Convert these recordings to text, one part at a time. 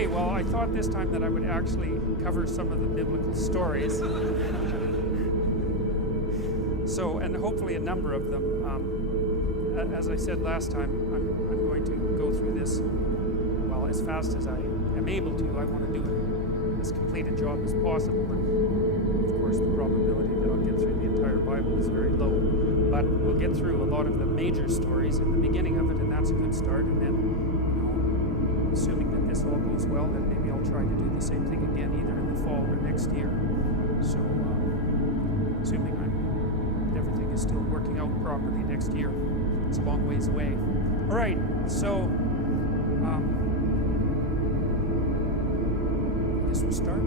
Okay, well, I thought this time that I would actually cover some of the biblical stories. So, and hopefully a number of them. As I said last time, I'm going to go through this, well, as fast as I am able to. I want to do it as complete a job as possible. And of course, the probability that I'll get through the entire Bible is very low. But we'll get through a lot of the major stories in the beginning of it, and that's a good start. And then, assuming that this all goes well, then maybe I'll try to do the same thing again, either in the fall or next year. So, assuming everything is still working out properly next year. It's a long ways away. All right, so I guess we'll start.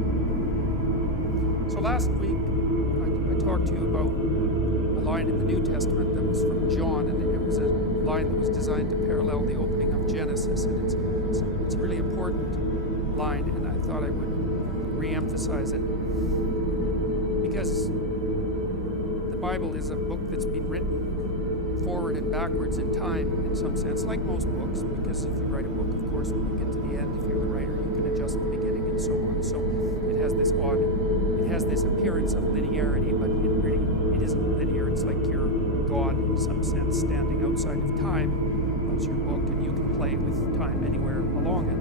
So last week, I talked to you about a line in the New Testament that was from John, and it was a line that was designed to parallel the opening of Genesis, and it's a really important line, and I thought I would re-emphasize it because the Bible is a book that's been written forward and backwards in time, in some sense, like most books, because if you write a book, of course, when you get to the end, if you're the writer, you can adjust the beginning and so on. So it has this appearance of linearity, but it isn't linear. It's like you're God, in some sense, standing outside of time. That's your book, and you can play with time anywhere along it.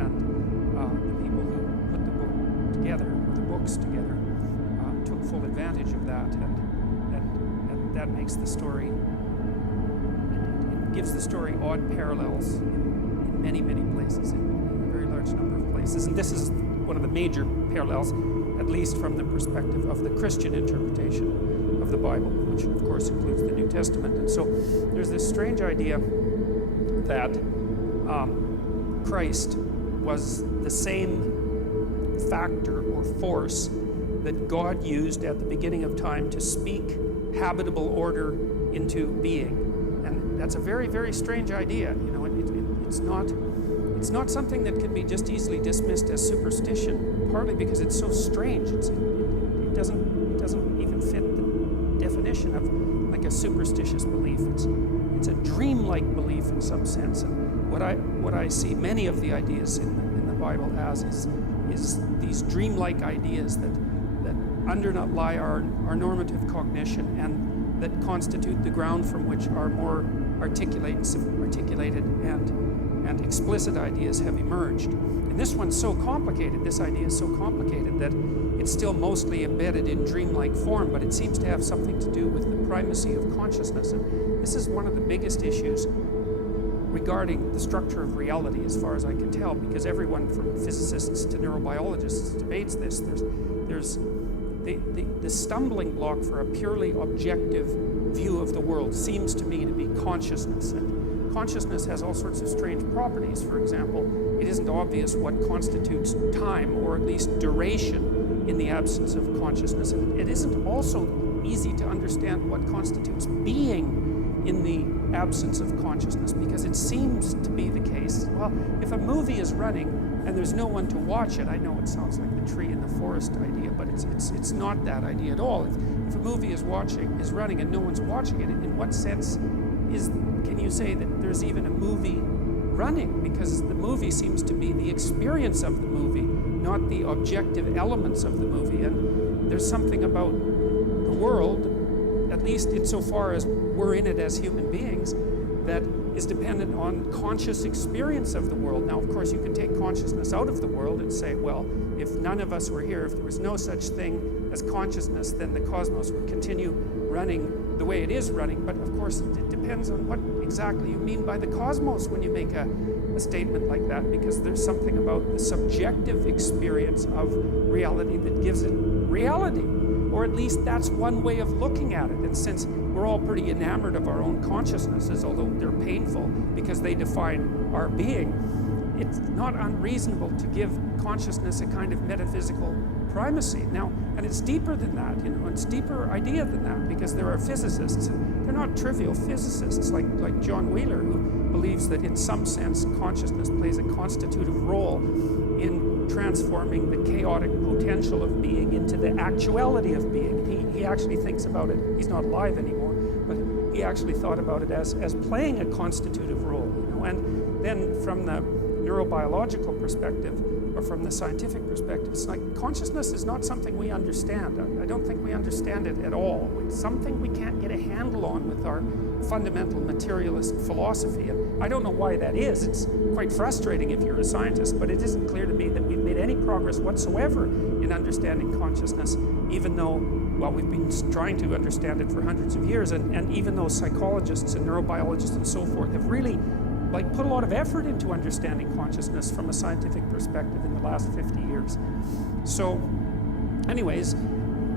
And the people who put the book together, or the books together, took full advantage of that, and that makes the story, it gives the story odd parallels in many, many places, in a very large number of places. And this is one of the major parallels, at least from the perspective of the Christian interpretation of the Bible, which of course includes the New Testament. And so there's this strange idea that Christ was the same factor or force that God used at the beginning of time to speak habitable order into being. And that's a very, very strange idea. It's not something that can be just easily dismissed as superstition, partly because it's so strange. It doesn't even fit the definition of like a superstitious belief. It's a dreamlike belief in some sense. And what I see many of the ideas in the Bible as is these dreamlike ideas that underlie our normative cognition and that constitute the ground from which our more articulated and explicit ideas have emerged. And this one's so complicated, this idea is so complicated that it's still mostly embedded in dreamlike form, but it seems to have something to do with the primacy of consciousness. And this is one of the biggest issues regarding the structure of reality, as far as I can tell, because everyone from physicists to neurobiologists debates this. There's the stumbling block for a purely objective view of the world seems to me to be consciousness. And consciousness has all sorts of strange properties. For example, it isn't obvious what constitutes time, or at least duration, in the absence of consciousness. And it isn't also easy to understand what constitutes being in the absence of consciousness, because it seems to be the case, well, if a movie is running and there's no one to watch it, I know it sounds like the tree in the forest idea, but it's not that idea at all. If a movie is running and no one's watching it, in what sense can you say that there's even a movie running? Because the movie seems to be the experience of the movie, not the objective elements of the movie. And there's something about the world, at least insofar as we're in it as human beings, that is dependent on conscious experience of the world. Now, of course, you can take consciousness out of the world and say, well, if none of us were here, if there was no such thing as consciousness, then the cosmos would continue running the way it is running. But of course, it depends on what exactly you mean by the cosmos when you make a statement like that, because there's something about the subjective experience of reality that gives it reality. Or at least that's one way of looking at it. And since we're all pretty enamored of our own consciousnesses, although they're painful because they define our being, it's not unreasonable to give consciousness a kind of metaphysical primacy. Now, and it's deeper than that, it's a deeper idea than that, because there are physicists, they're not trivial physicists like John Wheeler, who believes that in some sense consciousness plays a constitutive role in transforming the chaotic potential of being into the actuality of being. He actually thinks about it, he's not alive anymore, but he actually thought about it as playing a constitutive role. And then from the neurobiological perspective or from the scientific perspective, it's like consciousness is not something we understand. I don't think we understand it at all. It's something we can't get a handle on with our fundamental materialist philosophy. And I don't know why that is. It's quite frustrating if you're a scientist, but it isn't clear to me that we've made any progress whatsoever in understanding consciousness, even though, well, we've been trying to understand it for hundreds of years, and even though psychologists and neurobiologists and so forth have really put a lot of effort into understanding consciousness from a scientific perspective in the last 50 years. So anyways,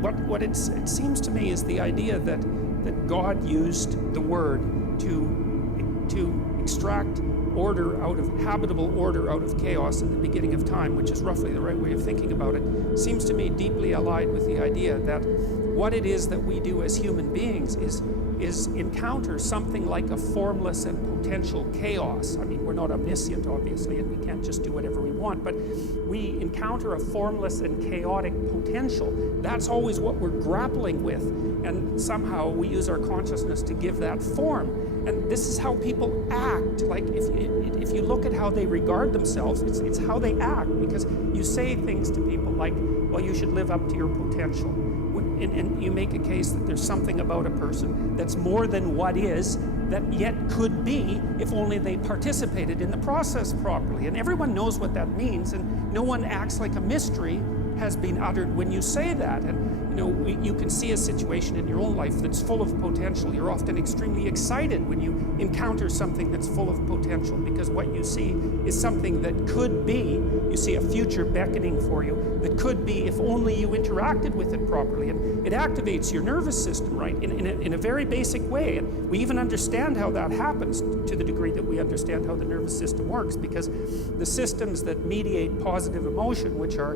what it seems to me is the idea that God used the word to extract order out of habitable order out of chaos in the beginning of time, which is roughly the right way of thinking about it, seems to me deeply allied with the idea that what it is that we do as human beings is encounter something like a formless and potential chaos. I mean, we're not omniscient, obviously, and we can't just do whatever we want, but we encounter a formless and chaotic potential. That's always what we're grappling with, and somehow we use our consciousness to give that form. And this is how people act. Like, if you look at how they regard themselves, it's how they act, because you say things to people like, well, you should live up to your potential. And you make a case that there's something about a person that's more than what is, that yet could be if only they participated in the process properly. And everyone knows what that means, and no one acts like a mystery has been uttered when you say that. And you can see a situation in your own life that's full of potential. You're often extremely excited when you encounter something that's full of potential, because what you see is something that could be. You see a future beckoning for you that could be if only you interacted with it properly. And it activates your nervous system, right, in a very basic way. And we even understand how that happens to the degree that we understand how the nervous system works, because the systems that mediate positive emotion, which are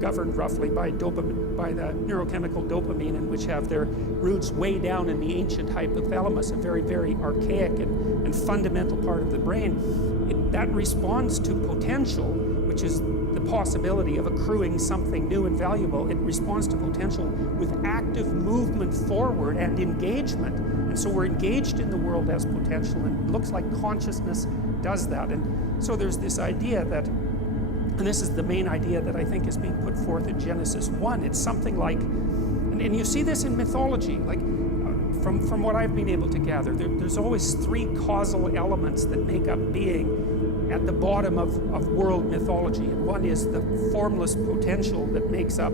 governed roughly by the neurochemical dopamine, and which have their roots way down in the ancient hypothalamus, a very, very archaic and fundamental part of the brain, that responds to potential, which is the possibility of accruing something new and valuable. It responds to potential with active movement forward and engagement. And so we're engaged in the world as potential, and it looks like consciousness does that. And so there's this idea that, and this is the main idea that I think is being put forth in Genesis 1. It's something like, and you see this in mythology, like from what I've been able to gather, there's always three causal elements that make up being at the bottom of world mythology. And one is the formless potential that makes up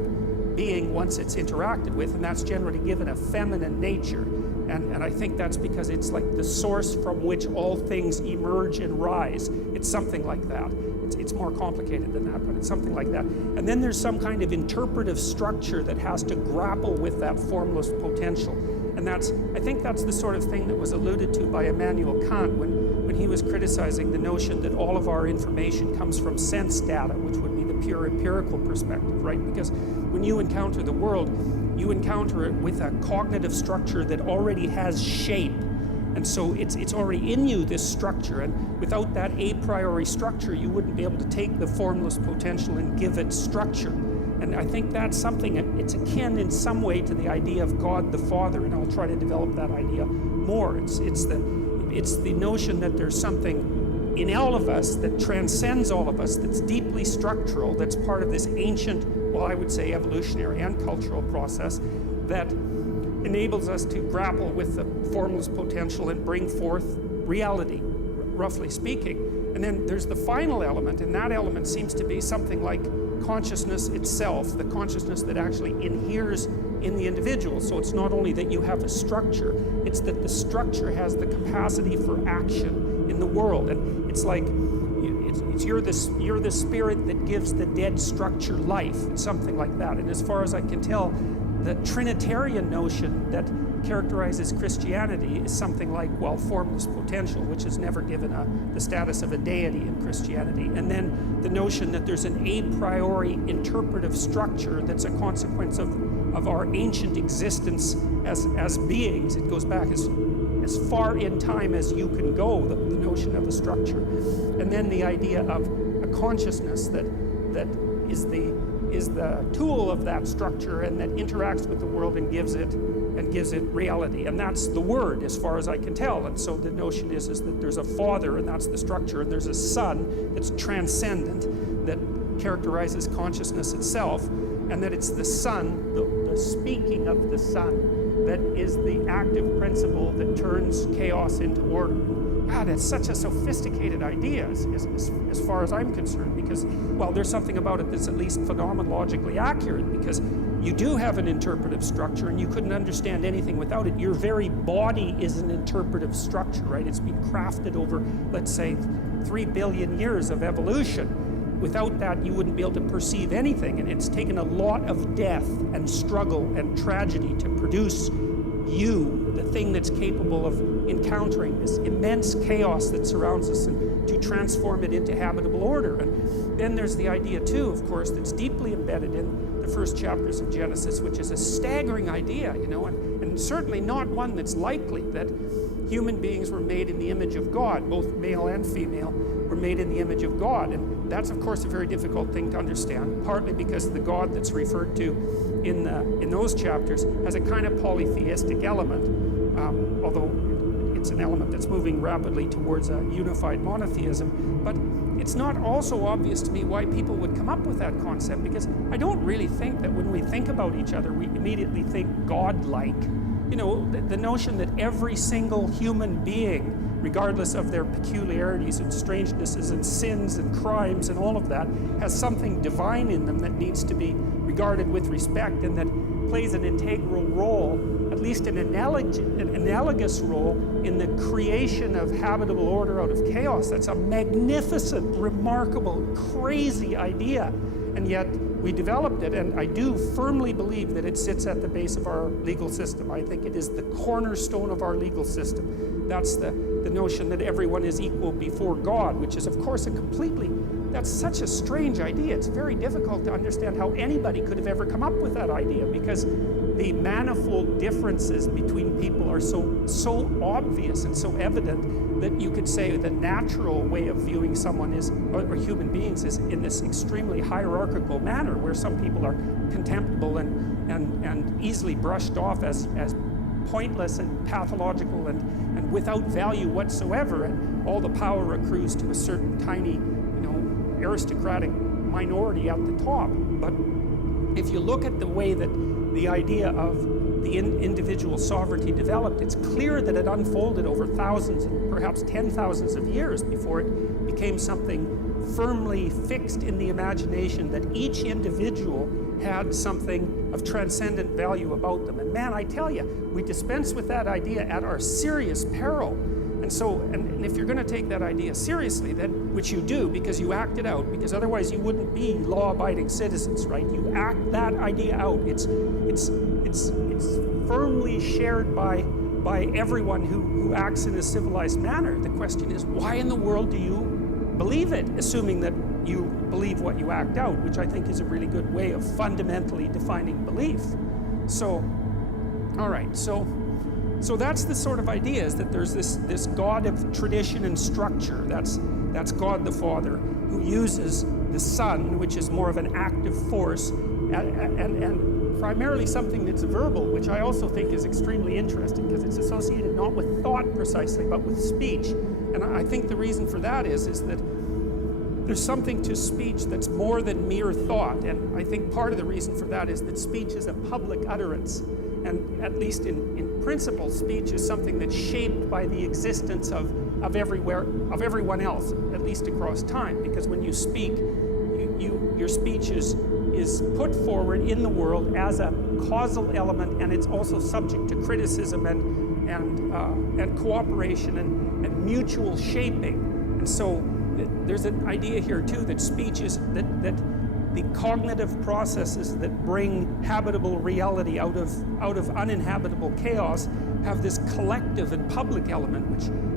being once it's interacted with, and that's generally given a feminine nature. And I think that's because it's like the source from which all things emerge and rise. It's something like that. It's more complicated than that, but it's something like that. And then there's some kind of interpretive structure that has to grapple with that formless potential. And I think that's the sort of thing that was alluded to by Immanuel Kant when he was criticizing the notion that all of our information comes from sense data, which would be the pure empirical perspective, right? Because when you encounter the world, you encounter it with a cognitive structure that already has shape. And so it's already in you, this structure, and without that a priori structure, you wouldn't be able to take the formless potential and give it structure. And I think that's something, it's akin in some way to the idea of God the Father, and I'll try to develop that idea more. It's the notion that there's something in all of us that transcends all of us, that's deeply structural, that's part of this ancient, well, I would say evolutionary and cultural process that enables us to grapple with the formless potential and bring forth reality, roughly speaking. And then there's the final element, and that element seems to be something like consciousness itself, the consciousness that actually inheres in the individual. So it's not only that you have a structure, it's that the structure has the capacity for action in the world. And it's like you're the spirit that gives the dead structure life, something like that. And as far as I can tell, the Trinitarian notion that characterizes Christianity is something like, well, formless potential, which is never given the status of a deity in Christianity. And then the notion that there's an a priori interpretive structure that's a consequence of our ancient existence as beings. It goes back as far in time as you can go, the notion of a structure. And then the idea of a consciousness that is the is the tool of that structure and that interacts with the world and gives it reality. And that's the Word, as far as I can tell. And so the notion is that there's a Father, and that's the structure, and there's a Son that's transcendent, that characterizes consciousness itself, and that it's the Son, the speaking of the Son, that is the active principle that turns chaos into order. God, it's such a sophisticated idea as far as I'm concerned, because, well, there's something about it that's at least phenomenologically accurate, because you do have an interpretive structure, and you couldn't understand anything without it. Your very body is an interpretive structure, right? It's been crafted over, let's say, 3 billion years of evolution. Without that, you wouldn't be able to perceive anything, and it's taken a lot of death and struggle and tragedy to produce you, the thing that's capable of encountering this immense chaos that surrounds us, and to transform it into habitable order. And then there's the idea too, of course, that's deeply embedded in the first chapters of Genesis, which is a staggering idea, you know, and certainly not one that's likely, that human beings were made in the image of God, both male and female were made in the image of God. And that's, of course, a very difficult thing to understand, partly because the God that's referred to in those chapters has a kind of polytheistic element, although it's an element that's moving rapidly towards a unified monotheism. But it's not also obvious to me why people would come up with that concept, because I don't really think that when we think about each other, we immediately think God-like. You know, the notion that every single human being, regardless of their peculiarities and strangenesses and sins and crimes and all of that, has something divine in them that needs to be regarded with respect, and that plays an integral role, at least an analogous role, in the creation of habitable order out of chaos. That's a magnificent, remarkable, crazy idea. And yet we developed it, and I do firmly believe that it sits at the base of our legal system. I think it is the cornerstone of our legal system. That's the notion that everyone is equal before God, which is, of course, that's such a strange idea. It's very difficult to understand how anybody could have ever come up with that idea, because the manifold differences between people are so obvious and so evident that you could say the natural way of viewing someone is, or human beings, is in this extremely hierarchical manner, where some people are contemptible and easily brushed off as pointless and pathological and without value whatsoever, and all the power accrues to a certain tiny, aristocratic minority at the top. But if you look at the way that the idea of the individual sovereignty developed, it's clear that it unfolded over thousands and perhaps 10,000s of years before it became something firmly fixed in the imagination, that each individual had something of transcendent value about them. And man, I tell you, we dispense with that idea at our serious peril. And so, and if you're going to take that idea seriously, then, which you do because you act it out, because otherwise you wouldn't be law-abiding citizens, right? You act that idea out. It's firmly shared by everyone who acts in a civilized manner. The question is, why in the world do you believe it, assuming that you believe what you act out, which I think is a really good way of fundamentally defining belief. So, all right, so that's the sort of idea, is that there's this God of tradition and structure. That's God the Father, who uses the Son, which is more of an active force, and primarily something that's verbal, which I also think is extremely interesting, because it's associated not with thought precisely, but with speech. And I think the reason for that is that there's something to speech that's more than mere thought. And I think part of the reason for that is that speech is a public utterance. And at least in principle, speech is something that's shaped by the existence of everyone else, at least across time. Because when you speak, your speech is put forward in the world as a causal element, and it's also subject to criticism and cooperation and mutual shaping. And so there's an idea here too that speech is that the cognitive processes that bring habitable reality out of uninhabitable chaos have this collective and public element,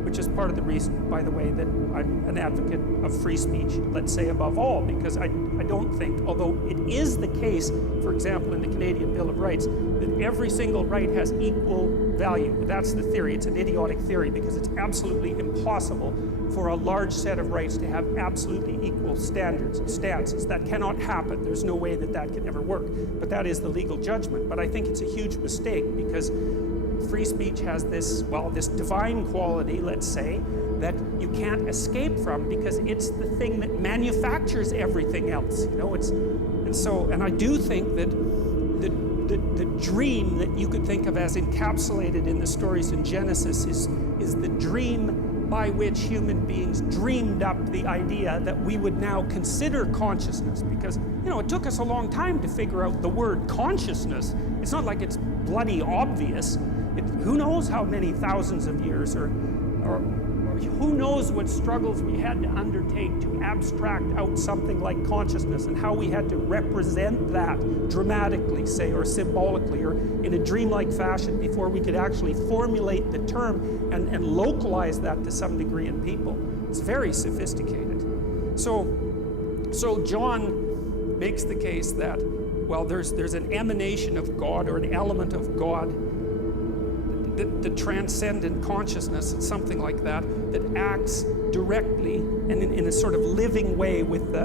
which is part of the reason, by the way, that I'm an advocate of free speech, let's say above all, because I don't think, although it is the case, for example, in the Canadian Bill of Rights, that every single right has equal value. That's the theory. It's an idiotic theory, because it's absolutely impossible for a large set of rights to have absolutely equal standards and stances. That cannot happen. There's no way that that can ever work. But that is the legal judgment. But I think it's a huge mistake, because free speech has this, well, this divine quality, let's say, that you can't escape from, because it's the thing that manufactures everything else. You know, and I do think that the dream that you could think of as encapsulated in the stories in Genesis is the dream by which human beings dreamed up the idea that we would now consider consciousness. Because, you know, it took us a long time to figure out the word consciousness. It's not like it's bloody obvious. Who knows how many thousands of years, or who knows what struggles we had to undertake to abstract out something like consciousness, and how we had to represent that dramatically, say, or symbolically, or in a dreamlike fashion before we could actually formulate the term and localize that to some degree in people. It's very sophisticated. So John makes the case that, well, there's an emanation of God, or an element of God, the transcendent consciousness, and something like that, that acts directly and in a sort of living way with the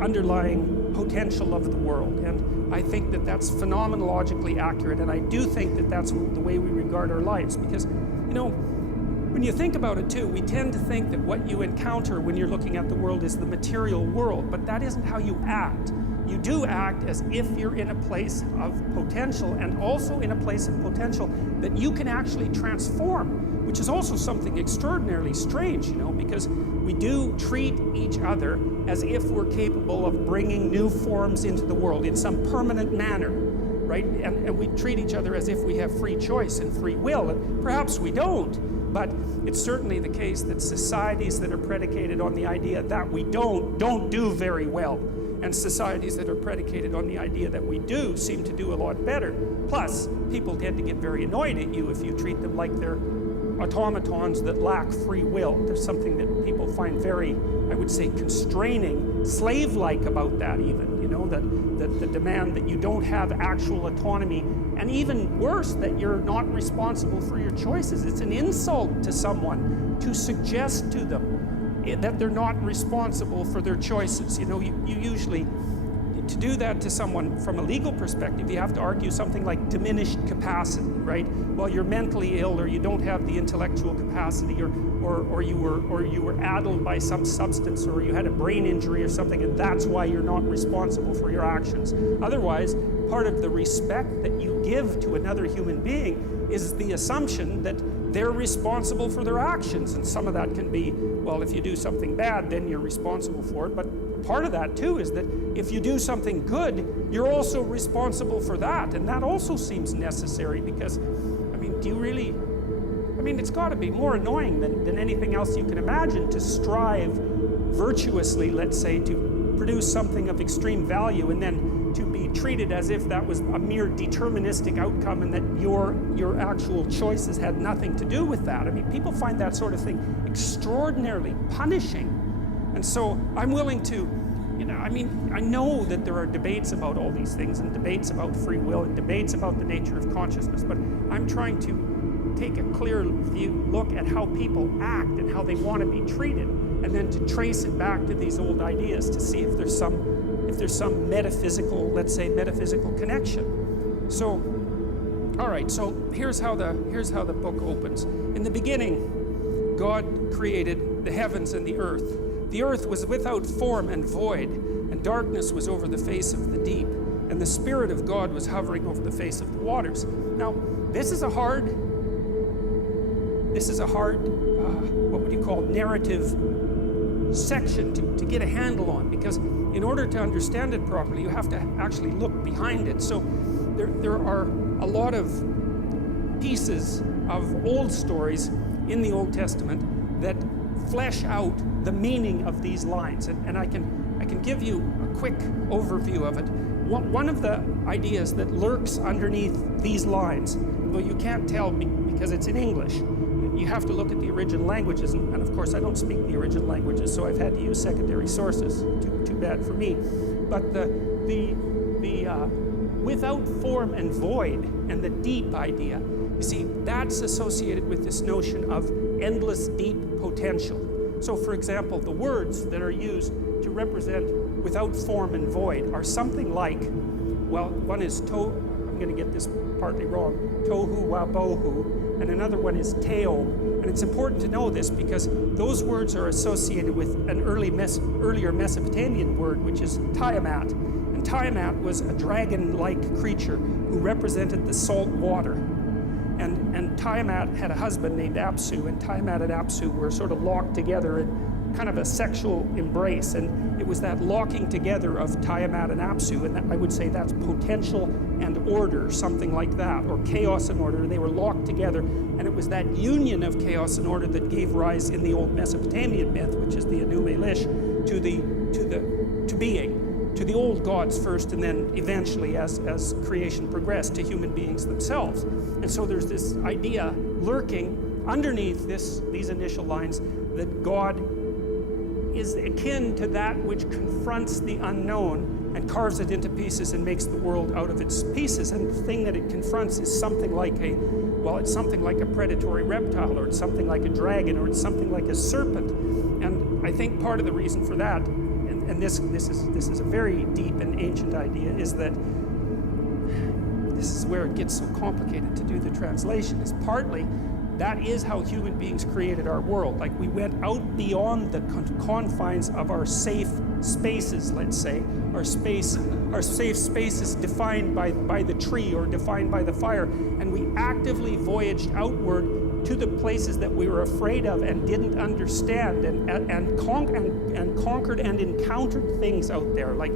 underlying potential of the world. And I think that that's phenomenologically accurate, and I do think that that's the way we regard our lives. Because, you know, when you think about it too, we tend to think that what you encounter when you're looking at the world is the material world, but that isn't how you act. You do act as if you're in a place of potential, and also in a place of potential that you can actually transform, which is also something extraordinarily strange, you know, because we do treat each other as if we're capable of bringing new forms into the world in some permanent manner, right? And we treat each other as if we have free choice and free will, and perhaps we don't, but it's certainly the case that societies that are predicated on the idea that we don't do very well. And societies that are predicated on the idea that we do seem to do a lot better. Plus, people tend to get very annoyed at you if you treat them like they're automatons that lack free will. There's something that people find very, I would say, constraining, slave-like about that even, you know, that the demand that you don't have actual autonomy, and even worse, that you're not responsible for your choices. It's an insult to someone to suggest to them that they're not responsible for their choices. You know, you usually, to do that to someone from a legal perspective, you have to argue something like diminished capacity, right? Well, you're mentally ill, or you don't have the intellectual capacity, or you were addled by some substance, or you had a brain injury or something, and that's why you're not responsible for your actions. Otherwise, part of the respect that you give to another human being is the assumption that they're responsible for their actions. And some of that can be, well, if you do something bad, then you're responsible for it. But part of that too is that if you do something good, you're also responsible for that. And that also seems necessary, because, I mean, it's got to be more annoying than anything else you can imagine to strive virtuously, let's say, to produce something of extreme value, and then to be treated as if that was a mere deterministic outcome, and that your actual choices had nothing to do with that. I mean, people find that sort of thing extraordinarily punishing. And so I'm willing to, you know, I mean, I know that there are debates about all these things, and debates about free will, and debates about the nature of consciousness, but I'm trying to take a clear look at how people act and how they want to be treated, and then to trace it back to these old ideas to see if there's some metaphysical, let's say, metaphysical connection. So, all right, so here's how the book opens. In the beginning, God created the heavens and the earth. The earth was without form and void, and darkness was over the face of the deep, and the Spirit of God was hovering over the face of the waters. Now, this is a hard, what would you call, narrative section to get a handle on, because in order to understand it properly, you have to actually look behind it. So there are a lot of pieces of old stories in the Old Testament that flesh out the meaning of these lines, and I can give you a quick overview of it. One of the ideas that lurks underneath these lines, though you can't tell because it's in English, you have to look at the original languages, and of course I don't speak the original languages, so I've had to use secondary sources. Too bad for me. But the without form and void and the deep idea, you see, that's associated with this notion of endless deep potential. So for example, the words that are used to represent without form and void are something like, well, one is I'm going to get this partly wrong, tohu wabohu, and another one is teom. And it's important to know this because those words are associated with an earlier Mesopotamian word, which is Tiamat. And Tiamat was a dragon-like creature who represented the salt water. And Tiamat had a husband named Apsu, and Tiamat and Apsu were sort of locked together in kind of a sexual embrace. And it was that locking together of Tiamat and Apsu, and I would say that's potential and order, something like that, or chaos and order. They were locked together, and it was that union of chaos and order that gave rise in the old Mesopotamian myth, which is the Anu Elish, to being, to the old gods first, and then eventually, as creation progressed, to human beings themselves. And so there's this idea lurking underneath these initial lines that God is akin to that which confronts the unknown and carves it into pieces and makes the world out of its pieces. And the thing that it confronts is something like it's something like a predatory reptile, or it's something like a dragon, or it's something like a serpent. And I think part of the reason for that, and this is a very deep and ancient idea, is that this is where it gets so complicated to do the translation, is partly that is how human beings created our world. Like, we went out beyond the confines of our safe spaces, let's say, our safe spaces defined by the tree or defined by the fire, and we actively voyaged outward to the places that we were afraid of and didn't understand, and conquered and encountered things out there, like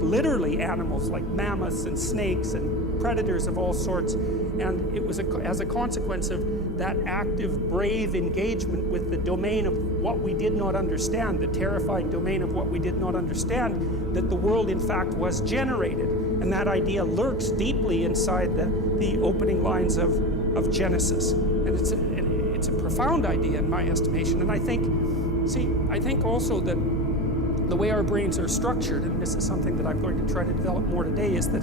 literally animals, like mammoths and snakes and predators of all sorts. And it was as a consequence of that active, brave engagement with the domain of what we did not understand, the terrifying domain of what we did not understand, that the world in fact was generated. And that idea lurks deeply inside the opening lines of Genesis. And it's a profound idea in my estimation. And I think also that the way our brains are structured, and this is something that I'm going to try to develop more today, is that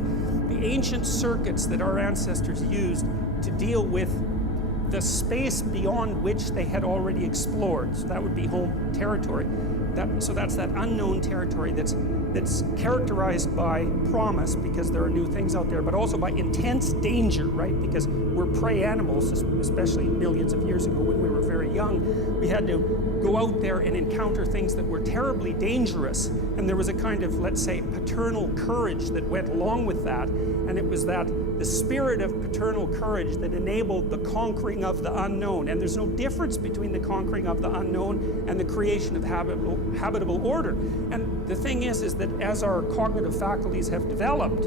the ancient circuits that our ancestors used to deal with the space beyond which they had already explored, so that would be home territory. So that's that unknown territory that's characterized by promise, because there are new things out there, but also by intense danger, right? Because we're prey animals, especially millions of years ago when we were very young. We had to go out there and encounter things that were terribly dangerous, and there was a kind of, let's say, paternal courage that went along with that, and it was the spirit of paternal courage that enabled the conquering of the unknown. And there's no difference between the conquering of the unknown and the creation of habitable order. And the thing is that as our cognitive faculties have developed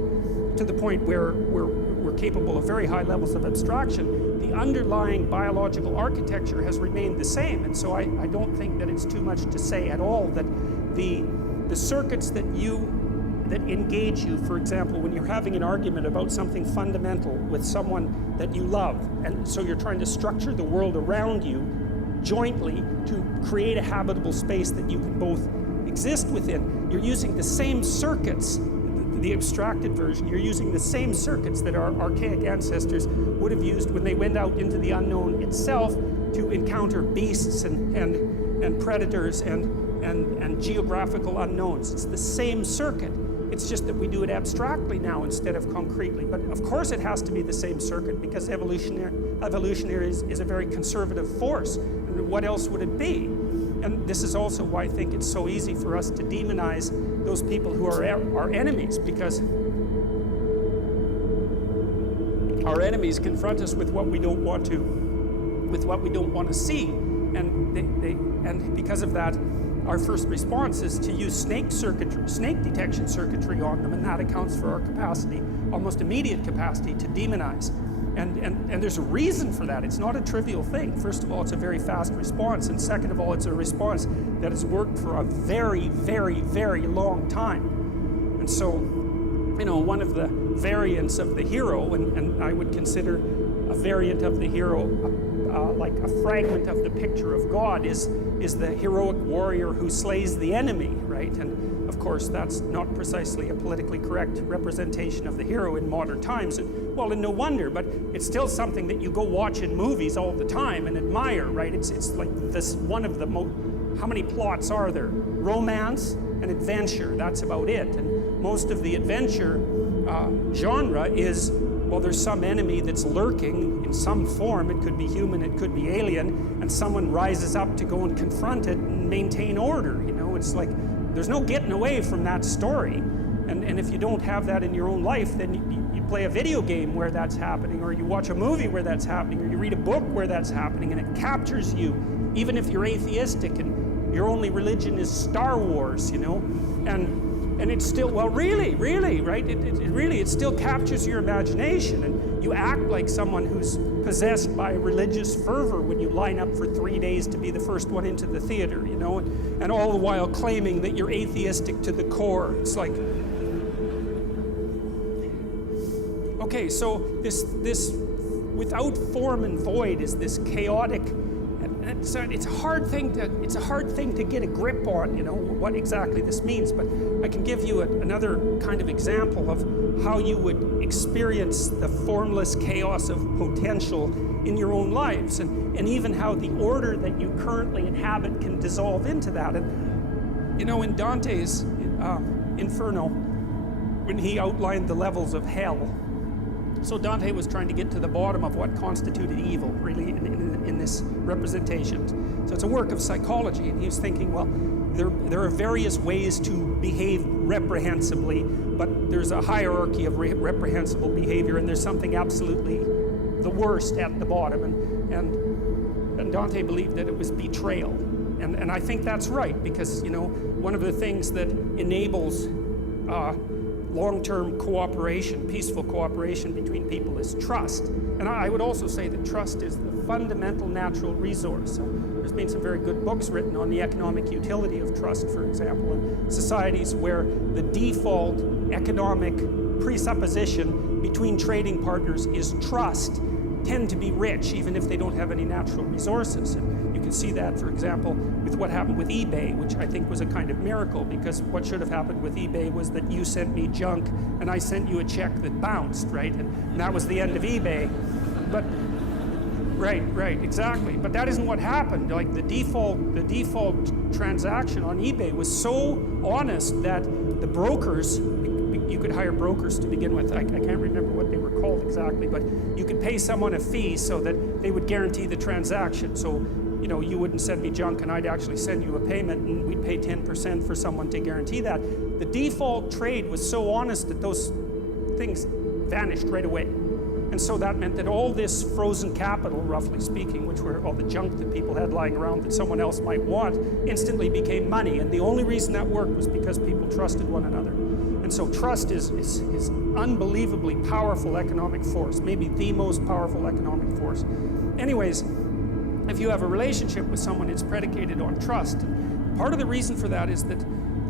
to the point where we're capable of very high levels of abstraction, the underlying biological architecture has remained the same. And so I don't think that it's too much to say at all that the circuits that engage you, for example, when you're having an argument about something fundamental with someone that you love, and so you're trying to structure the world around you jointly to create a habitable space that you can both exist within, you're using the same circuits, the abstracted version, you're using the same circuits that our archaic ancestors would have used when they went out into the unknown itself to encounter beasts and predators and geographical unknowns. It's the same circuit. It's just that we do it abstractly now instead of concretely. But of course it has to be the same circuit, because evolutionary is a very conservative force. And what else would it be? And this is also why I think it's so easy for us to demonize those people who are our enemies, because our enemies confront us with what we don't want to see. And because of that, our first response is to use snake detection circuitry on them, and that accounts for our capacity, almost immediate capacity, to demonize. And there's a reason for that. It's not a trivial thing. First of all, it's a very fast response, and second of all, it's a response that has worked for a very, very, very long time. And so, one of the variants of the hero, and I would consider a variant of the hero like a fragment of the picture of God, is the heroic warrior who slays the enemy, right? And of course, that's not precisely a politically correct representation of the hero in modern times. And no wonder, but it's still something that you go watch in movies all the time and admire, right? It's like this one of the how many plots are there? Romance and adventure, that's about it. And most of the adventure genre is, well, there's some enemy that's lurking in some form. It could be human, it could be alien, and someone rises up to go and confront it and maintain order. You know, it's like there's no getting away from that story. And if you don't have that in your own life, then you play a video game where that's happening, or you watch a movie where that's happening, or you read a book where that's happening, and it captures you, even if you're atheistic and your only religion is Star Wars, you know? And it's still, well, really, right? It still captures your imagination, and you act like someone who's possessed by religious fervor when you line up for 3 days to be the first one into the theater, you know? And all the while claiming that you're atheistic to the core. It's like, okay, so this without form and void is this chaotic, and it's a hard thing to get a grip on, you know, what exactly this means. But I can give you another kind of example of how you would experience the formless chaos of potential in your own lives, and even how the order that you currently inhabit can dissolve into that. And you know, in Dante's Inferno, when he outlined the levels of hell, so Dante was trying to get to the bottom of what constituted evil, really, in this representation. So it's a work of psychology, and he was thinking, well, there are various ways to behave reprehensibly, but there's a hierarchy of reprehensible behavior, and there's something absolutely the worst at the bottom. And Dante believed that it was betrayal. And I think that's right, because, you know, one of the things that enables long-term cooperation, peaceful cooperation between people is trust. And I would also say that trust is the fundamental natural resource. So there's been some very good books written on the economic utility of trust, for example, in societies where the default economic presupposition between trading partners is trust tend to be rich, even if they don't have any natural resources. And you can see that, for example, with what happened with eBay, which I think was a kind of miracle, because what should have happened with eBay was that you sent me junk and I sent you a check that bounced, right? And that was the end of eBay. But right, exactly. But that isn't what happened. Like the default transaction on eBay was so honest that the brokers, you could hire brokers to begin with. I can't remember what they were called exactly, but you could pay someone a fee so that they would guarantee the transaction. So, you know, you wouldn't send me junk and I'd actually send you a payment, and we'd pay 10% for someone to guarantee that. The default trade was so honest that those things vanished right away. And so that meant that all this frozen capital, roughly speaking, which were all the junk that people had lying around that someone else might want, instantly became money. And the only reason that worked was because people trusted one another. And so trust is unbelievably powerful economic force, maybe the most powerful economic force. Anyways, if you have a relationship with someone, it's predicated on trust. Part of the reason for that is that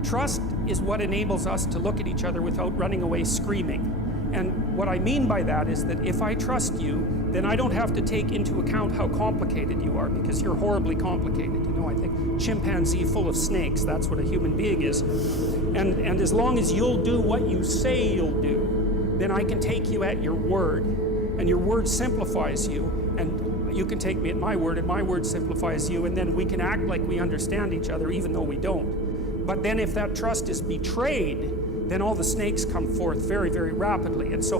trust is what enables us to look at each other without running away screaming. And what I mean by that is that if I trust you, then I don't have to take into account how complicated you are, because you're horribly complicated. You know, I think chimpanzee full of snakes, that's what a human being is. And as long as you'll do what you say you'll do, then I can take you at your word. And your word simplifies you, and you can take me at my word, and my word simplifies you, and then we can act like we understand each other even though we don't. But then if that trust is betrayed, then all the snakes come forth very, very rapidly. And so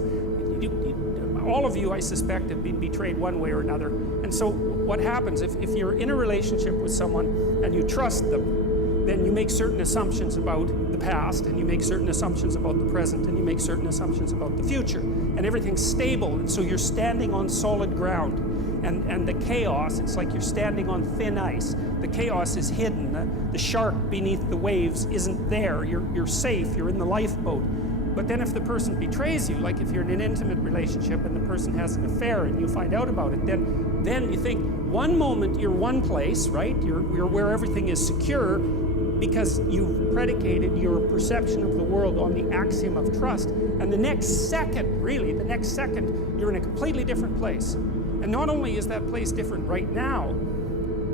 all of you, I suspect, have been betrayed one way or another. And so what happens, if you're in a relationship with someone and you trust them, then you make certain assumptions about the past, and you make certain assumptions about the present, and you make certain assumptions about the future. And everything's stable, and so you're standing on solid ground. And the chaos, it's like you're standing on thin ice. The chaos is hidden. The shark beneath the waves isn't there. You're safe. You're in the lifeboat. But then if the person betrays you, like if you're in an intimate relationship and the person has an affair and you find out about it, then you think one moment you're one place, right? You're where everything is secure because you've predicated your perception of the world on the axiom of trust. And the next second, you're in a completely different place. And not only is that place different right now,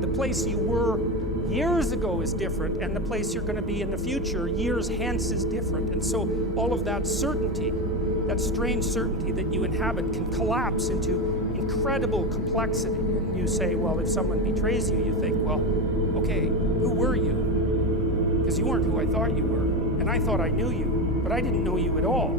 the place you were years ago is different, and the place you're going to be in the future, years hence, is different. And so all of that certainty, that strange certainty that you inhabit, can collapse into incredible complexity. And you say, well, if someone betrays you, you think, well, okay, who were you? Because you weren't who I thought you were. And I thought I knew you, but I didn't know you at all.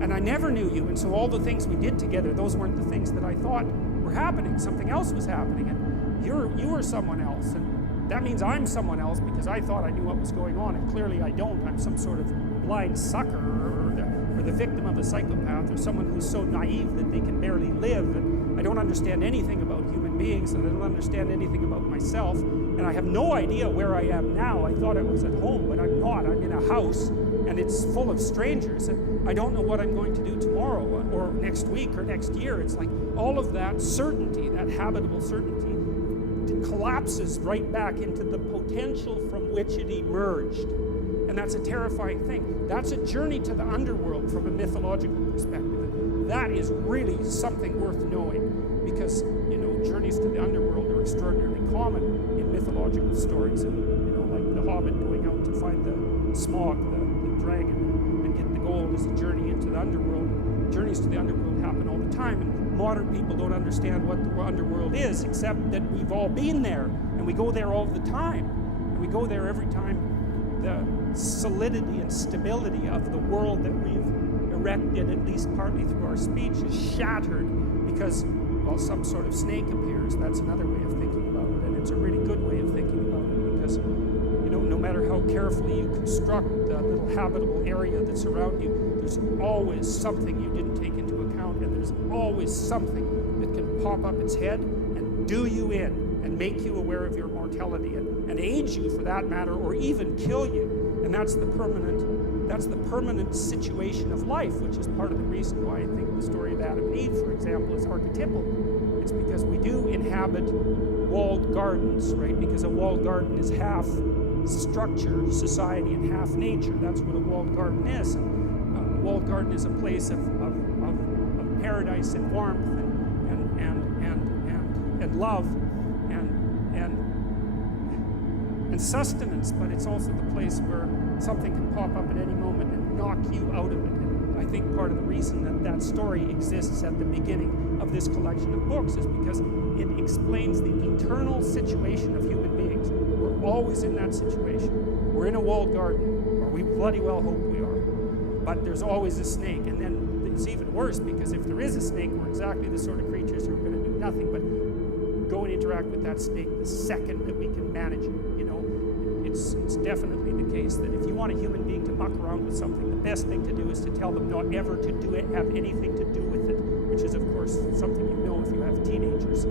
And I never knew you, and so all the things we did together, those weren't the things that I thought were happening. Something else was happening, and you were someone else. And that means I'm someone else because I thought I knew what was going on, and clearly I don't. I'm some sort of blind sucker or the victim of a psychopath, or someone who's so naive that they can barely live. And I don't understand anything about human beings, and I don't understand anything about myself, and I have no idea where I am now. I thought I was at home, but I'm not. I'm in a house, and it's full of strangers, and I don't know what I'm going to do tomorrow or next week or next year. It's like all of that certainty, that habitable certainty, collapses right back into the potential from which it emerged. And that's a terrifying thing. That's a journey to the underworld from a mythological perspective. And that is really something worth knowing, because, journeys to the underworld are extraordinarily common in mythological stories. And, like the Hobbit going out to find the Smaug, the dragon, and get the gold is a journey into the underworld. Journeys to the underworld happen all the time, and modern people don't understand what the underworld is, except that we've all been there, and we go there all the time. And we go there every time the solidity and stability of the world that we've erected, at least partly through our speech, is shattered because, some sort of snake appears. That's another way of thinking about it, and it's a really good way of thinking about it, because, no matter how carefully you construct the little habitable area that's around you, there's always something you didn't take into account, and there's always something that can pop up its head and do you in and make you aware of your mortality and age you, for that matter, or even kill you. And that's the permanent situation of life, which is part of the reason why I think the story of Adam and Eve, for example, is archetypal. It's because we do inhabit walled gardens, right? Because a walled garden is half structure, society, and half nature. That's what a walled garden is. And a walled garden is a place of paradise and warmth and love and sustenance, but it's also the place where something can pop up at any moment and knock you out of it. And I think part of the reason that story exists at the beginning of this collection of books is because it explains the eternal situation of human beings. We're always in that situation. We're in a walled garden, or we bloody well hope we are, but there's always a snake. And then it's even worse, because if there is a snake, we're exactly the sort of creatures who are going to do nothing but go and interact with that snake the second that we can manage it. It's definitely the case that if you want a human being to muck around with something, the best thing to do is to tell them not ever to do it, have anything to do with it, which is, of course, something you know if you have teenagers,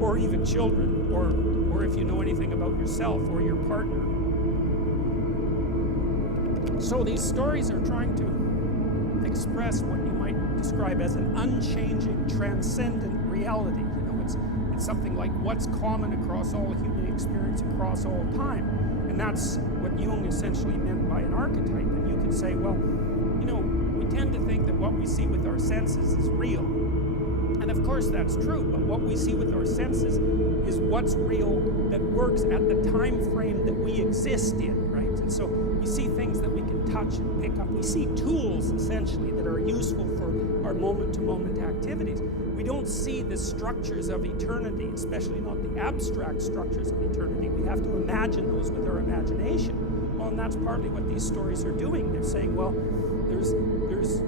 or even children, or if you know anything about yourself or your partner. So these stories are trying to express what you might describe as an unchanging, transcendent reality. It's something like what's common across all human experience across all time. And that's what Jung essentially meant by an archetype. And you could say, well, we tend to think that what we see with our senses is real. And of course that's true, but what we see with our senses is what's real that works at the time frame that we exist in, right? And so we see things that we can touch and pick up. We see tools, essentially, that are useful for our moment-to-moment activities. We don't see the structures of eternity, especially not the abstract structures of eternity. We have to imagine those with our imagination. Well, and that's partly what these stories are doing. They're saying, well, there's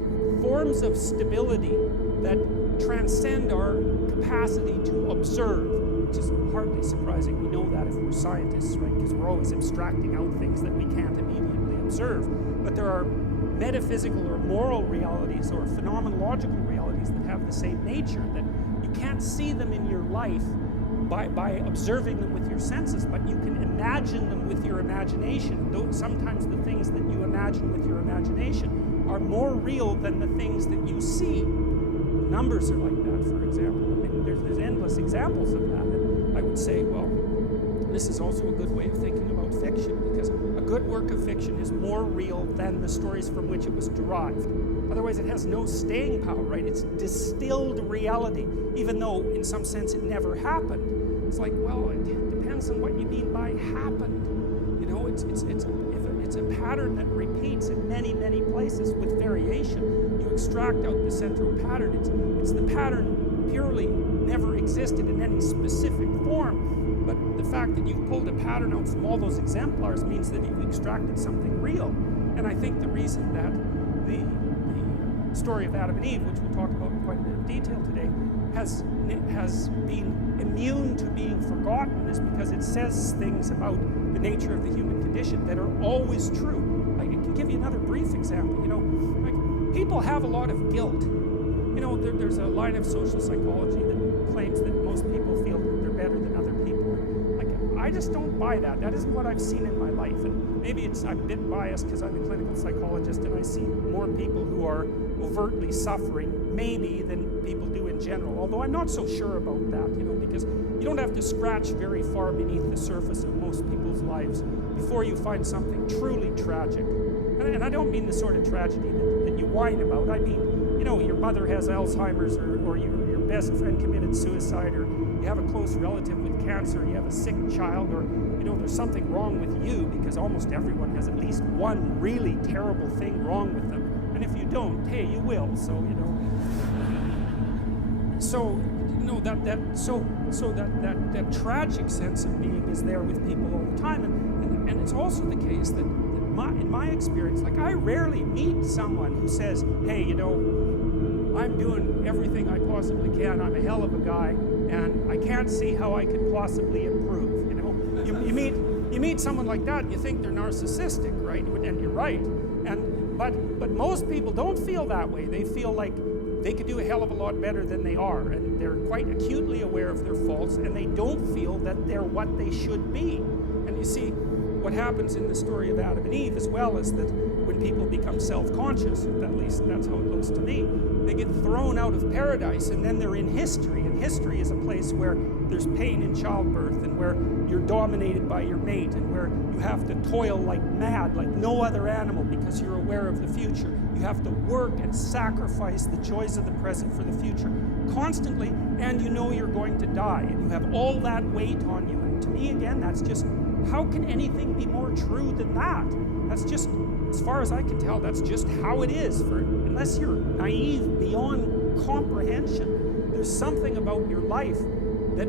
forms of stability that transcend our capacity to observe, which is hardly surprising. We know that if we're scientists, right? Because we're always abstracting out things that we can't immediately observe. But there are metaphysical or moral realities or phenomenological realities that have the same nature, that you can't see them in your life by observing them with your senses, but you can imagine them with your imagination. Though sometimes the things that you imagine with your imagination are more real than the things that you see. Numbers are like that, for example. I mean, there's endless examples of that. And I would say, well, this is also a good way of thinking about fiction, because a good work of fiction is more real than the stories from which it was derived. Otherwise, it has no staying power, right? It's distilled reality, even though, in some sense, it never happened. It's like, well, it depends on what you mean by happened. It's a pattern that repeats in many, many places with variation. You extract out the central pattern. It's the pattern purely never existed in any specific form, but the fact that you've pulled a pattern out from all those exemplars means that you've extracted something real. And I think the reason that the story of Adam and Eve, which we'll talk about in quite a bit of detail today, has been immune to being forgotten is because it says things about the nature of the human condition that are always true. I can give you another brief example. Like people have a lot of guilt. There's a line of social psychology that claims that most people feel that they're better than other people. Like, I just don't buy that. That isn't what I've seen in my life. And maybe I'm a bit biased because I'm a clinical psychologist and I see more people who are overtly suffering, maybe, than people do in general. Although I'm not so sure about that, because you don't have to scratch very far beneath the surface of most people's lives before you find something truly tragic. And I don't mean the sort of tragedy that you whine about. I mean, your mother has Alzheimer's, or your best friend committed suicide, or you have a close relative with cancer, you have a sick child, or there's something wrong with you, because almost everyone has at least one really terrible thing wrong with them. And if you don't, hey, you will. That tragic sense of being is there with people all the time, and it's also the case that in my experience, like I rarely meet someone who says, hey, I'm doing everything I possibly can. I'm a hell of a guy, and I can't see how I could possibly improve. You meet someone like that, and you think they're narcissistic, right? And you're right. But most people don't feel that way. They feel like they could do a hell of a lot better than they are, and they're quite acutely aware of their faults, and they don't feel that they're what they should be. And you see, what happens in the story of Adam and Eve as well is that when people become self-conscious, at least that's how it looks to me, they get thrown out of paradise, and then they're in history. And history is a place where there's pain in childbirth, and where you're dominated by your mate, and where you have to toil like mad, like no other animal, because you're aware of the future. You have to work and sacrifice the joys of the present for the future constantly, and you're going to die, and you have all that weight on you. And to me, again, that's just, how can anything be more true than that? That's just, as far as I can tell, that's just how it is. Unless you're naive beyond comprehension, there's something about your life that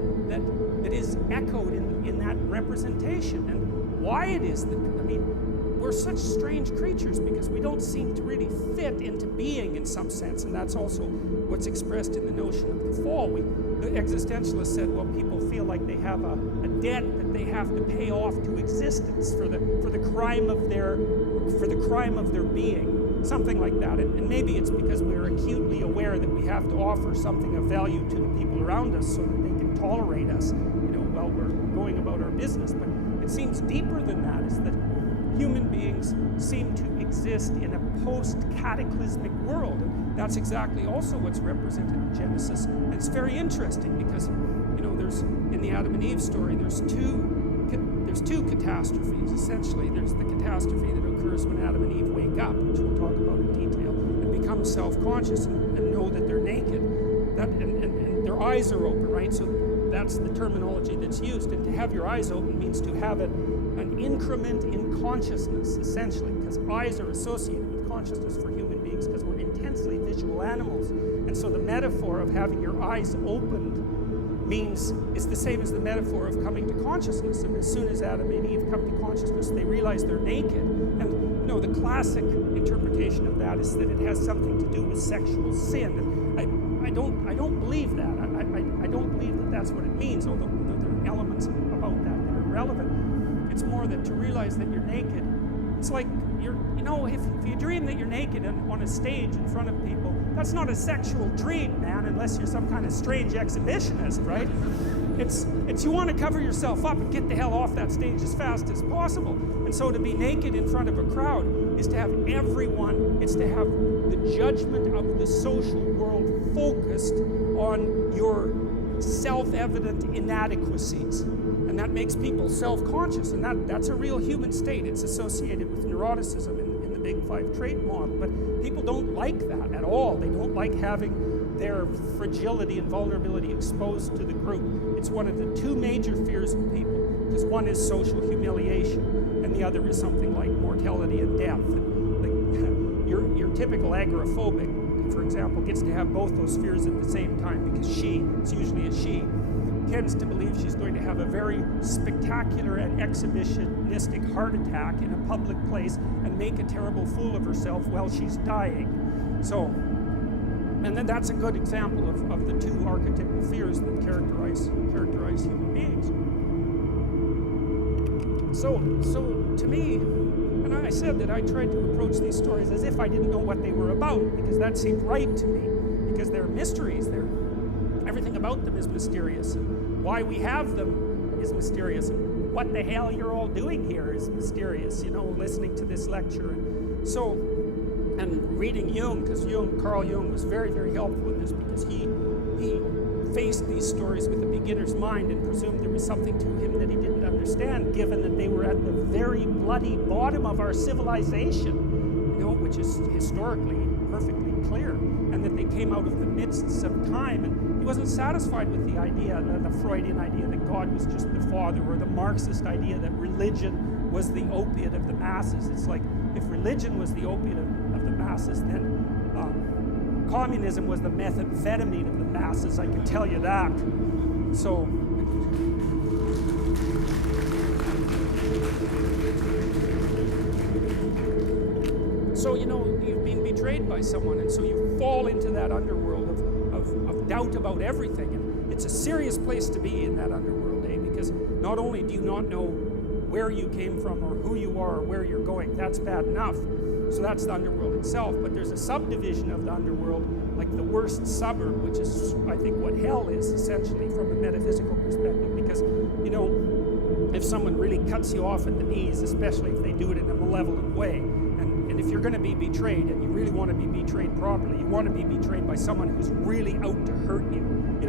is echoed in that representation. And why it is that, we're such strange creatures because we don't seem to really fit into being in some sense, and that's also what's expressed in the notion of the fall. The existentialists said, well, people feel like they have a debt that they have to pay off to existence for the crime of their being, something like that. And maybe it's because we're acutely aware that we have to offer something of value to the people around us so that they can tolerate us, while we're going about our business. But it seems deeper than that, is that human beings seem to exist in a post-cataclysmic world. And that's exactly also what's represented in Genesis. And it's very interesting because, there's, in the Adam and Eve story, there's two catastrophes, essentially. There's the catastrophe that occurs when Adam and Eve wake up, which we'll talk about in detail, and become self-conscious and know that they're naked. And their eyes are open, right? So that's the terminology that's used. And to have your eyes open means to have an increment in consciousness, essentially, because eyes are associated with consciousness for human beings because we're intensely visual animals. And so the metaphor of having your eyes opened is the same as the metaphor of coming to consciousness. And as soon as Adam and Eve come to consciousness, they realize they're naked. And the classic interpretation of that is that it has something to do with sexual sin. And I don't believe that. I don't believe that that's what it means, although there are elements about that that are relevant. It's more that to realize that you're naked, it's like if you dream that you're naked on a stage in front of people, that's not a sexual dream, man, unless you're some kind of strange exhibitionist, right? It's you want to cover yourself up and get the hell off that stage as fast as possible. And so to be naked in front of a crowd is to have everyone, it's to have the judgment of the social world focused on your self-evident inadequacies. And that makes people self-conscious, and that's a real human state. It's associated with neuroticism in the Big Five trait model, but people don't like that at all. They don't like having their fragility and vulnerability exposed to the group. It's one of the two major fears of people, because one is social humiliation, and the other is something like mortality and death. And your typical agoraphobic for example, gets to have both those fears at the same time, because it's usually a she, tends to believe she's going to have a very spectacular and exhibitionistic heart attack in a public place and make a terrible fool of herself while she's dying. So, and then that's a good example of the two archetypal fears that characterize human beings. So to me, and I said that I tried to approach these stories as if I didn't know what they were about, because that seemed right to me, because they're mysteries. Everything about them is mysterious, and why we have them is mysterious, and what the hell you're all doing here is mysterious, listening to this lecture. And reading Jung, because Carl Jung was very, very helpful in this, because he faced these stories with a beginner's mind and presumed there was something to him that he didn't understand, given that they were at the very bloody bottom of our civilization, which is historically perfectly clear, and that they came out of the midst of time. And he wasn't satisfied with the idea, the Freudian idea that God was just the father, or the Marxist idea that religion was the opiate of the masses. It's like, if religion was the opiate of the masses, then communism was the methamphetamine of the masses, I can tell you that. So you've been betrayed by someone, and so you fall into that underworld of doubt about everything. And it's a serious place to be in that underworld, because not only do you not know where you came from or who you are or where you're going, that's bad enough. So that's the underworld itself. But there's a subdivision of the underworld, like the worst suburb, which is, I think, what hell is, essentially, from a metaphysical perspective. Because, if someone really cuts you off at the knees, especially if they do it in a malevolent way, and if you're going to be betrayed, and you really want to be betrayed properly, you want to be betrayed by someone who's really out to hurt you.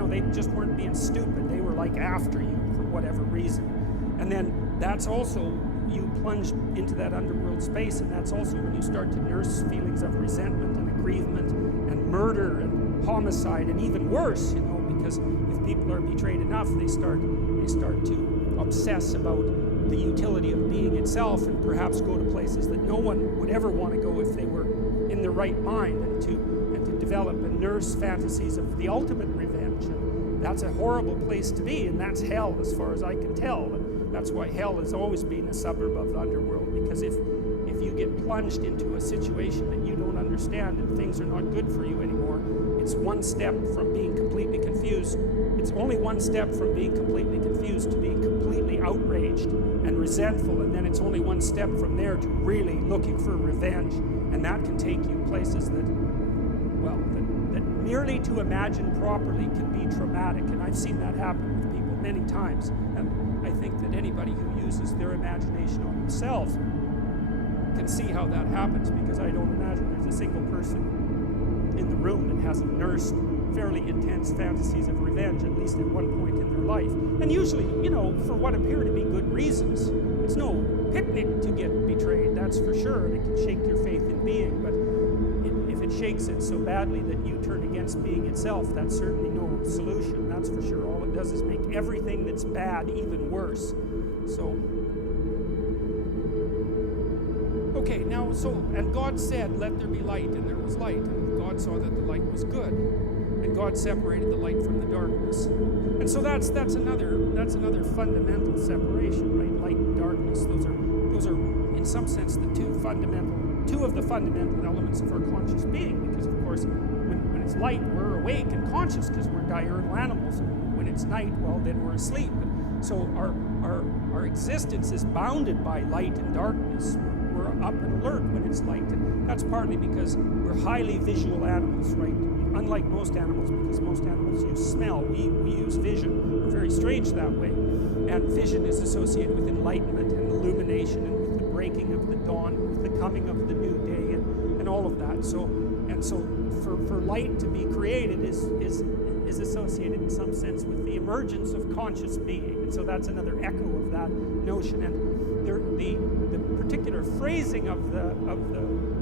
They just weren't being stupid. They were, like, after you for whatever reason. And then that's also, you plunge into that underworld space, and that's also when you start to nurse feelings of resentment and aggrievement and murder and homicide, and even worse, because if people are betrayed enough, they start to obsess about the utility of being itself, and perhaps go to places that no one would ever want to go if they were in their right mind, and to develop and nurse fantasies of the ultimate revenge. And that's a horrible place to be, and that's hell as far as I can tell. And that's why hell has always been a suburb of the underworld, because if you get plunged into a situation that you don't understand and things are not good for you anymore, it's one step from being completely confused. It's only one step from being completely confused to being completely outraged and resentful, and then it's only one step from there to really looking for revenge. And that can take you places that merely to imagine properly can be traumatic. And I've seen that happen with people many times. And I think that anybody who uses their imagination on themselves can see how that happens, because I don't imagine there's a single person in the room that hasn't nursed fairly intense fantasies of revenge, at least at one point in their life. And usually, for what appear to be good reasons. It's no picnic to get betrayed, that's for sure, and it can shake your faith in being, but if it shakes it so badly that you turn against being itself, that's certainly no solution, that's for sure. All it does is make everything that's bad even worse. Okay, now, and God said, let there be light, and there was light, and God saw that the light was good, and God separated the light from the darkness. And so that's another fundamental separation, right? Light and darkness, those are in some sense the two of the fundamental elements of our conscious being, because of course when it's light, we're awake and conscious because we're diurnal animals, and when it's night, well, then we're asleep. So our existence is bounded by light and darkness. We're up and alert when it's light, and that's partly because we're highly visual animals, right? Unlike most animals, because most animals use smell, we use vision. We're very strange that way. And vision is associated with enlightenment and illumination, and with the breaking of the dawn, and with the coming of the new day, and all of that. So for light to be created is associated in some sense with the emergence of conscious being. And so that's another echo of that notion. And the particular phrasing of the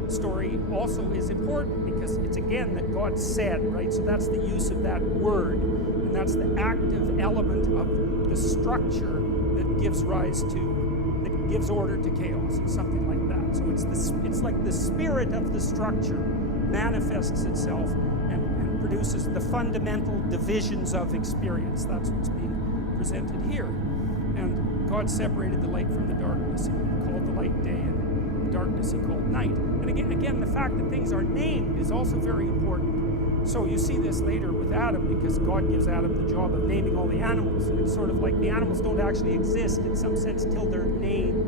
story also is important, because it's again that God said, right? So that's the use of that word, and that's the active element of the structure that gives order to chaos, and something like that. So it's like the spirit of the structure manifests itself and produces the fundamental divisions of experience. That's what's being presented here. And God separated the light from the darkness. He called the light day, and the darkness he called night. And again, the fact that things are named is also very important. So you see this later with Adam, because God gives Adam the job of naming all the animals. And it's sort of like the animals don't actually exist in some sense till they're named.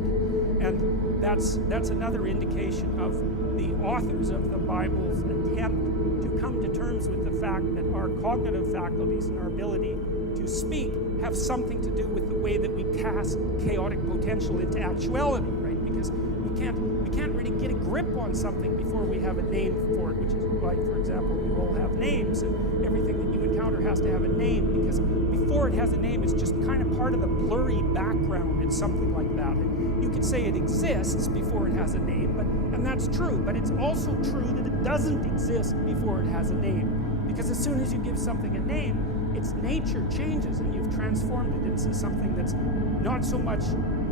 And that's another indication of the authors of the Bible's attempt to come to terms with the fact that our cognitive faculties and our ability to speak have something to do with the way that we cast chaotic potential into actuality, right? Because we can't really get a grip on something before we have a name for it, which is why, for example, we all have names, and everything that you encounter has to have a name, because before it has a name, it's just kind of part of the blurry background. It's something like that. And you could say it exists before it has a name, and that's true, but it's also true that it doesn't exist before it has a name, because as soon as you give something a name, its nature changes, and you've transformed it into something that's not so much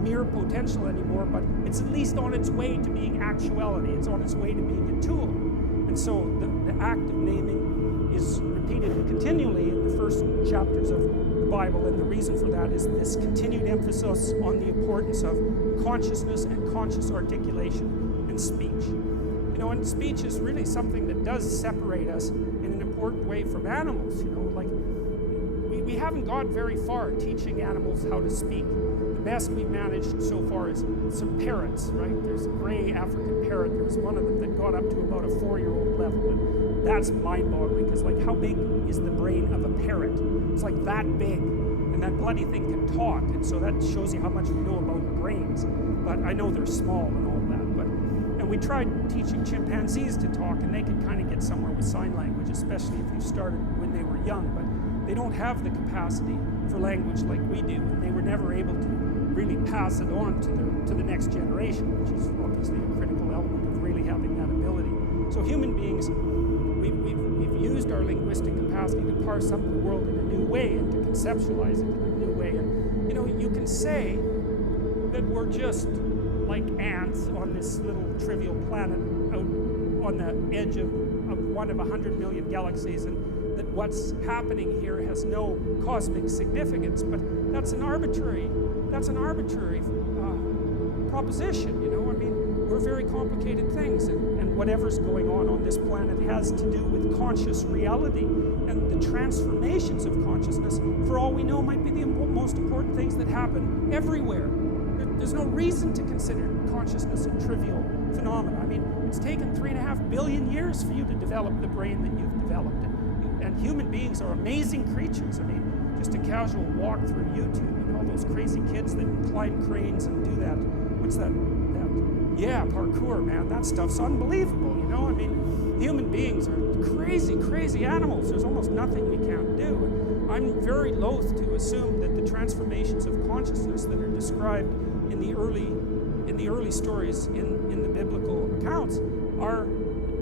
mere potential anymore, but it's at least on its way to being actuality. It's on its way to being a tool. And so the act of naming is repeated continually in the first chapters of the Bible, and the reason for that is this continued emphasis on the importance of consciousness and conscious articulation and speech. You know, and speech is really something that does separate us in an important way from animals. You know, like we haven't got very far teaching animals how to speak. The best we've managed so far is some parrots, right? There's a gray African parrot. There's one of them that got up to about a 4-year-old level, and that's mind-boggling, because like, how big is the brain of a parrot? It's like that big, and that bloody thing can talk, and so that shows you how much we know about brains. But I know they're small and all that, and we tried teaching chimpanzees to talk, and they could kind of get somewhere with sign language, especially if you started when they were young, but they don't have the capacity for language like we do, and they were never able to really pass it on to the next generation, which is obviously a critical element of really having that ability. So human beings, we've used our linguistic capacity to parse up the world in a new way and to conceptualize it in a new way. And you know, you can say that we're just like ants on this little trivial planet out on the edge of one of 100 million galaxies, and that what's happening here has no cosmic significance. But that's an arbitrary proposition, you know. I mean, we're very complicated things, and whatever's going on this planet has to do with conscious reality, and the transformations of consciousness, for all we know, might be the most important things that happen everywhere. There's no reason to consider consciousness a trivial phenomenon. I mean, it's taken 3.5 billion years for you to develop the brain that you've developed. And human beings are amazing creatures. I mean, just a casual walk through YouTube and all those crazy kids that climb cranes and do that. What's that? Yeah, parkour, man. That stuff's unbelievable, you know? I mean, human beings are crazy, crazy animals. There's almost nothing we can't do. And I'm very loath to assume that the transformations of consciousness that are described in the early stories in the biblical accounts are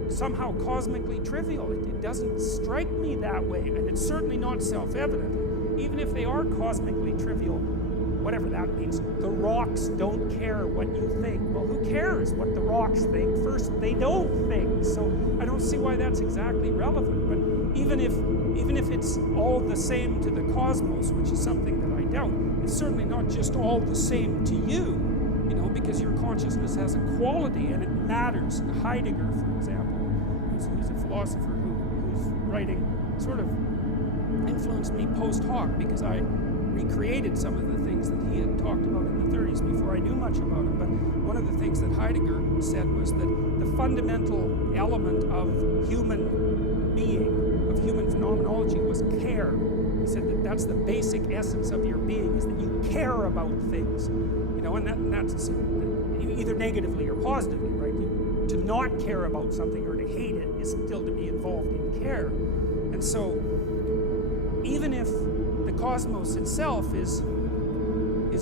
somehow cosmically trivial. It doesn't strike me that way, and it's certainly not self-evident. Even if they are cosmically trivial, whatever that means, the rocks don't care what you think. Well, who cares what the rocks think? First, they don't think, so I don't see why that's exactly relevant. But even if it's all the same to the cosmos, which is something that I doubt, it's certainly not just all the same to you, you know, because your consciousness has a quality and it matters. Heidegger, for example, who's a philosopher whose writing sort of influenced me post hoc, because I recreated some of the things that he had talked about in the 30s before I knew much about him. But one of the things that Heidegger said was that the fundamental element of human being, of human phenomenology, was care. He said that that's the basic essence of your being, is that you care about things. You know, and that's either negatively or positively, right? To not care about something or to hate it is still to be involved in care. And so, even if the cosmos itself is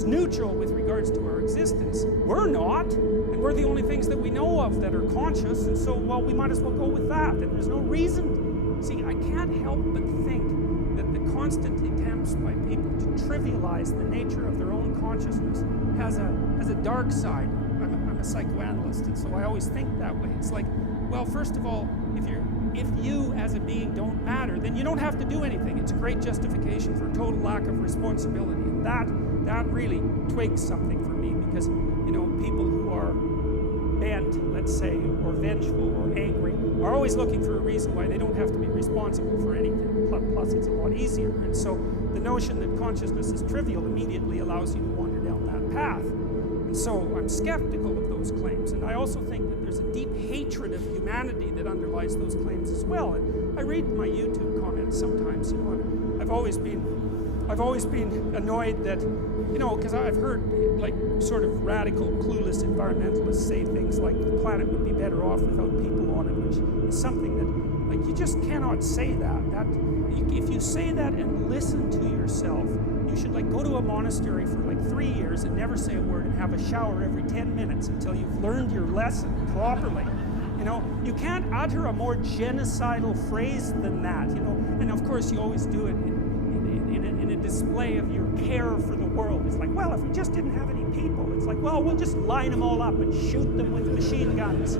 neutral with regards to our existence, we're not, and we're the only things that we know of that are conscious, and so, well, we might as well go with that, and there's no reason. See, I can't help but think that the constant attempts by people to trivialize the nature of their own consciousness has a dark side. I'm a psychoanalyst, and so I always think that way. It's like, Well, first of all, if you as a being don't matter, then you don't have to do anything. It's a great justification for total lack of responsibility. And that really twigs something for me, because, people who are bent, let's say, or vengeful or angry, are always looking for a reason why they don't have to be responsible for anything. Plus, it's a lot easier. And so the notion that consciousness is trivial immediately allows you to wander down that path. And so I'm skeptical of those claims. And I also think that there's a deep hatred of humanity that underlies those claims as well. And I read my YouTube comments sometimes, I've always been annoyed that, because I've heard like sort of radical, clueless environmentalists say things like the planet would be better off without people on it, which is something that, like, you just cannot say that. If you say that and listen to yourself, you should like go to a monastery for like 3 years and never say a word and have a shower every 10 minutes until you've learned your lesson properly. You can't utter a more genocidal phrase than that, and of course you always do it in a display of your care for the world. It's like, well, if we just didn't have any people, it's like, well, we'll just line them all up and shoot them with machine guns.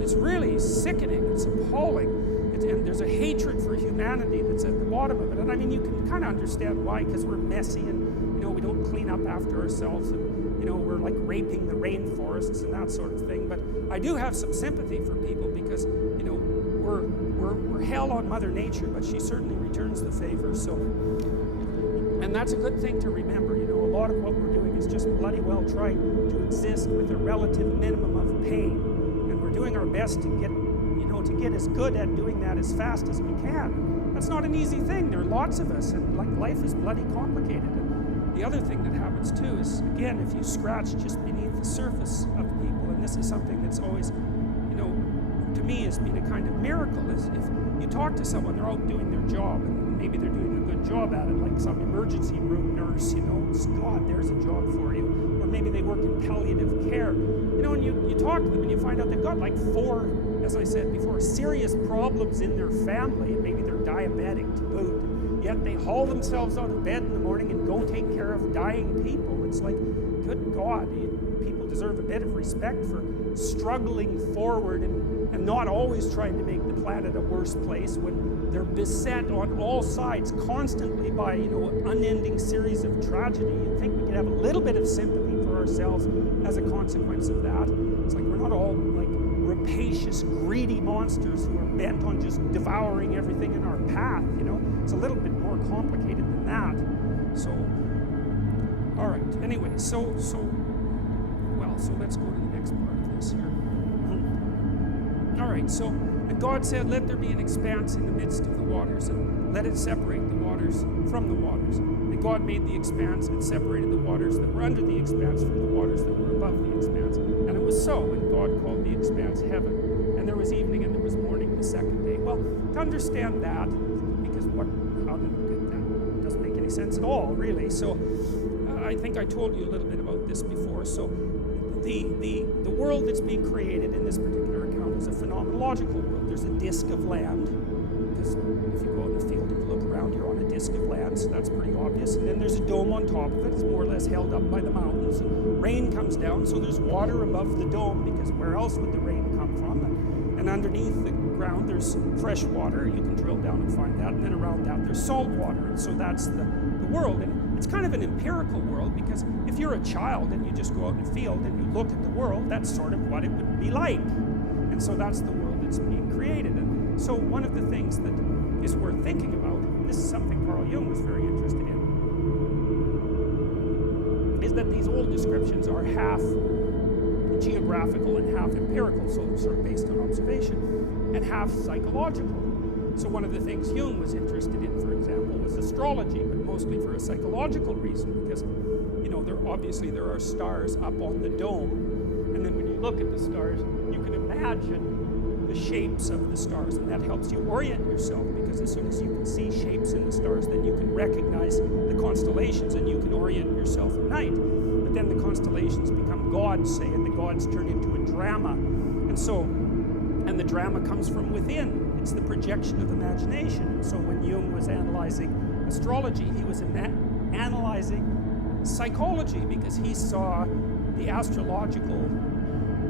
It's really sickening, it's appalling. And there's a hatred for humanity that's at the bottom of it. And I mean, you can kind of understand why, because we're messy and, we don't clean up after ourselves, and, we're like raping the rainforests and that sort of thing. But I do have some sympathy for people because, we're hell on Mother Nature, but she certainly returns the favor. So, and that's a good thing to remember. A lot of what we're doing is just bloody well trying to exist with a relative minimum of pain. And we're doing our best to get as good at doing that as fast as we can. That's not an easy thing. There are lots of us, and like life is bloody complicated. And the other thing that happens too is, again, if you scratch just beneath the surface of people, and this is something that's always, to me has been a kind of miracle, is if you talk to someone, they're out doing their job, and maybe they're doing a good job at it, like some emergency room nurse, God, there's a job for you. Or maybe they work in palliative care, and you talk to them and you find out they've got like 4, as I said before, serious problems in their family, and maybe they're diabetic to boot, yet they haul themselves out of bed in the morning and go take care of dying people. It's like, good God, people deserve a bit of respect for struggling forward and not always trying to make the planet a worse place when they're beset on all sides constantly by, an unending series of tragedy. You'd think we could have a little bit of sympathy for ourselves as a consequence of that. It's like we're not all like rapacious, greedy monsters who are bent on just devouring everything in our path, It's a little bit more complicated than that. So, all right. Anyway, so let's go to the next part of this here. All right, so and God said, let there be an expanse in the midst of the waters, and let it separate the waters from the waters. And God made the expanse and separated the waters that were under the expanse from the waters that were above the expanse. And it was so, and God called the expanse heaven. And there was evening and there was morning the second day. Well, to understand that, because how did that? It doesn't make any sense at all, really. So I think I told you a little bit about this before. So the world that's being created in this particular account is a phenomenological world. There's a disk of land, because if you go out in the field and you look around, you're on a disk of land, so that's pretty obvious. And then there's a dome on top of it. It's more or less held up by the mountains. And rain comes down, so there's water above the dome, because where else would the rain come from? And underneath the ground, there's fresh water. You can drill down and find that. And then around that, there's salt water. And so that's the world. And it's kind of an empirical world, because if you're a child and you just go out in the field and you look at the world, that's sort of what it would be like. And so that's the world that's being created. And so one of the things that is worth thinking about, and this is something Carl Jung was very interested in, is that these old descriptions are half geographical and half empirical, so sort of based on observation, and half psychological. So one of the things Jung was interested in, for example, was astrology, but mostly for a psychological reason, because, there are stars up on the dome, and then when you look at the stars, you can imagine the shapes of the stars, and that helps you orient yourself, because as soon as you can see shapes in the stars, then you can recognize the constellations, and you can orient yourself at night. But then the constellations become gods, say, and the gods turn into a drama, and the drama comes from within. It's the projection of imagination. And so when Jung was analyzing astrology, he was analyzing psychology, because he saw the astrological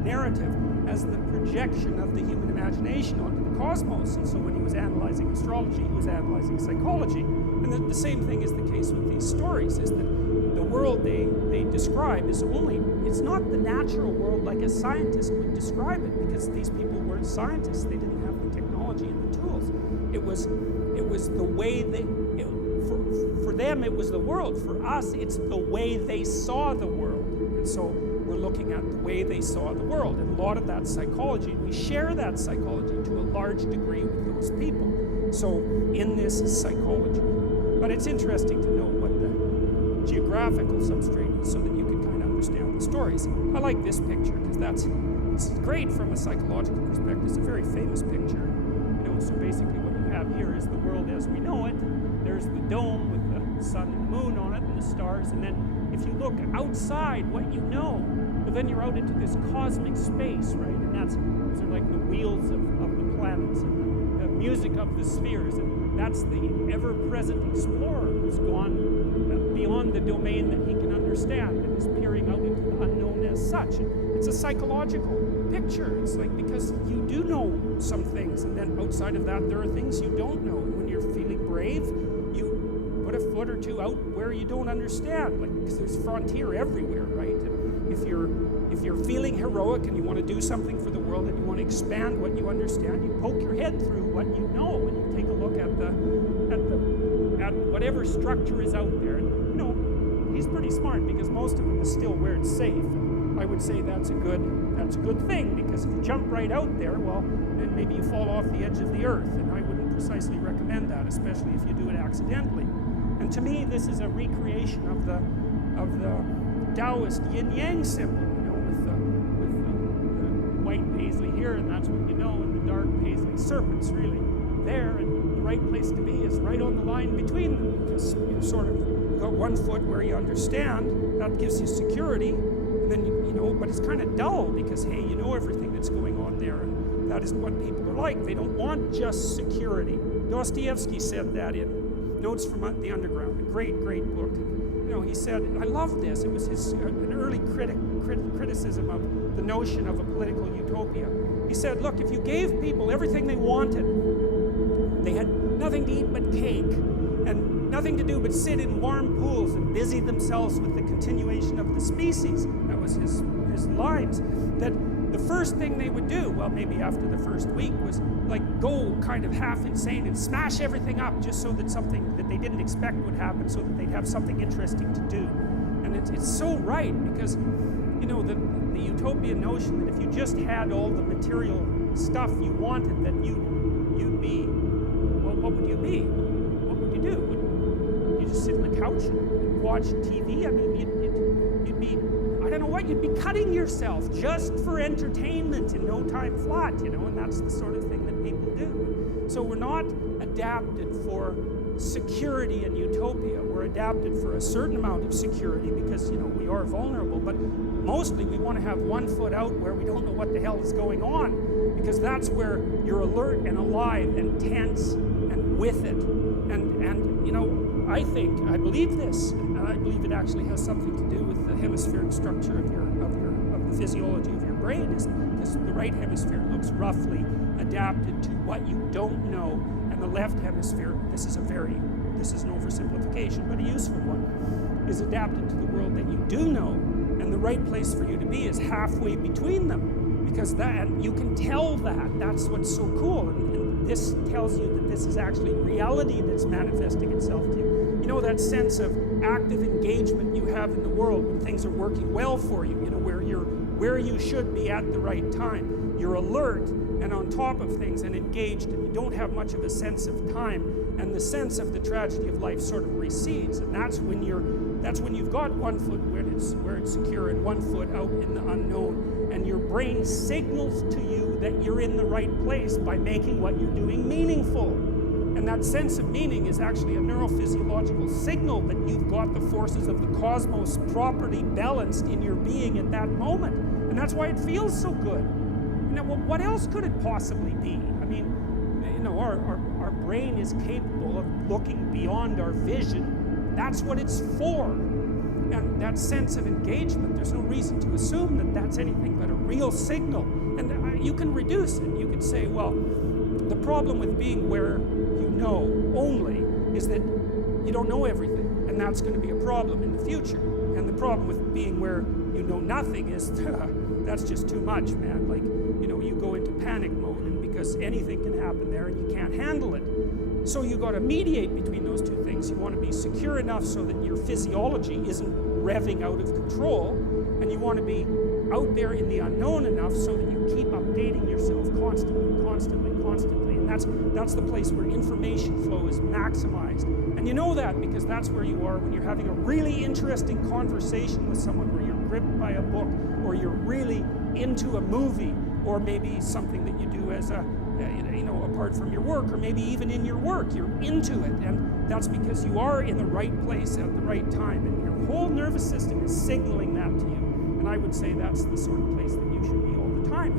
narrative as the projection of the human imagination onto the cosmos. And so when he was analyzing astrology, he was analyzing psychology. And the same thing is the case with these stories, is that the world they describe is it's not the natural world like a scientist would describe it, because these people weren't scientists. They didn't have the technology and the tools. It was the way for them it was the world. For us, it's the way they saw the world. And so we're looking at the way they saw the world, and a lot of that psychology, we share that psychology to a large degree with those people. So in this is psychology. But it's interesting to know what the geographical substrate is so that you can kind of understand the stories. I like this picture because it's great from a psychological perspective. It's a very famous picture. So basically what you have here is the world as we know it. There's the dome with the sun and the moon on it and the stars, and then if you look outside what you know, well, then you're out into this cosmic space, right? And those are like the wheels of the planets and the music of the spheres, and that's the ever-present explorer who's gone beyond the domain that he can understand and is peering out into the unknown as such. It's a psychological picture. It's like, because you do know some things, and then outside of that there are things you don't know. And when you're feeling brave, you put a foot or two out where you don't understand, like, because there's frontier everywhere, right? And if you're feeling heroic and you want to do something for the world and you want to expand what you understand, you poke your head through what you know and you take a look at whatever structure is out there. And he's pretty smart, because most of it is still where it's safe. And I would say that's a good thing, because if you jump right out there, well, then maybe you fall off the edge of the earth, and I wouldn't precisely recommend that, especially if you do it accidentally. And to me, this is a recreation of the Taoist yin-yang symbol, with the white paisley here, and that's what you know, and the dark paisley serpents really there, and the right place to be is right on the line between them, because you've got one foot where you understand, that gives you security, and then but it's kind of dull, because hey, you know everything that's going on there, and that isn't what people are like. They don't want just security. Dostoevsky said that in Notes from the Underground, a great book. He said, I love this. It was an early criticism of the notion of a political utopia. He said, look, if you gave people everything they wanted, they had nothing to eat but cake, and nothing to do but sit in warm pools and busy themselves with the continuation of the species. That was his lines. That the first thing they would do, well, maybe after the first week, was like go kind of half insane and smash everything up just so that something that they didn't expect would happen, so that they'd have something interesting to do. And it's so right, because the utopian notion that if you just had all the material stuff you wanted, that you'd be, well, what would you be? What would you do? Would you just sit on the couch and watch TV? I mean, you'd be, I don't know what, you'd be cutting yourself just for entertainment in no time flat, and that's the sort of thing that people do. So we're not adapted for security and utopia. We're adapted for a certain amount of security because, we are vulnerable, but mostly we want to have one foot out where we don't know what the hell is going on, because that's where you're alert and alive and tense and with it. And I believe this, and I believe it actually has something to do with the hemispheric structure of the physiology of your brain, is because the right hemisphere looks roughly adapted to what you don't know, and the left hemisphere, this is an oversimplification, but a useful one, is adapted to the world that you do know, and the right place for you to be is halfway between them, because you can tell that's what's so cool, and this tells you that this is actually reality that's manifesting itself to you. That sense of active engagement you have in the world when things are working well for you, where you should be at the right time. You're alert and on top of things and engaged, and you don't have much of a sense of time, and the sense of the tragedy of life sort of recedes, and that's when you've got one foot where it's secure and one foot out in the unknown, and your brain signals to you that you're in the right place by making what you're doing meaningful. And that sense of meaning is actually a neurophysiological signal that you've got the forces of the cosmos properly balanced in your being at that moment. And that's why it feels so good. What else could it possibly be? I mean, our brain is capable of looking beyond our vision. That's what it's for. And that sense of engagement, there's no reason to assume that that's anything but a real signal. And you can reduce it. You could say, well, the problem with being where you know only is that you don't know everything, and that's going to be a problem in the future. And the problem with being where you know nothing is that's just too much, man. Like, you go into panic mode, and because anything can happen there and you can't handle it. So you got to mediate between those two things. You want to be secure enough so that your physiology isn't revving out of control, and you want to be out there in the unknown enough so that you keep updating yourself constantly. And that's the place where information flow is maximized. And you know that because that's where you are when you're having a really interesting conversation with someone, where you're gripped by a book, or you're really into a movie, or maybe something that you do as apart from your work, or maybe even in your work, you're into it. And that's because you are in the right place at the right time, and your whole nervous system is signaling that to you. And I would say that's the sort of place that you should be all the time.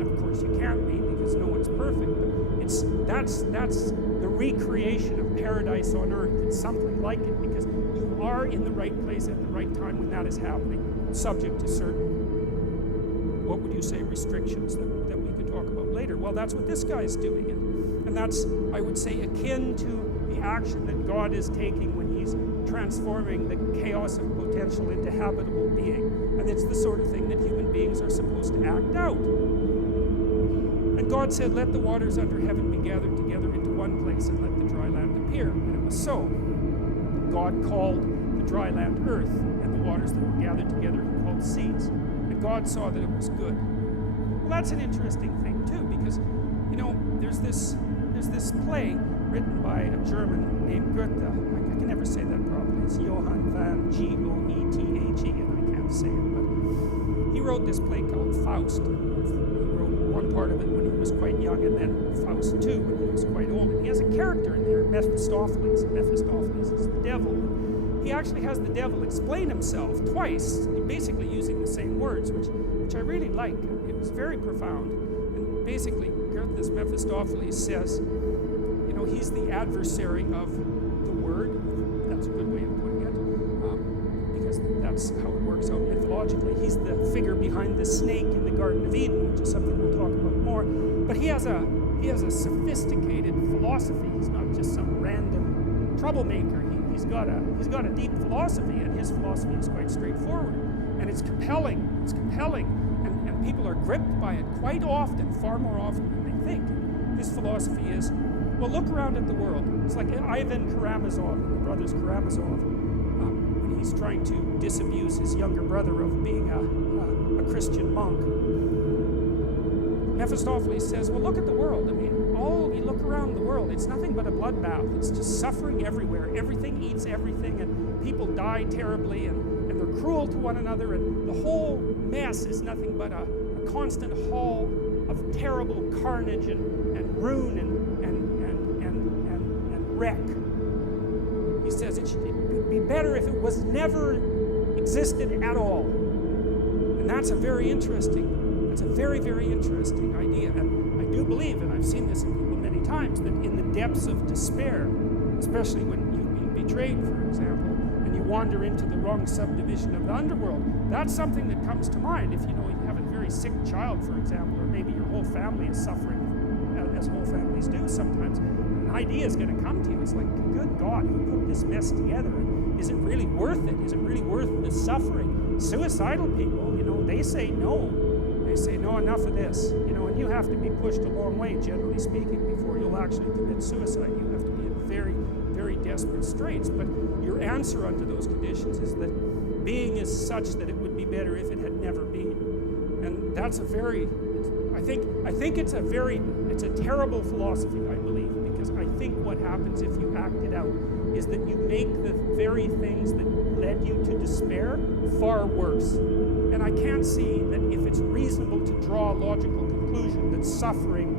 And of course you can't be, because no one's perfect, but that's the recreation of paradise on earth. It's something like it, because you are in the right place at the right time when that is happening, subject to certain, what would you say, restrictions that we could talk about later. Well, that's what this guy is doing, and that's, I would say, akin to the action that God is taking when he's transforming the chaos of potential into habitable being. And it's the sort of thing that human beings are supposed to act out. And God said, let the waters under heaven be gathered together into one place, and let the dry land appear. And it was so. God called the dry land earth, and the waters that were gathered together he called seas. And God saw that it was good. Well, that's an interesting thing too, because there's this play written by a German named Goethe. I can never say that properly. It's Johann van Goethe, and I can't say it, but he wrote this play called Faust. He wrote one part of it when he was quite young, and then Faust 2 when he was quite old. And he has a character in there, Mephistopheles. Mephistopheles is the devil. He actually has the devil explain himself twice, basically using the same words, which I really like. It was very profound. And basically, Goethe's Mephistopheles says, he's the adversary of the Word. That's a good way of putting it, because that's how it works out mythologically. He's the figure behind the snake in the Garden of Eden, which is something we'll talk about more. But he has a sophisticated philosophy. He's not just some random troublemaker. He's got a deep philosophy, and his philosophy is quite straightforward, and it's compelling. And people are gripped by it quite often, far more often than they think. His philosophy is, well, look around at the world. It's like Ivan Karamazov, the brothers Karamazov, when he's trying to disabuse his younger brother of being a Christian monk. Mephistopheles says, well, look at the world. I mean, you look around the world, it's nothing but a bloodbath. It's just suffering everywhere. Everything eats everything, and people die terribly, and they're cruel to one another, and the whole mess is nothing but a constant haul of terrible carnage and ruin and wreck. He says it would be better if it was never existed at all. And that's a very, very interesting idea. And I do believe, and I've seen this in people many times, that in the depths of despair, especially when you've been betrayed, for example, and you wander into the wrong subdivision of the underworld, that's something that comes to mind. If you have a very sick child, for example, or maybe your whole family is suffering, as whole families do sometimes, an idea is going to come to you. It's like, good God, who put this mess together? Is it really worth it? Is it really worth the suffering? Suicidal people, they say no. They say, no, enough of this. And you have to be pushed a long way, generally speaking, before you'll actually commit suicide. You have to be in very, very desperate straits. But your answer under those conditions is that being is such that it would be better if it had never been. And that's I think it's a terrible philosophy, I believe, because I think what happens if you act it out is that you make the very things that led you to despair far worse. And I can't see that if it's reasonable to draw a logical conclusion that suffering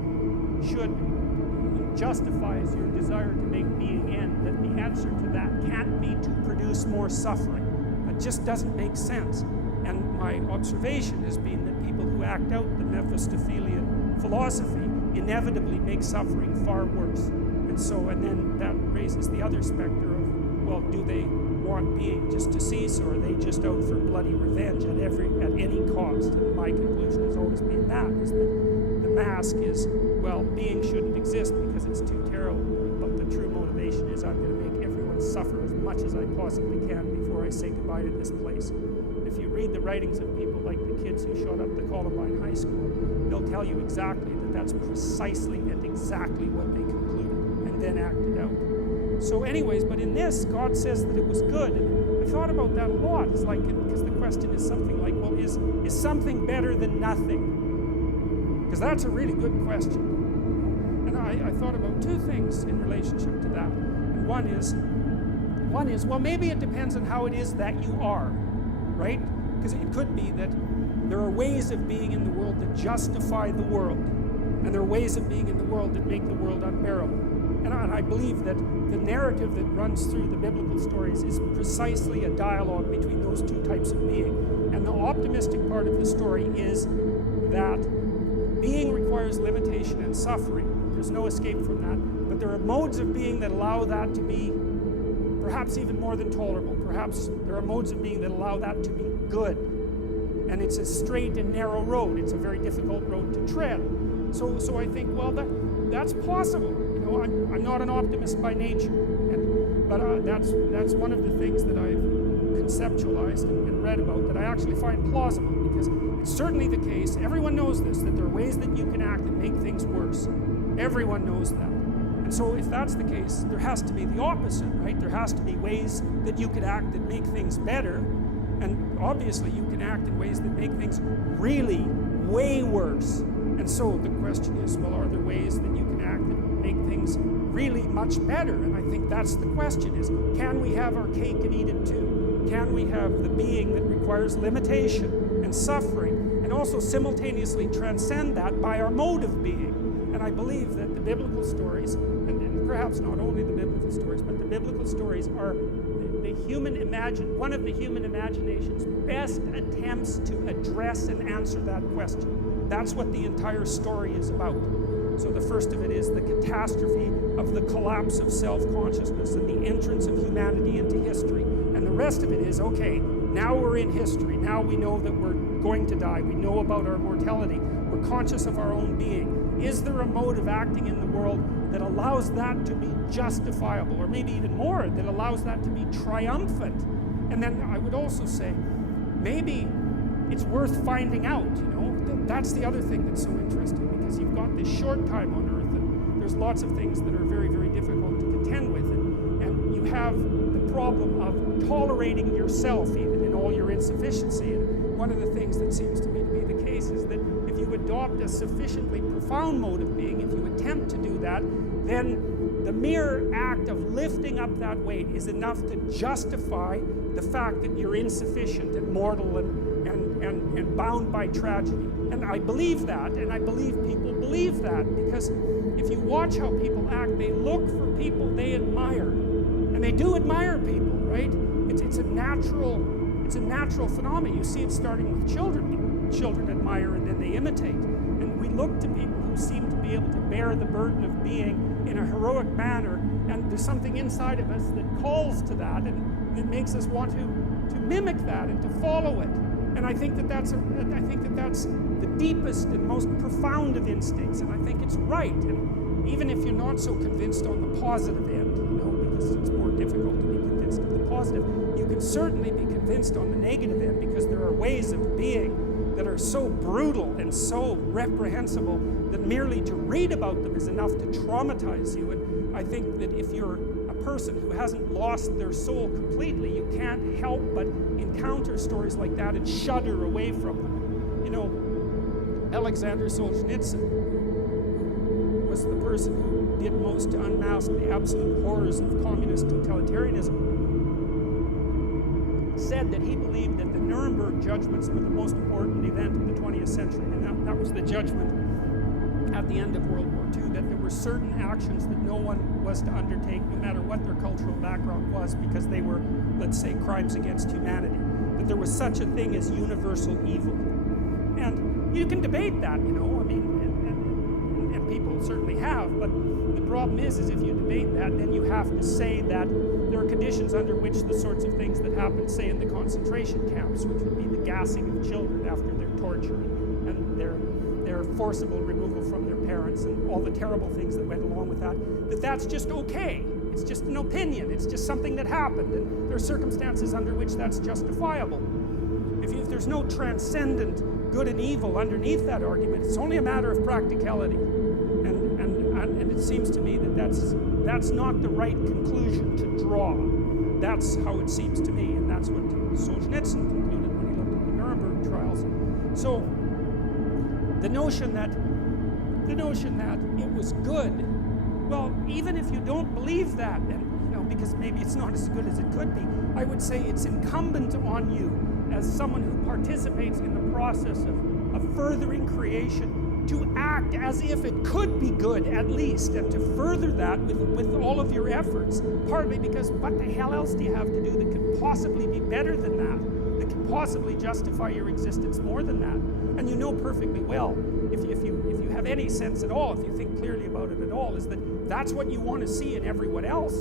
justifies your desire to make being end, that the answer to that can't be to produce more suffering. It just doesn't make sense. And my observation has been that people who act out the Mephistophelian philosophy inevitably make suffering far worse. And then that raises the other specter of, well, do they want being just to cease, or are they just out for bloody revenge at any cost? And my conclusion has always been that, is that the mask is, well, being shouldn't exist because it's too terrible, but the true motivation is I'm going to make everyone suffer as much as I possibly can before I say goodbye to this place. If you read the writings of people like the kids who showed up at the Columbine High School, they'll tell you exactly that that's precisely and exactly what they concluded and then acted out. So anyways, but in this, God says that it was good. And I thought about that a lot. It's like, because the question is something like, well, is something better than nothing? Because that's a really good question. And I thought about two things in relationship to that. And one is, well, maybe it depends on how it is that you are, right? Because it could be that there are ways of being in the world that justify the world, and there are ways of being in the world that make the world unbearable. And I believe that the narrative that runs through the biblical stories is precisely a dialogue between those two types of being. And the optimistic part of the story is that being requires limitation and suffering. There's no escape from that. But there are modes of being that allow that to be perhaps even more than tolerable. Perhaps there are modes of being that allow that to be good. And it's a straight and narrow road. It's a very difficult road to tread. So I think, well, that's possible. You know, I'm not an optimist by nature, but that's one of the things that I've conceptualized and read about that I actually find plausible, because it's certainly the case. Everyone knows this, that there are ways that you can act that make things worse. Everyone knows that. And so if that's the case, there has to be the opposite, right? There has to be ways that you could act that make things better, and obviously you can act in ways that make things really way worse. And so the question is, well, are there ways that you can act that make things really much better? And I think that's the question, is can we have our cake and eat it too? Can we have the being that requires limitation and suffering, and also simultaneously transcend that by our mode of being? And I believe that the biblical stories, and perhaps not only the biblical stories, but the biblical stories are one of the human imagination's best attempts to address and answer that question. That's what the entire story is about. So the first of it is the catastrophe of the collapse of self-consciousness and the entrance of humanity into history. And the rest of it is, okay, now we're in history. Now we know that we're going to die. We know about our mortality. We're conscious of our own being. Is there a mode of acting in the world that allows that to be justifiable, or maybe even more, that allows that to be triumphant? And then I would also say, maybe it's worth finding out, you know. That's the other thing that's so interesting, because you've got this short time on Earth, and there's lots of things that are very, very difficult to contend with, and you have the problem of tolerating yourself even in all your insufficiency. And one of the things that seems to me to be the case is that if you adopt a sufficiently profound mode of being, if you attempt to do that, then the mere act of lifting up that weight is enough to justify the fact that you're insufficient and mortal and bound by tragedy. And I believe that, and I believe people believe that, because if you watch how people act, they look for people they admire. And they do admire people, right? It's a natural phenomenon. You see it starting with children. Children admire and then they imitate. And we look to people who seem to be able to bear the burden of being in a heroic manner, and there's something inside of us that calls to that, and it makes us want to mimic that and to follow it. And I think that that's the deepest and most profound of instincts, and I think it's right. And even if you're not so convinced on the positive end, you know, because it's more difficult to be convinced of the positive, you can certainly be convinced on the negative end, because there are ways of being that are so brutal and so reprehensible that merely to read about them is enough to traumatize you. And I think that if you're a person who hasn't lost their soul completely, you can't help but encounter stories like that and shudder away from them. You know, Alexander Solzhenitsyn was the person who did most to unmask the absolute horrors of communist totalitarianism, said that he believed that the Nuremberg judgments were the most important event of the 20th century, and that was the judgment at the end of World War II, that there were certain actions that no one was to undertake, no matter what their cultural background was, because they were, let's say, crimes against humanity, that there was such a thing as universal evil. And you can debate that, you know, I mean, and people certainly have, but the problem is if you debate that, then you have to say that there are conditions under which the sorts of things that happen, say, in the concentration camps, which would be the gassing of children after their torture and their forcible removal from their parents and all the terrible things that went along with that, that's just okay. It's just an opinion. It's just something that happened, and there are circumstances under which that's justifiable. If there's no transcendent good and evil underneath that argument, it's only a matter of practicality. And it seems to me that that's not the right conclusion to draw. That's how it seems to me, and that's what Solzhenitsyn concluded when he looked at the Nuremberg trials. So the notion that it was good, well, even if you don't believe that, and because maybe it's not as good as it could be, I would say it's incumbent on you as someone who participates in the process of furthering creation to act as if it could be good, at least, and to further that with all of your efforts. Partly because what the hell else do you have to do that could possibly be better than that could possibly justify your existence more than that? And you know perfectly well, if you have any sense at all, if you think clearly about it at all, is that that's what you want to see in everyone else.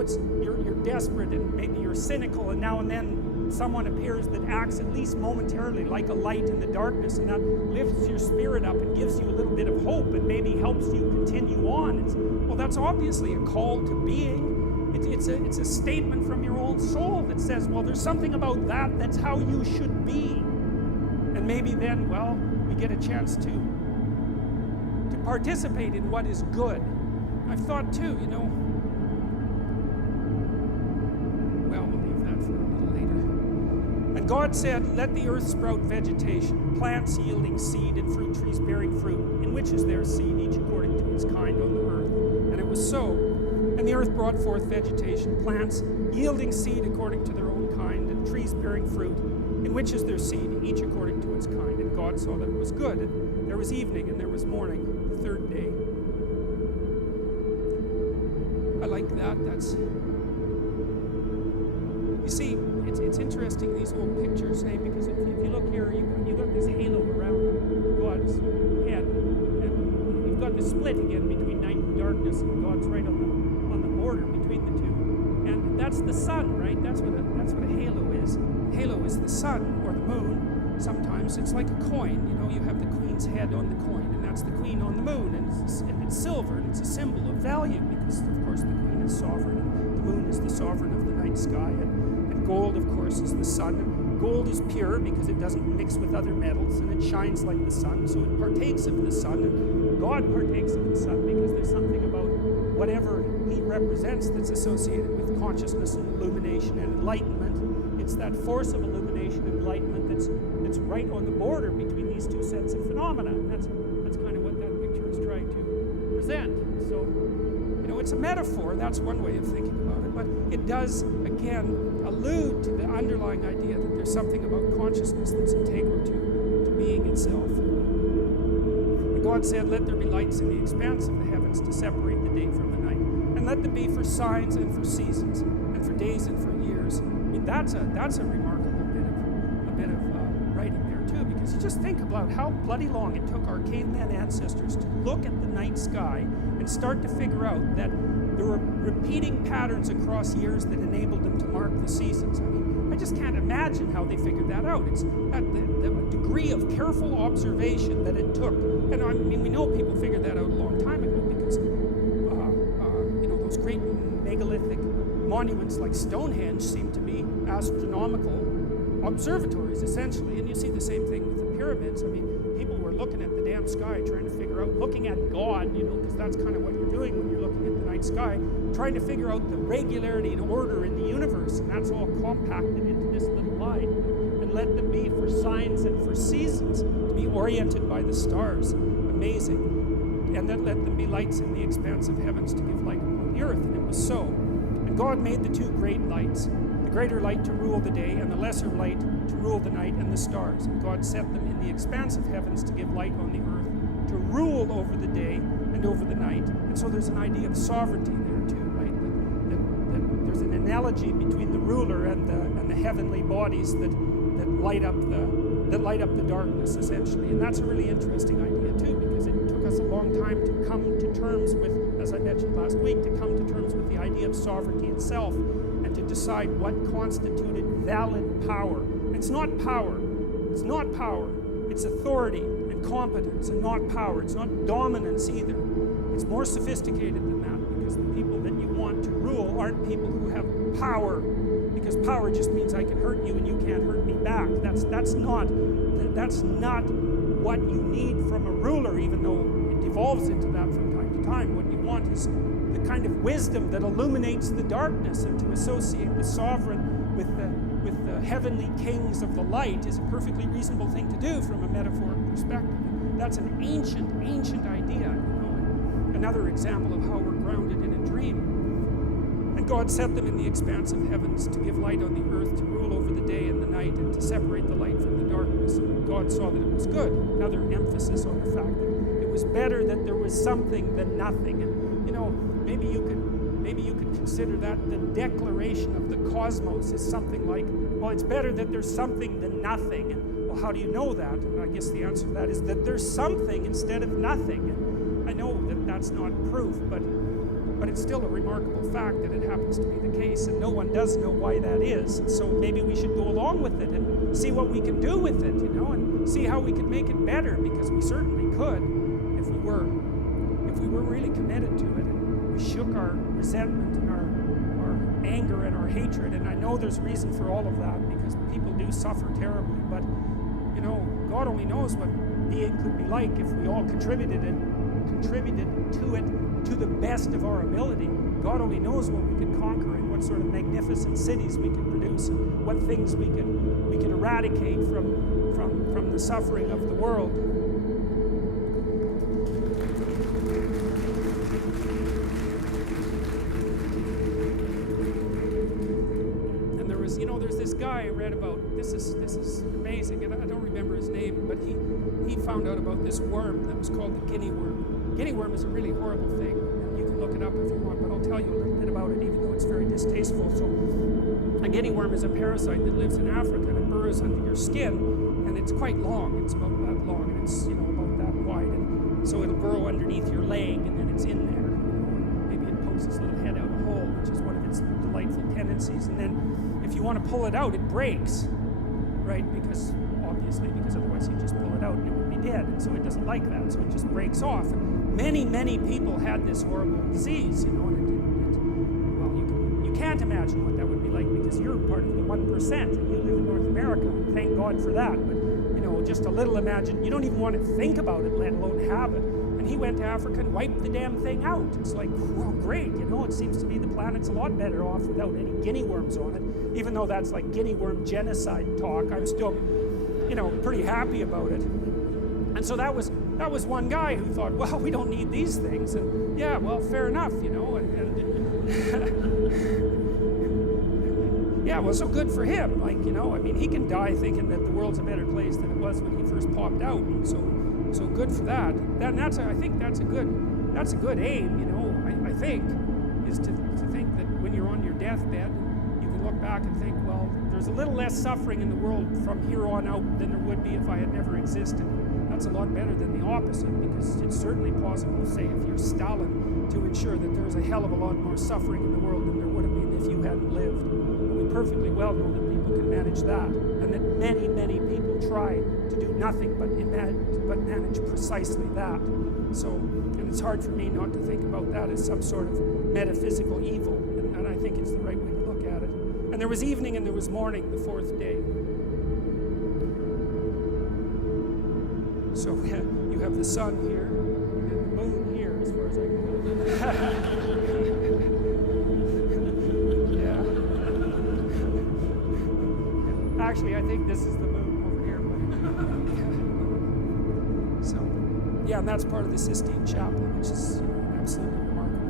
It's you're desperate and maybe you're cynical, and now and then someone appears that acts at least momentarily like a light in the darkness, and that lifts your spirit up and gives you a little bit of hope and maybe helps you continue on. Well, that's obviously a call to being. It's a statement from your old soul that says, well, there's something about that's how you should be. And maybe then, well, we get a chance to participate in what is good. I've thought too, well, we'll leave that for a little later. And God said, let the earth sprout vegetation, plants yielding seed and fruit trees bearing fruit, in which is their seed, each according to its kind on the earth. And it was so. And the earth brought forth vegetation, plants yielding seed according to their own kind, and trees bearing fruit, in which is their seed, each according to its kind. And God saw that it was good. And there was evening and there was morning, the third day. I like that. You see, it's interesting, these old pictures, because if you look here, you've got this halo around God's head, and you've got the split again between night and darkness, and God's right on the border between the two. And that's the sun, right? That's what a halo is. A halo is the sun or the moon. Sometimes it's like a coin. You have the queen's head on the coin, and that's the queen on the moon, and it's silver, and it's a symbol of value because, of course, the queen is sovereign, and the moon is the sovereign of the night sky, and gold, of course, is the sun. And gold is pure because it doesn't mix with other metals, and it shines like the sun, so it partakes of the sun, and God partakes of the sun because there's something about whatever he represents that's associated with consciousness and illumination and enlightenment. It's that force of illumination and enlightenment that's right on the border between these two sets of phenomena. And that's kind of what that picture is trying to present. So, it's a metaphor. That's one way of thinking about it. But it does, again, allude to the underlying idea that there's something about consciousness that's integral to being itself. And God said, let there be lights in the expanse of the heavens to separate the day from the night. And let them be for signs and for seasons and for days and for years. That's a remarkable bit of writing there too, because you just think about how bloody long it took our caveman ancestors to look at the night sky and start to figure out that there were repeating patterns across years that enabled them to mark the seasons. I just can't imagine how they figured that out. It's the degree of careful observation that it took. And we know people figured that out a long time ago because those great megalithic monuments like Stonehenge seem to be astronomical observatories, essentially. And you see the same thing with the pyramids. People were looking at the damn sky, trying to figure out, looking at God, because that's kind of what you're doing when you're looking at the night sky, trying to figure out the regularity and order in the universe. And that's all compacted into this little line. And let them be for signs and for seasons, to be oriented by the stars. Amazing. And then let them be lights in the expanse of heavens to give light upon the earth. And it was so. And God made the two great lights, the greater light to rule the day, and the lesser light to rule the night, and the stars. And God set them in the expanse of heavens to give light on the earth, to rule over the day and over the night. And so there's an idea of sovereignty there too, right? That there's an analogy between the ruler and the heavenly bodies that light up the darkness, essentially. And that's a really interesting idea too, because it took us a long time to come to terms with, as I mentioned last week, to come to terms with the idea of sovereignty itself and to decide what constituted valid power. It's not power. It's not power. It's authority and competence and not power. It's not dominance either. It's more sophisticated than that, because the people that you want to rule aren't people who have power, because power just means I can hurt you and you can't hurt me back. That's not what you need from a ruler, even though it devolves into that from time to time. What you want is the kind of wisdom that illuminates the darkness, and to associate the sovereign with the heavenly kings of the light is a perfectly reasonable thing to do from a metaphoric perspective. That's an ancient idea. Another example of how we're grounded in a dream. And God set them in the expanse of heavens to give light on the earth, to rule over the day and the night, and to separate the light from the darkness. And God saw that it was good. Another emphasis on the fact that it was better that there was something than nothing. And maybe you could consider that the declaration of the cosmos is something like, well, it's better that there's something than nothing. And, well, how do you know that? And I guess the answer to that is that there's something instead of nothing. And I know that that's not proof, but it's still a remarkable fact that it happens to be the case, and no one does know why that is. And so maybe we should go along with it and see what we can do with it, and see how we can make it better, because we certainly could if we were really committed to it, and we shook our resentment and our anger and our hatred. And I know there's reason for all of that, because people do suffer terribly, but God only knows what being could be like if we all contributed to it to the best of our ability. God only knows what we could conquer, and what sort of magnificent cities we could produce, and what things we could eradicate from the suffering of the world. And there's this guy I read about. This is amazing, and I don't remember his name, but he found out about this worm that was called the guinea worm. Guinea worm is a really horrible thing, and you can look it up if you want, but I'll tell you a little bit about it, even though it's very distasteful. So, a guinea worm is a parasite that lives in Africa, and it burrows under your skin, and it's quite long. It's about that long, and it's about that wide, and so it'll burrow underneath your leg, and then it's in there. Maybe it pokes its little head out a hole, which is one of its delightful tendencies. And then, if you want to pull it out, it breaks, right? Because otherwise you just pull it out and it would be dead. And so it doesn't like that, so it just breaks off. And many people had this horrible disease, and you can't imagine what that would be like, because you're part of the 1%, and you live in North America, and thank God for that. But just a little imagine, you don't even want to think about it, let alone have it. And he went to Africa and wiped the damn thing out. It's like, well, great, it seems to me the planet's a lot better off without any guinea worms on it. Even though that's like guinea worm genocide talk, I'm still pretty happy about it. And so that was one guy who thought, well, we don't need these things. And yeah, well, fair enough, yeah, well, so good for him. He can die thinking that the world's a better place than it was when he first popped out. And so good for that. I think that's a good aim, I think, is to think that when you're on your deathbed, you can look back and think, well, there's a little less suffering in the world from here on out than there would be if I had never existed. That's a lot better than the opposite, because it's certainly possible, say, if you're Stalin, to ensure that there's a hell of a lot more suffering in the world than there would have been if you hadn't lived. And we perfectly well know that people can manage that, and that many people try to do nothing but manage precisely that. So, and it's hard for me not to think about that as some sort of metaphysical evil, and I think it's the right way to look at it. And there was evening and there was morning, the fourth day. So you have the sun here, and then the moon here, as far as I can tell. Yeah. Actually, I think this is the moon over here. But so, yeah, and that's part of the Sistine Chapel, which is absolutely remarkable.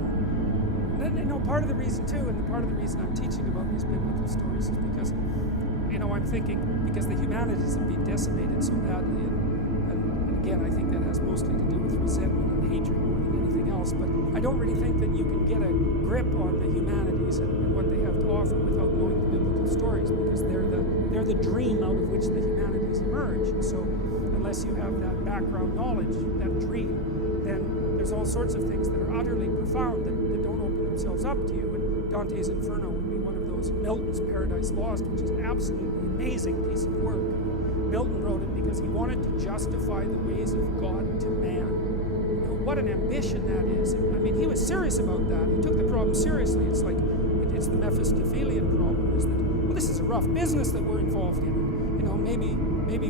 And part of the reason too, and part of the reason I'm teaching about these biblical stories is because, I'm thinking, because the humanities have been decimated so badly, and again, I think that has mostly to do with resentment and hatred more than anything else, but I don't really think that you can get a grip on the humanities and what they have to offer without knowing the biblical stories, because they're the dream out of which the humanities emerge. And so unless you have that background knowledge, that dream, then there's all sorts of things that are utterly profound that don't open themselves up to you. And Dante's Inferno would be one of those. Milton's Paradise Lost, which is an absolutely amazing piece of work. Milton wrote it because he wanted to justify the ways of God to man. You know, what an ambition that is. And, I mean, he was serious about that. He took the problem seriously. It's like, it's the Mephistophelian problem, is that, well, this is a rough business that we're involved in. And, you know, maybe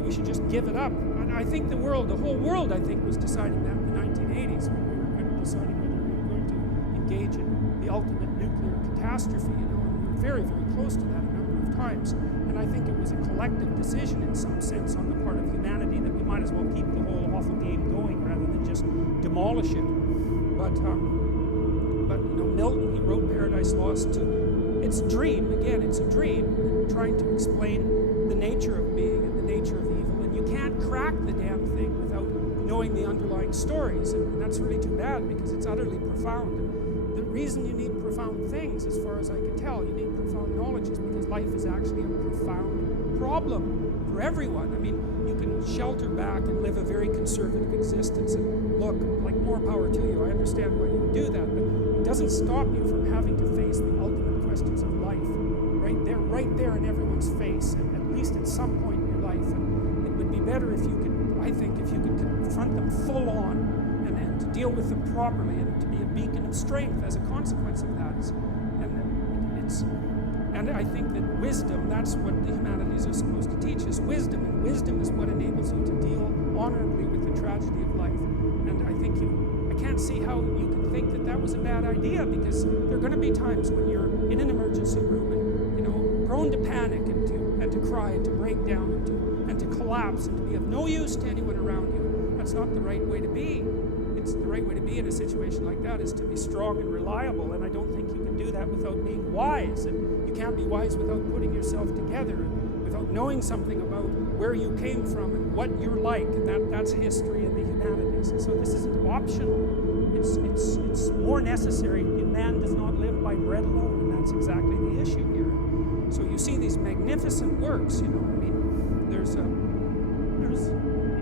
we should just give it up. And I think the whole world, I think, was deciding that in the 1980s when we were deciding whether we were going to engage in the ultimate nuclear catastrophe, you know, and we were very, very close to that a number of times. And I think it was a collective decision in some sense on the part of humanity that we might as well keep the whole awful game going rather than just demolish it. But you know, Milton, he wrote Paradise Lost to, it's a dream, again, it's a dream, trying to explain the nature of being and the nature of evil. And you can't crack the damn thing without knowing the underlying stories. And that's really too bad because it's utterly profound. And the reason you need profound things, as far as I can tell, you need profound knowledge is because life is actually a profound problem for everyone. I mean, you can shelter back and live a very conservative existence and look, like, more power to you. I understand why you would do that, but it doesn't stop you from having to face the ultimate questions of life. Right there in everyone's face, and at least at some point in your life. And it would be better if you could, I think, if you could confront them full on and to deal with them properly and to be a beacon of strength as a consequence of that. And I think that wisdom, that's what the humanities are supposed to teach us, wisdom. And wisdom is what enables you to deal honorably with the tragedy of life. And I think I can't see how you can think that that was a bad idea, because there are going to be times when you're in an emergency room and, you know, prone to panic and to cry and to break down and to collapse and to be of no use to anyone around you. That's not the right way to be. It's the right way to be in a situation like that is to be strong and reliable, and I don't think you can do that without being wise. And you can't be wise without putting yourself together, and without knowing something about where you came from and what you're like, and that's history and the humanities. And so this isn't optional. It's more necessary. Man does not live by bread alone, and that's exactly the issue here. So you see these magnificent works, you know. I mean,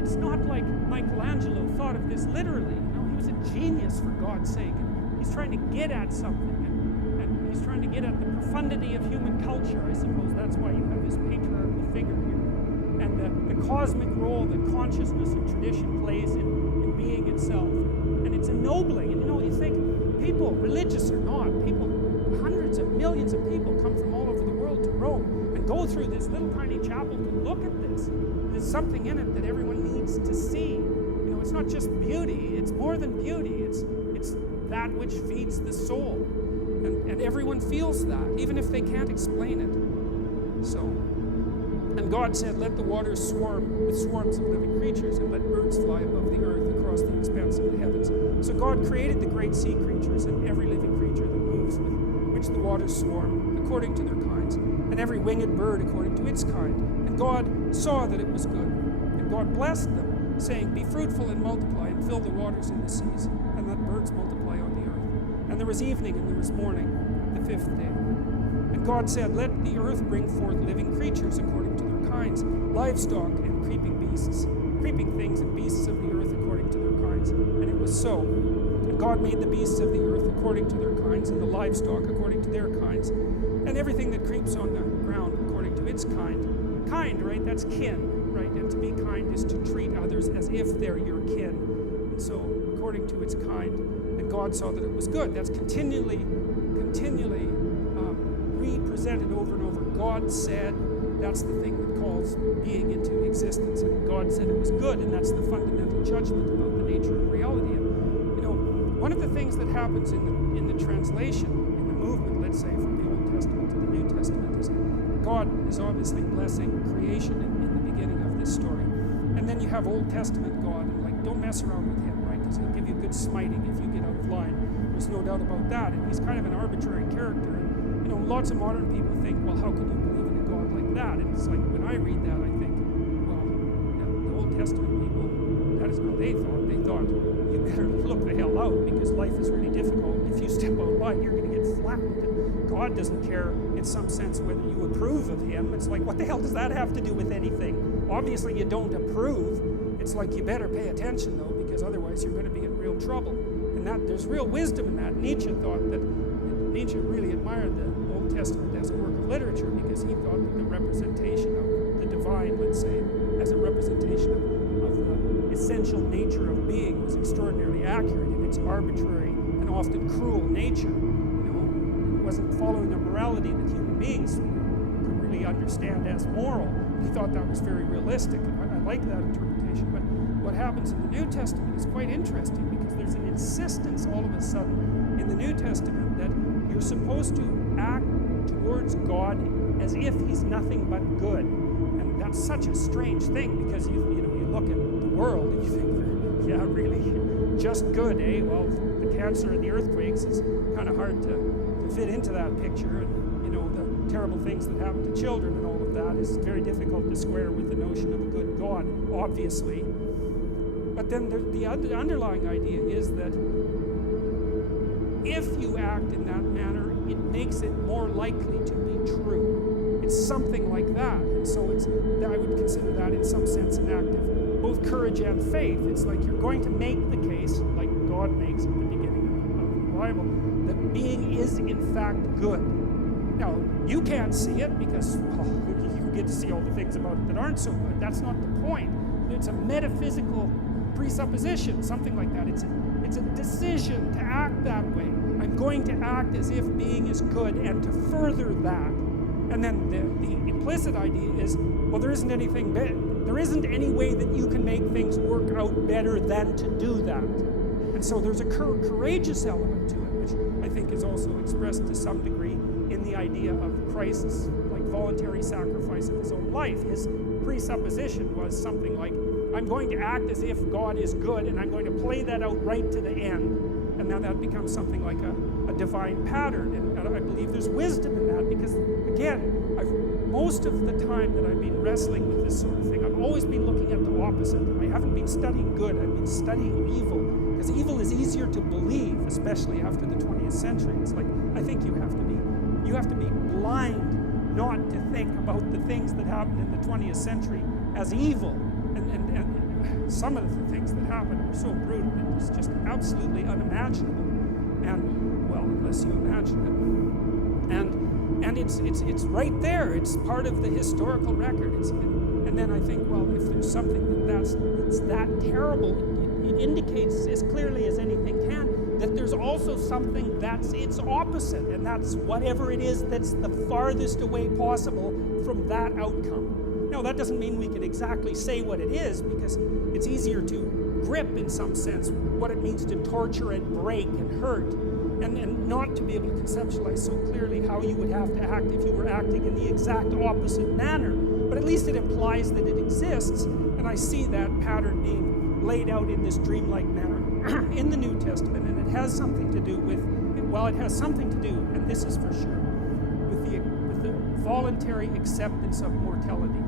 it's not like Michelangelo thought of this literally. You know, he was a genius, for God's sake. And he's trying to get at something, and he's trying to get at the profundity of human culture. I suppose that's why you have this patriarchal figure here, and the cosmic role that consciousness and tradition plays in being itself. And it's ennobling. And you know, you think people, religious or not, people, hundreds of millions of people come from all over the world to Rome and go through this little tiny chapel to look at this. There's something in it that everyone needs to see. You know, it's not just beauty, it's more than beauty. It's that which feeds the soul. And everyone feels that, even if they can't explain it. So, and God said, let the waters swarm with swarms of living creatures, and let birds fly above the earth across the expanse of the heavens. So God created the great sea creatures and every living creature that moves, with which the waters swarm, according to their kinds, and every winged bird according to its kind. And God saw that it was good. And God blessed them, saying, be fruitful and multiply, and fill the waters in the seas, and let birds multiply on the earth. And there was evening and there was morning, the fifth day. And God said, let the earth bring forth living creatures according to their kinds, livestock and creeping beasts, creeping things and beasts of the earth according to their kinds. And it was so. And God made the beasts of the earth according to their kinds, and the livestock according to their kinds, and everything that creeps on the ground according to its kind. Kind, right? That's kin, right? And to be kind is to treat others as if they're your kin. And so, according to its kind. And God saw that it was good. That's continually represented over and over. God said, that's the thing that calls being into existence. And God said it was good, and that's the fundamental judgment about the nature of reality. And, you know, one of the things that happens in the translation, in the movement, let's say, from the Old Testament to the New Testament, is God is obviously blessing creation in the beginning of this story. And then you have Old Testament God, and like, don't mess around with him, right? Because he'll give you good smiting if you get out of line. There's no doubt about that. And he's kind of an arbitrary character. And, you know, lots of modern people think, well, how could you believe in a God like that? And it's like, when I read that, I think, well, the Old Testament people, that is what they thought. They thought, you better look the hell out, because life is really difficult. And if you step out of line, you're going to get flattened. And God doesn't care, in some sense, whether you approve of him. It's like, what the hell does that have to do with anything? Obviously, you don't approve. It's like, you better pay attention, though, because otherwise you're going to be in real trouble. And that there's real wisdom in that. Nietzsche really admired the Old Testament as a work of literature because he thought that the representation of the divine, let's say, as a representation of the essential nature of being was extraordinarily accurate in its arbitrary and often cruel nature. It wasn't following a morality that human beings could really understand as moral. He thought that was very realistic, and I like that interpretation. But what happens in the New Testament is quite interesting because there's an insistence all of a sudden in the New Testament that you're supposed to act towards God as if he's nothing but good. And that's such a strange thing because you look at the world and you think, yeah, really, just good, eh? Well, the cancer and the earthquakes is kind of hard to fit into that picture. And, the terrible things that happen to children and all of that is very difficult to square with the notion of a good God, obviously. But then the underlying idea is that if you act in that manner, it makes it more likely to be true. It's something like that. And so I would consider that in some sense an act of both courage and faith. It's like you're going to make the case, like God makes at the beginning of the Bible, that being is in fact good. Now, you can't see it because you get to see all the things about it that aren't so good. That's not the point. It's a metaphysical presupposition, something like that. It's a decision to act that way. I'm going to act as if being is good and to further that. And then the implicit idea is, well, there isn't anything better. There isn't any way that you can make things work out better than to do that. And so there's a courageous element to it, which I think is also expressed to some degree in the idea of Christ's voluntary sacrifice of his own life. His presupposition was something like, I'm going to act as if God is good, and I'm going to play that out right to the end. And now that becomes something like a divine pattern. And I believe there's wisdom in that because, again, most of the time that I've been wrestling with this sort of thing, I've always been looking at the opposite. I haven't been studying good, I've been studying evil. Because evil is easier to believe, especially after the 20th century. It's like, I think you have to be blind not to think about the things that happened in the 20th century as evil. And some of the things that happened were so brutal, it was just absolutely unimaginable. And, well, unless you imagine it. And it's right there. It's part of the historical record. And then I think, well, if there's something that's that terrible, it indicates as clearly as anything can that there's also something that's its opposite, and that's whatever it is that's the farthest away possible from that outcome. Now, that doesn't mean we can exactly say what it is, because it's easier to grip, in some sense, what it means to torture and break and hurt, and not to be able to conceptualize so clearly how you would have to act if you were acting in the exact opposite manner. But at least it implies that it exists, and I see that pattern being laid out in this dreamlike manner in the New Testament, and it has something to do with, well, it has something to do, and this is for sure, with the voluntary acceptance of mortality.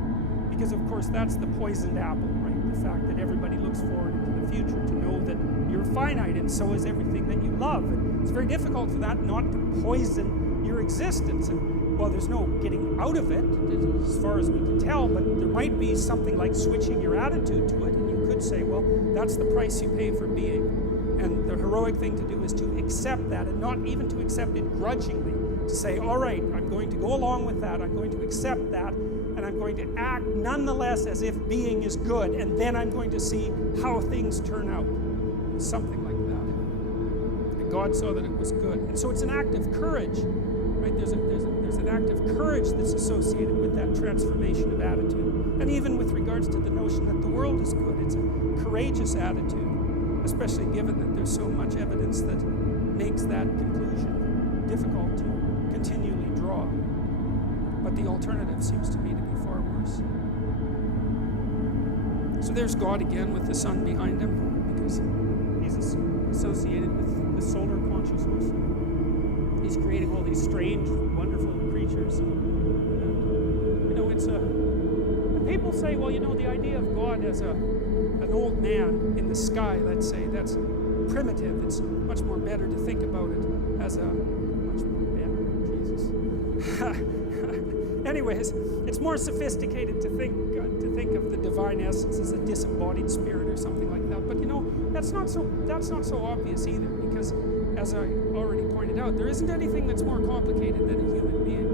Because, of course, that's the poisoned apple, right? The fact that everybody looks forward into the future to know that you're finite, and so is everything that you love. And it's very difficult for that not to poison your existence. And, well, there's no getting out of it, as far as we can tell, but there might be something like switching your attitude to it, and you could say, well, that's the price you pay for being. And the heroic thing to do is to accept that, and not even to accept it grudgingly. To say, all right, I'm going to go along with that, I'm going to accept that, and I'm going to act nonetheless as if being is good, and then I'm going to see how things turn out. Something like that. And God saw that it was good. And so it's an act of courage, right? There's an act of courage that's associated with that transformation of attitude. And even with regards to the notion that the world is good, it's a courageous attitude, especially given that there's so much evidence that makes that conclusion difficult to continually draw. But the alternative seems to me to be far worse. So there's God again with the sun behind him, because he's associated with the solar consciousness. He's creating all these strange, wonderful creatures. And it's and people say, well, the idea of God as an old man in the sky, let's say, that's primitive. It's much more better to think about it as a much more better, Jesus. Anyways, it's more sophisticated to think to think of the divine essence as a disembodied spirit or something like that. But that's not so obvious either, because as I already pointed out, there isn't anything that's more complicated than a human being.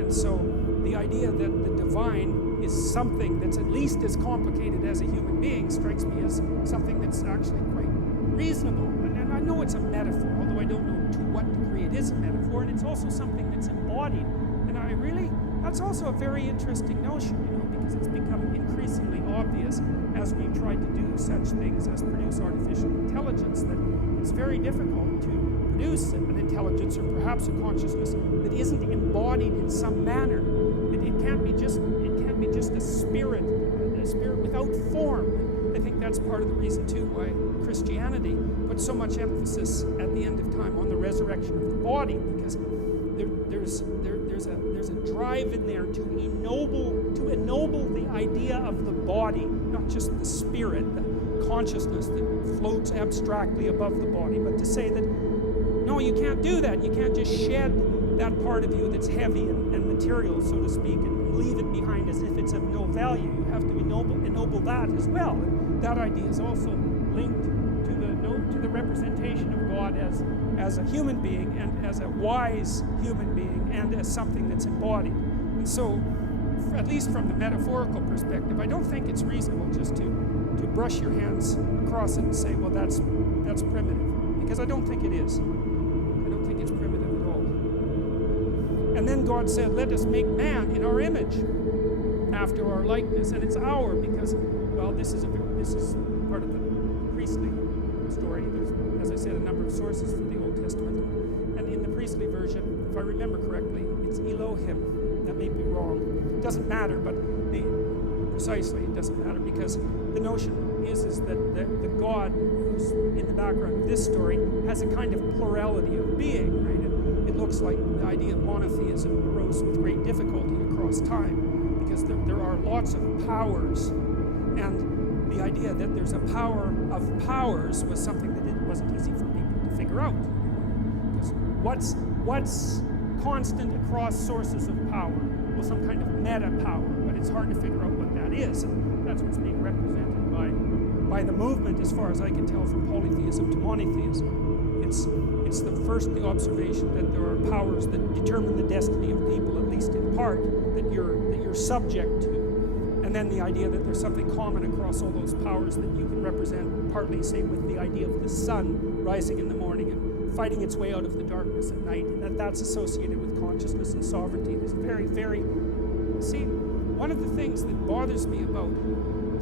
And so the idea that the divine is something that's at least as complicated as a human being strikes me as something that's actually quite reasonable. And I know it's a metaphor, although I don't know to what degree it is a metaphor, and it's also something that's embodied. And that's also a very interesting notion, because it's become increasingly obvious as we've tried to do such things as produce artificial intelligence, that it's very difficult to produce an intelligence or perhaps a consciousness that isn't embodied in some manner. It can't be just a spirit without form. I think that's part of the reason too why Christianity puts so much emphasis at the end of time on the resurrection of the body, because there's a drive in there to ennoble the idea of the body, not just the spirit, the consciousness that floats abstractly above the body, but to say that no, you can't do that. You can't just shed that part of you that's heavy and material, so to speak, and leave it behind as if it's of no value. You have to ennoble that as well. And that idea is also linked to the representation of God as a human being, and as a wise human being, and as something that's embodied. And so, at least from the metaphorical perspective, I don't think it's reasonable just to brush your hands across it and say, well, that's primitive, because I don't think it is. I don't think it's primitive at all. And then God said, let us make man in our image, after our likeness. And it's our, because, well, this is part of the priestly story. There's, as I said, a number of sources for the Old Testament. And in the priestly version, if I remember correctly, it's Elohim. That may be wrong. It doesn't matter, but precisely it doesn't matter, because the notion is that the God who's in the background of this story has a kind of plurality of being, right? It looks like the idea of monotheism arose with great difficulty across time, because there are lots of powers, and the idea that there's a power of powers was something that it wasn't easy for people to figure out. Because what's constant across sources of power? Well, some kind of meta power, but it's hard to figure out what that is, and that's what's being represented by the movement, as far as I can tell, from polytheism to monotheism. It's the observation that there are powers that determine the destiny of people, at least in part, that you're subject to. And then the idea that there's something common across all those powers that you can represent, partly, say, with the idea of the sun rising in the morning and fighting its way out of the darkness at night, and that's associated with consciousness and sovereignty. There's very, very... See, one of the things that bothers me about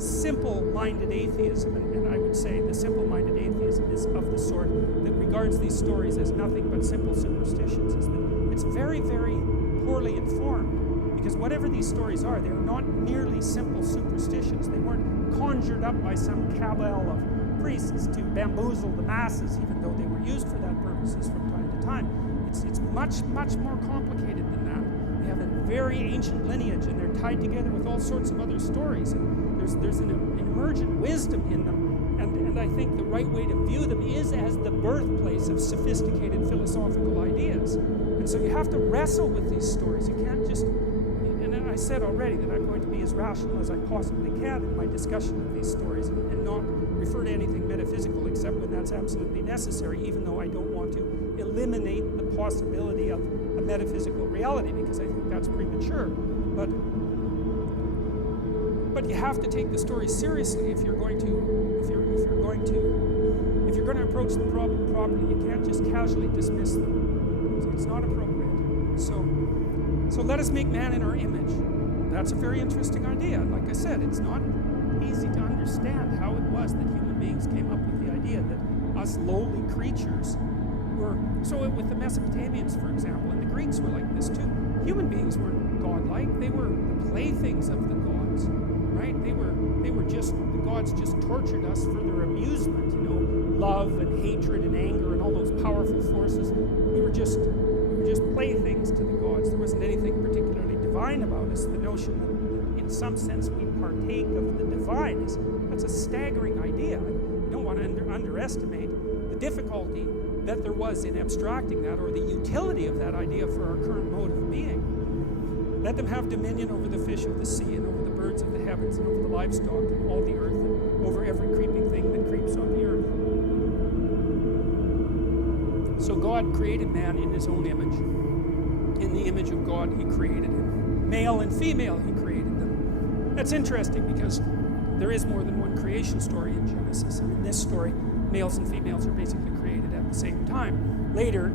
simple-minded atheism, and I would say the simple-minded atheism is of the sort that regards these stories as nothing but simple superstitions, is that it's very, very poorly informed. Because whatever these stories are, they're not merely simple superstitions. They weren't conjured up by some cabal of priests to bamboozle the masses, even though they were used for that purposes from time to time. It's much, much more complicated than that. They have a very ancient lineage, and they're tied together with all sorts of other stories. And there's an emergent wisdom in them, and I think the right way to view them is as the birthplace of sophisticated philosophical ideas. And so you have to wrestle with these stories. You can't just... And I said already that I'm going to be as rational as I possibly can in my discussion of these stories, and not refer to anything metaphysical except when that's absolutely necessary, even though I don't want to eliminate the possibility of a metaphysical reality, because I think that's premature. But you have to take the story seriously if you're going to approach the problem properly. You can't just casually dismiss them. It's not appropriate. So let us make man in our image. That's a very interesting idea. And like I said, it's not easy to understand how it was that human beings came up with the idea that us lowly creatures were... So with the Mesopotamians, for example, and the Greeks were like this too. Human beings weren't godlike. They were the playthings of the gods, right? They were just... The gods just tortured us for their amusement, love and hatred and anger and all those powerful forces. We were just playthings to the gods. There wasn't anything particularly divine about us. The notion that in some sense we partake of the divine that's a staggering idea. You don't want to underestimate the difficulty that there was in abstracting that, or the utility of that idea for our current mode of being. Let them have dominion over the fish of the sea, and over the birds of the heavens, and over the livestock, and all the earth, and over every creeping thing that creeps on the earth. So God created man in his own image. In the image of God, he created him. Male and female, he created them. That's interesting because there is more than one creation story in Genesis. And in this story, males and females are basically created at the same time. Later,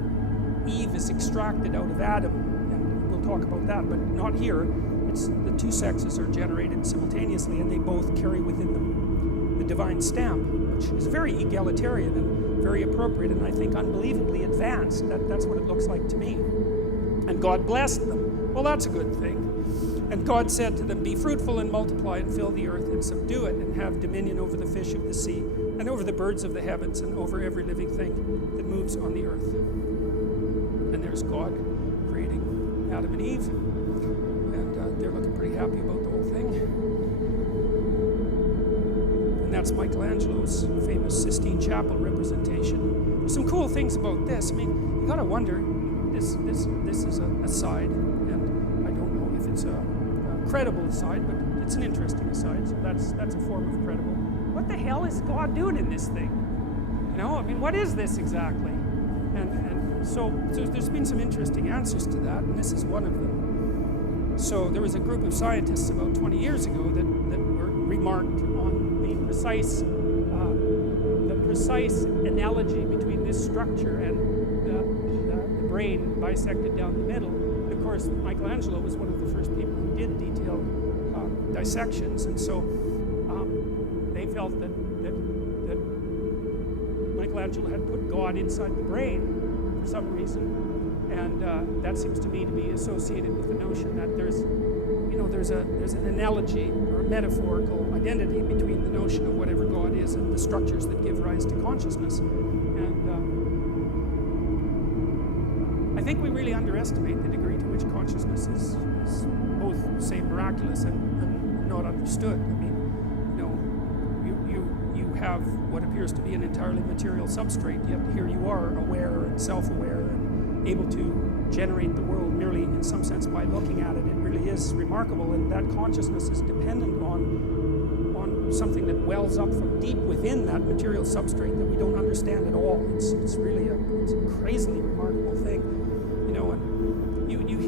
Eve is extracted out of Adam, and we'll talk about that, but not here. It's the two sexes are generated simultaneously, and they both carry within them the divine stamp, which is very egalitarian and very appropriate, and I think unbelievably advanced. That's what it looks like to me. And God blessed them. Well, that's a good thing. And God said to them, be fruitful and multiply and fill the earth and subdue it and have dominion over the fish of the sea and over the birds of the heavens and over every living thing that moves on the earth. And there's God creating Adam and Eve. And they're looking pretty happy about the whole thing. And that's Michelangelo's famous Sistine Chapel representation. There's some cool things about this. I mean, you gotta wonder, this is a aside, and I don't know if it's a credible aside, but it's an interesting aside, so that's a form of credible. What the hell is God doing in this thing? You know, I mean, what is this exactly? And so there's been some interesting answers to that, and this is one of them. So there was a group of scientists about 20 years ago that were remarked on the precise analogy between this structure and the brain bisected down the middle. And of course, Michelangelo was one of the first people who did detailed dissections, and so they felt that Michelangelo had put God inside the brain for some reason, and that seems to me to be associated with the notion that there's an analogy or a metaphorical identity between the notion of whatever God is and the structures that give rise to consciousness. And I think we really underestimate the degree to which consciousness is both, say, miraculous and not understood. I mean, you have what appears to be an entirely material substrate, yet here you are, aware and self-aware and able to generate the world merely in some sense by looking at it. It really is remarkable, and that consciousness is dependent on something that wells up from deep within that material substrate that we don't understand at all. It's really a crazily remarkable thing, you know. And you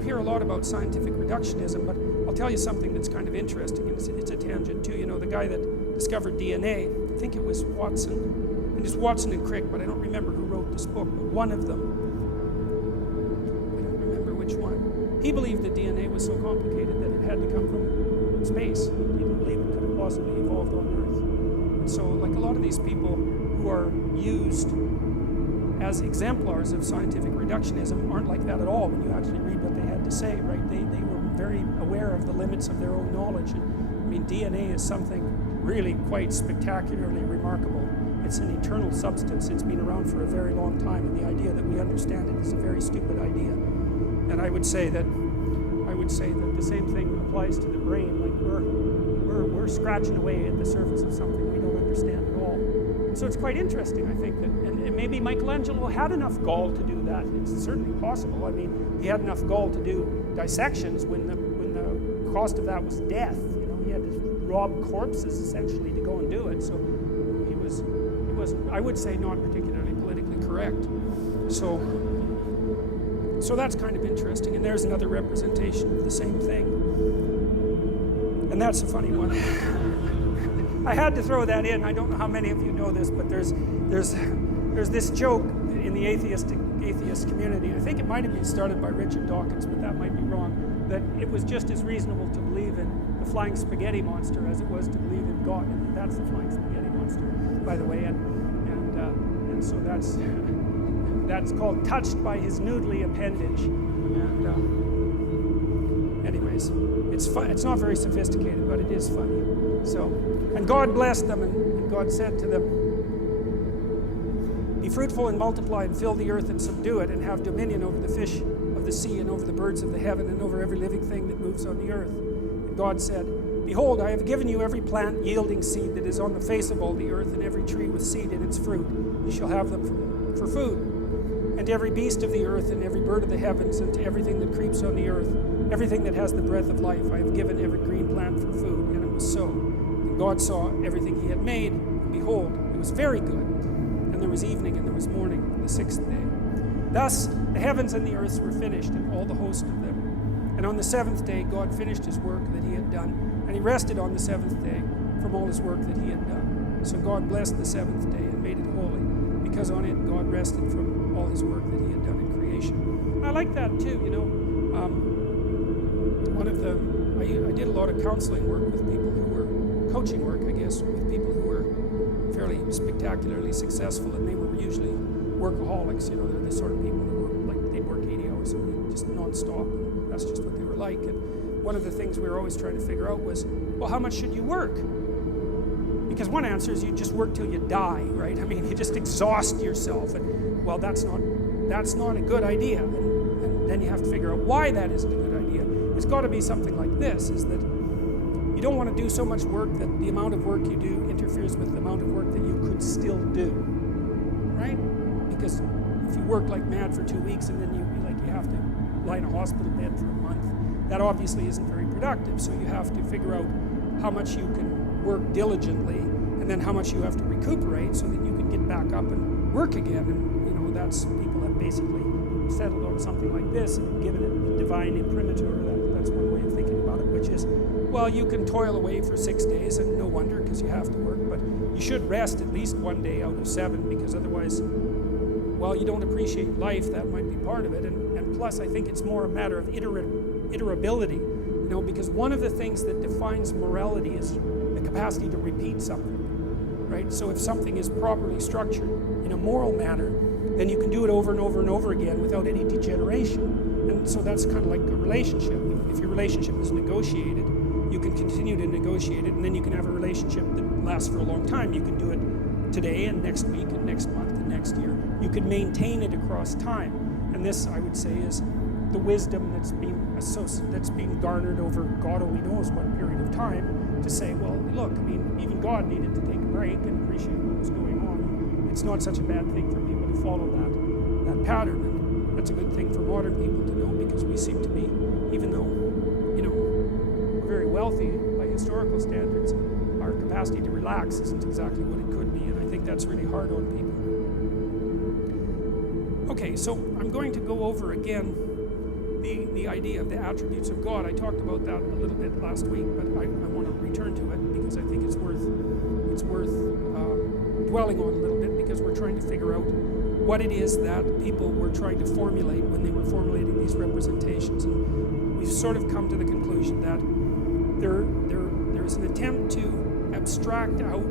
hear a lot about scientific reductionism, but I'll tell you something that's kind of interesting, and it's a tangent too. You know, the guy that discovered DNA, I think it was Watson. It was Watson and Crick, but I don't remember who wrote this book, but one of them, I don't remember which one, he believed that DNA was so complicated that it had to come from space. He didn't believe it could have possibly evolved on Earth. And so, like a lot of these people who are used as exemplars of scientific reductionism aren't like that at all when you actually read what they had to say, right? They were very aware of the limits of their own knowledge. And, I mean, DNA is something really quite spectacularly remarkable. It's an eternal substance. It's been around for a very long time, and the idea that we understand it is a very stupid idea. And I would say that the same thing applies to the brain. Like we're scratching away at the surface of something we don't understand at all. So it's quite interesting, I think, that and maybe Michelangelo had enough gall to do that. It's certainly possible. I mean, he had enough gall to do dissections when the cost of that was death. You know, he had to rob corpses essentially to go and do it. So he was, I would say, not particularly politically correct. So that's kind of interesting. And there's another representation of the same thing. And that's a funny one. I had to throw that in. I don't know how many of you know this, but there's this joke in the atheist community. I think it might have been started by Richard Dawkins, but that might be wrong. That it was just as reasonable to believe in the flying spaghetti monster as it was to believe in God. And that's the flying spaghetti monster, by the way. And so that's called touched by his noodly appendage. And anyways, it's fun. It's not very sophisticated, but it is funny. So, and God blessed them, and God said to them, be fruitful and multiply and fill the earth and subdue it and have dominion over the fish of the sea and over the birds of the heaven and over every living thing that moves on the earth. And God said, behold, I have given you every plant yielding seed that is on the face of all the earth, and every tree with seed in its fruit. You shall have them for food. and to every beast of the earth, and every bird of the heavens, and to everything that creeps on the earth, everything that has the breath of life, I have given every green plant for food. And it was so. And God saw everything he had made, and behold, it was very good. And there was evening, and there was morning, the sixth day. Thus the heavens and the earth were finished, and all the host of them. And on the seventh day God finished his work that he had done, and he rested on the seventh day from all his work that he had done. So God blessed the seventh day and made it holy, because on it God rested from all his work that he had done in creation. And I like that too, you know. I did a lot of counseling work with people who were, coaching work, I guess, with people who were fairly spectacularly successful, and they were usually workaholics. You know, they're the sort of people who were like, they'd work 80 hours a week, just non-stop. That's just what they were like. And one of the things we were always trying to figure out was, well, how much should you work? Because one answer is you just work till you die, right? I mean, you just exhaust yourself, and well, that's not a good idea. And then you have to figure out why that isn't a good idea. It's got to be something like this: is that you don't want to do so much work that the amount of work you do interferes with the amount of work that you could still do, right? Because if you work like mad for 2 weeks and then you have to lie in a hospital bed for a month, that obviously isn't very productive. So you have to figure out how much you can work diligently, and then how much you have to recuperate so that you can get back up and work again. And you know, that's, people have basically settled on something like this and given it the divine imprimatur. That's one way of thinking about it, which is, well, you can toil away for 6 days, and no wonder, because you have to work, but you should rest at least 1 day out of 7, because otherwise, well, you don't appreciate life. That might be part of it. And plus, I think it's more a matter of iterability, you know, because one of the things that defines morality is the capacity to repeat something, right? So if something is properly structured in a moral manner, then you can do it over and over and over again without any degeneration. And so that's kind of like a relationship. If your relationship is negotiated, you can continue to negotiate it, and then you can have a relationship that lasts for a long time. You can do it today and next week and next month and next year. You can maintain it across time. And this, I would say, is the wisdom that's being garnered over God only knows what period of time, to say, well, look, I mean, even God needed to take a break and appreciate what was going on. It's not such a bad thing for people to follow that pattern. And that's a good thing for modern people to know, because we seem to be, even though, you know, we're very wealthy by historical standards, our capacity to relax isn't exactly what it could be, and I think that's really hard on people. Okay, so I'm going to go over again the idea of the attributes of God. I talked about that a little bit last week, but I want to return to it because I think it's worth dwelling on a little bit, because we're trying to figure out what it is that people were trying to formulate when they were formulating these representations. And we've sort of come to the conclusion that there is an attempt to abstract out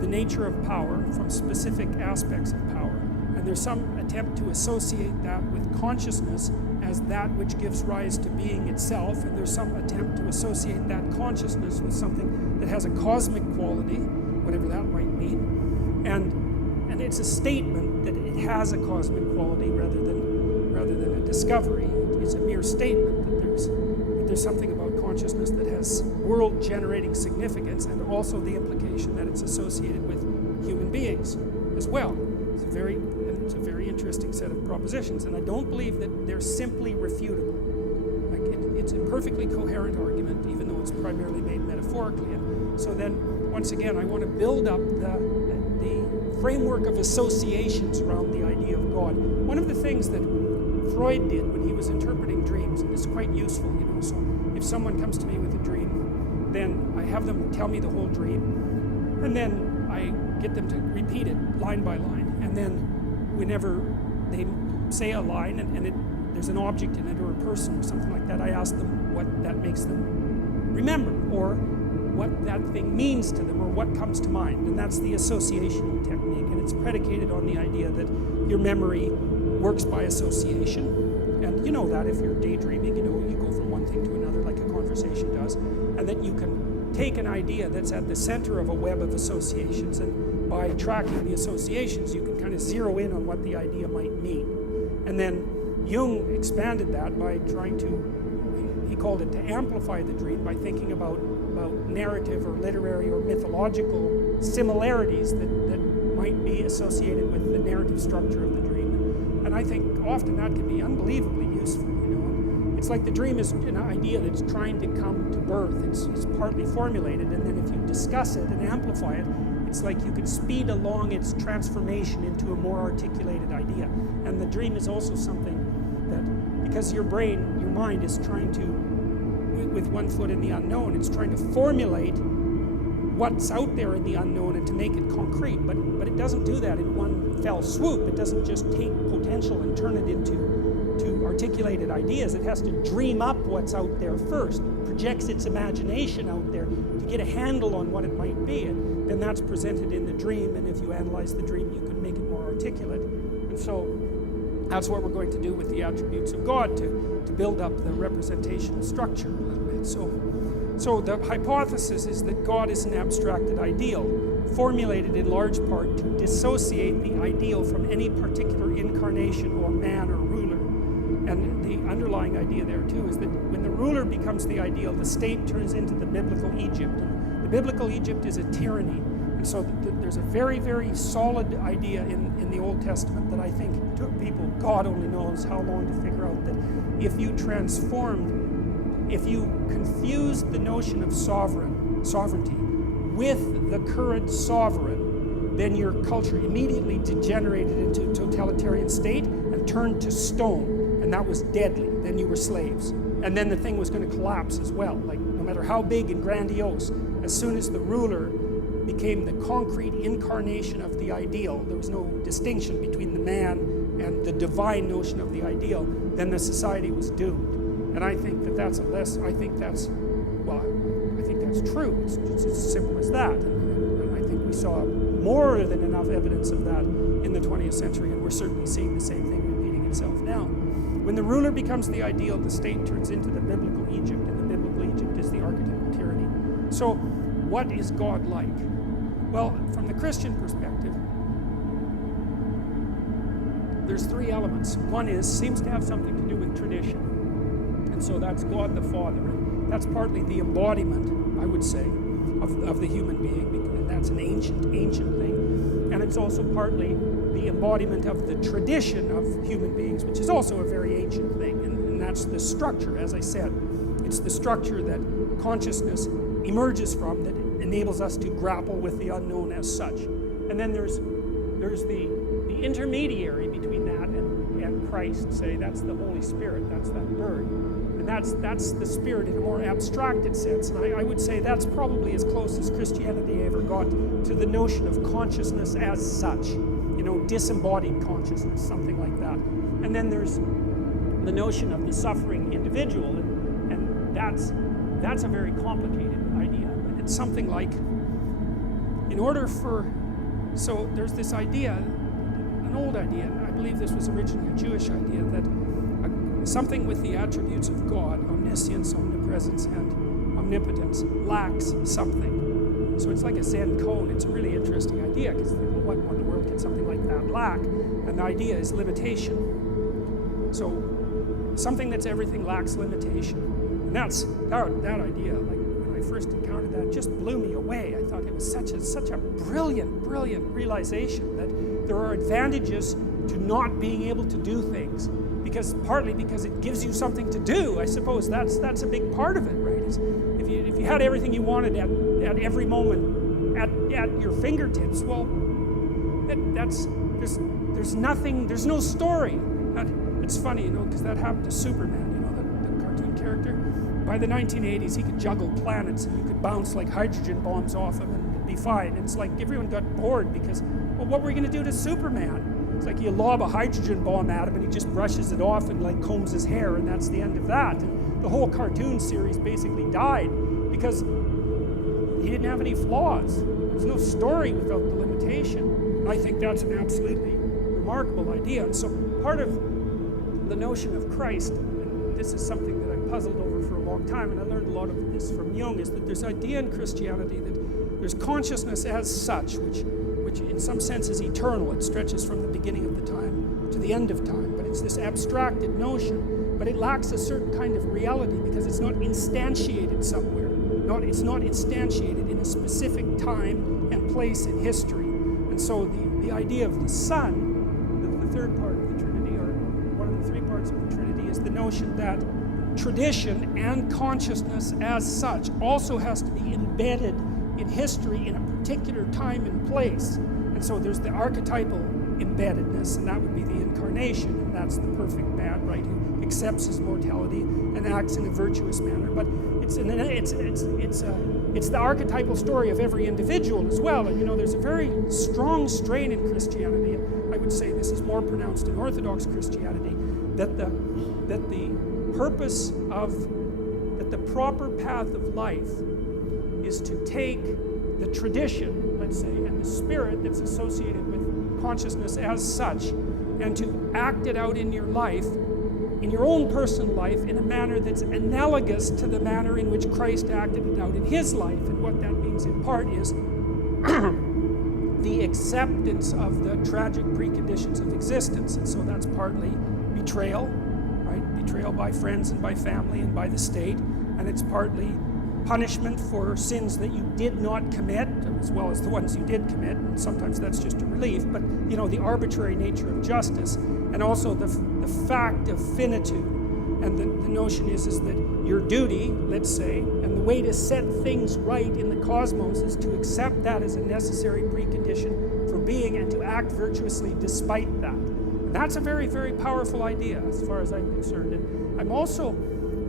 the nature of power from specific aspects of power. And there's some attempt to associate that with consciousness as that which gives rise to being itself. And there's some attempt to associate that consciousness with something that has a cosmic quality, whatever that might mean. And it's a statement that it has a cosmic quality rather than a discovery. It's a mere statement that there's something about consciousness that has world-generating significance, and also the implication that it's associated with human beings as well. It's a very interesting set of propositions, and I don't believe that they're simply refutable. It's a perfectly coherent argument, even though it's primarily made metaphorically. And so then, once again, I want to build up the framework of associations around the idea of God. One of the things that Freud did when he was interpreting dreams, and it's quite useful, you know, so if someone comes to me with a dream, then I have them tell me the whole dream, and then I get them to repeat it line by line, and then whenever they say a line and there's an object in it or a person or something like that, I ask them what that makes them remember, or what that thing means to them, or what comes to mind. And that's the association technique, and it's predicated on the idea that your memory works by association. And you know that if you're daydreaming, you know, you go from one thing to another like a conversation does, and that you can take an idea that's at the center of a web of associations, and by tracking the associations, you can kind of zero in on what the idea might mean. And then Jung expanded that by trying to, he called it to amplify the dream by thinking about narrative or literary or mythological similarities that might be associated with the narrative structure of the dream. And I think often that can be unbelievably useful, you know. It's like the dream is an idea that's trying to come to birth. It's partly formulated, and then if you discuss it and amplify it, it's like you could speed along its transformation into a more articulated idea. And the dream is also something that, because your brain, your mind is trying to, with one foot in the unknown, it's trying to formulate what's out there in the unknown and to make it concrete. But it doesn't do that in one fell swoop. It doesn't just take potential and turn it into articulated ideas. It has to dream up what's out there first, projects its imagination out there to get a handle on what it might be. And then that's presented in the dream, and if you analyze the dream, you can make it more articulate. And so that's what we're going to do with the attributes of God, to build up the representational structure a little bit. So the hypothesis is that God is an abstracted ideal, formulated in large part to dissociate the ideal from any particular incarnation or man or ruler. And the underlying idea there too is that when the ruler becomes the ideal, the state turns into the biblical Egypt. And the biblical Egypt is a tyranny. And so there's a very, very solid idea in the Old Testament that I think took people, God only knows how long, to figure out that if you confused the notion of sovereignty with the current sovereign, then your culture immediately degenerated into a totalitarian state and turned to stone. And that was deadly. Then you were slaves. And then the thing was going to collapse as well. Like, no matter how big and grandiose, as soon as the ruler became the concrete incarnation of the ideal, there was no distinction between the man and the divine notion of the ideal, then the society was doomed. And I think that's I think that's true. It's as simple as that. And I think we saw more than enough evidence of that in the 20th century, and we're certainly seeing the same thing repeating itself now. When the ruler becomes the ideal, the state turns into the biblical Egypt, and the biblical Egypt is the archetypal tyranny. So, what is God like? Well, from the Christian perspective, there's three elements. One seems to have something to do with tradition. And so that's God the Father. And that's partly the embodiment, I would say, of the human being. And that's an ancient thing. And it's also partly the embodiment of the tradition of human beings, which is also a very ancient thing. And that's the structure, as I said. It's the structure that consciousness emerges from, that enables us to grapple with the unknown as such. And then there's the intermediary between that and Christ, say, that's the Holy Spirit, that's that bird. And that's the Spirit in a more abstracted sense. And I would say that's probably as close as Christianity ever got to the notion of consciousness as such. You know, disembodied consciousness, something like that. And then there's the notion of the suffering individual, and that's a very complicated idea. And it's something like, so there's this idea, an old idea, I believe this was originally a Jewish idea, that something with the attributes of God, omniscience, omnipresence, and omnipotence, lacks something. So it's like a Zen cone. It's a really interesting idea, because what in the world can something like that lack? And the idea is limitation. So something that's everything lacks limitation. And that idea, like when I first encountered that, just blew me away. I thought it was such a brilliant realization that there are advantages to not being able to do things, partly because it gives you something to do. I suppose that's a big part of it, right? If you had everything you wanted at every moment at your fingertips, well, there's nothing, there's no story. It's funny, because that happened to Superman, the cartoon character. By the 1980s, he could juggle planets, and you could bounce like hydrogen bombs off him and it'd be fine. And it's like everyone got bored because, well, what were you going to do to Superman? It's like you lob a hydrogen bomb at him and he just brushes it off and like combs his hair, and that's the end of that. And the whole cartoon series basically died because he didn't have any flaws. There's no story without the limitation. And I think that's an absolutely remarkable idea. And so part of the notion of Christ, and this is something that I've puzzled over for a long time, and I learned a lot of this from Jung, is that there's an idea in Christianity that there's consciousness as such, which in some sense is eternal. It stretches from the beginning of the time to the end of time, but it's this abstracted notion, but it lacks a certain kind of reality because it's not instantiated somewhere. It's not instantiated in a specific time and place in history. And so the idea of the Son, the third part of the Trinity, the three parts of the Trinity is the notion that tradition and consciousness as such also has to be embedded in history in a particular time and place. And so there's the archetypal embeddedness, and that would be the incarnation, and that's the perfect man, right, who accepts his mortality and acts in a virtuous manner. But it's the archetypal story of every individual as well. And there's a very strong strain in Christianity, and I would say this is more pronounced in Orthodox Christianity, that the proper path of life is to take the tradition, let's say, and the spirit that's associated with consciousness as such, and to act it out in your life, in your own personal life, in a manner that's analogous to the manner in which Christ acted it out in his life. And what that means in part is the acceptance of the tragic preconditions of existence. And so that's partly betrayal, right? Betrayal by friends and by family and by the state. And it's partly punishment for sins that you did not commit, as well as the ones you did commit. And sometimes that's just a relief, but the arbitrary nature of justice, and also the fact of finitude. And the notion is that your duty, let's say, and the way to set things right in the cosmos is to accept that as a necessary precondition for being, and to act virtuously despite that. And that's a very, very powerful idea as far as I'm concerned. And I'm also,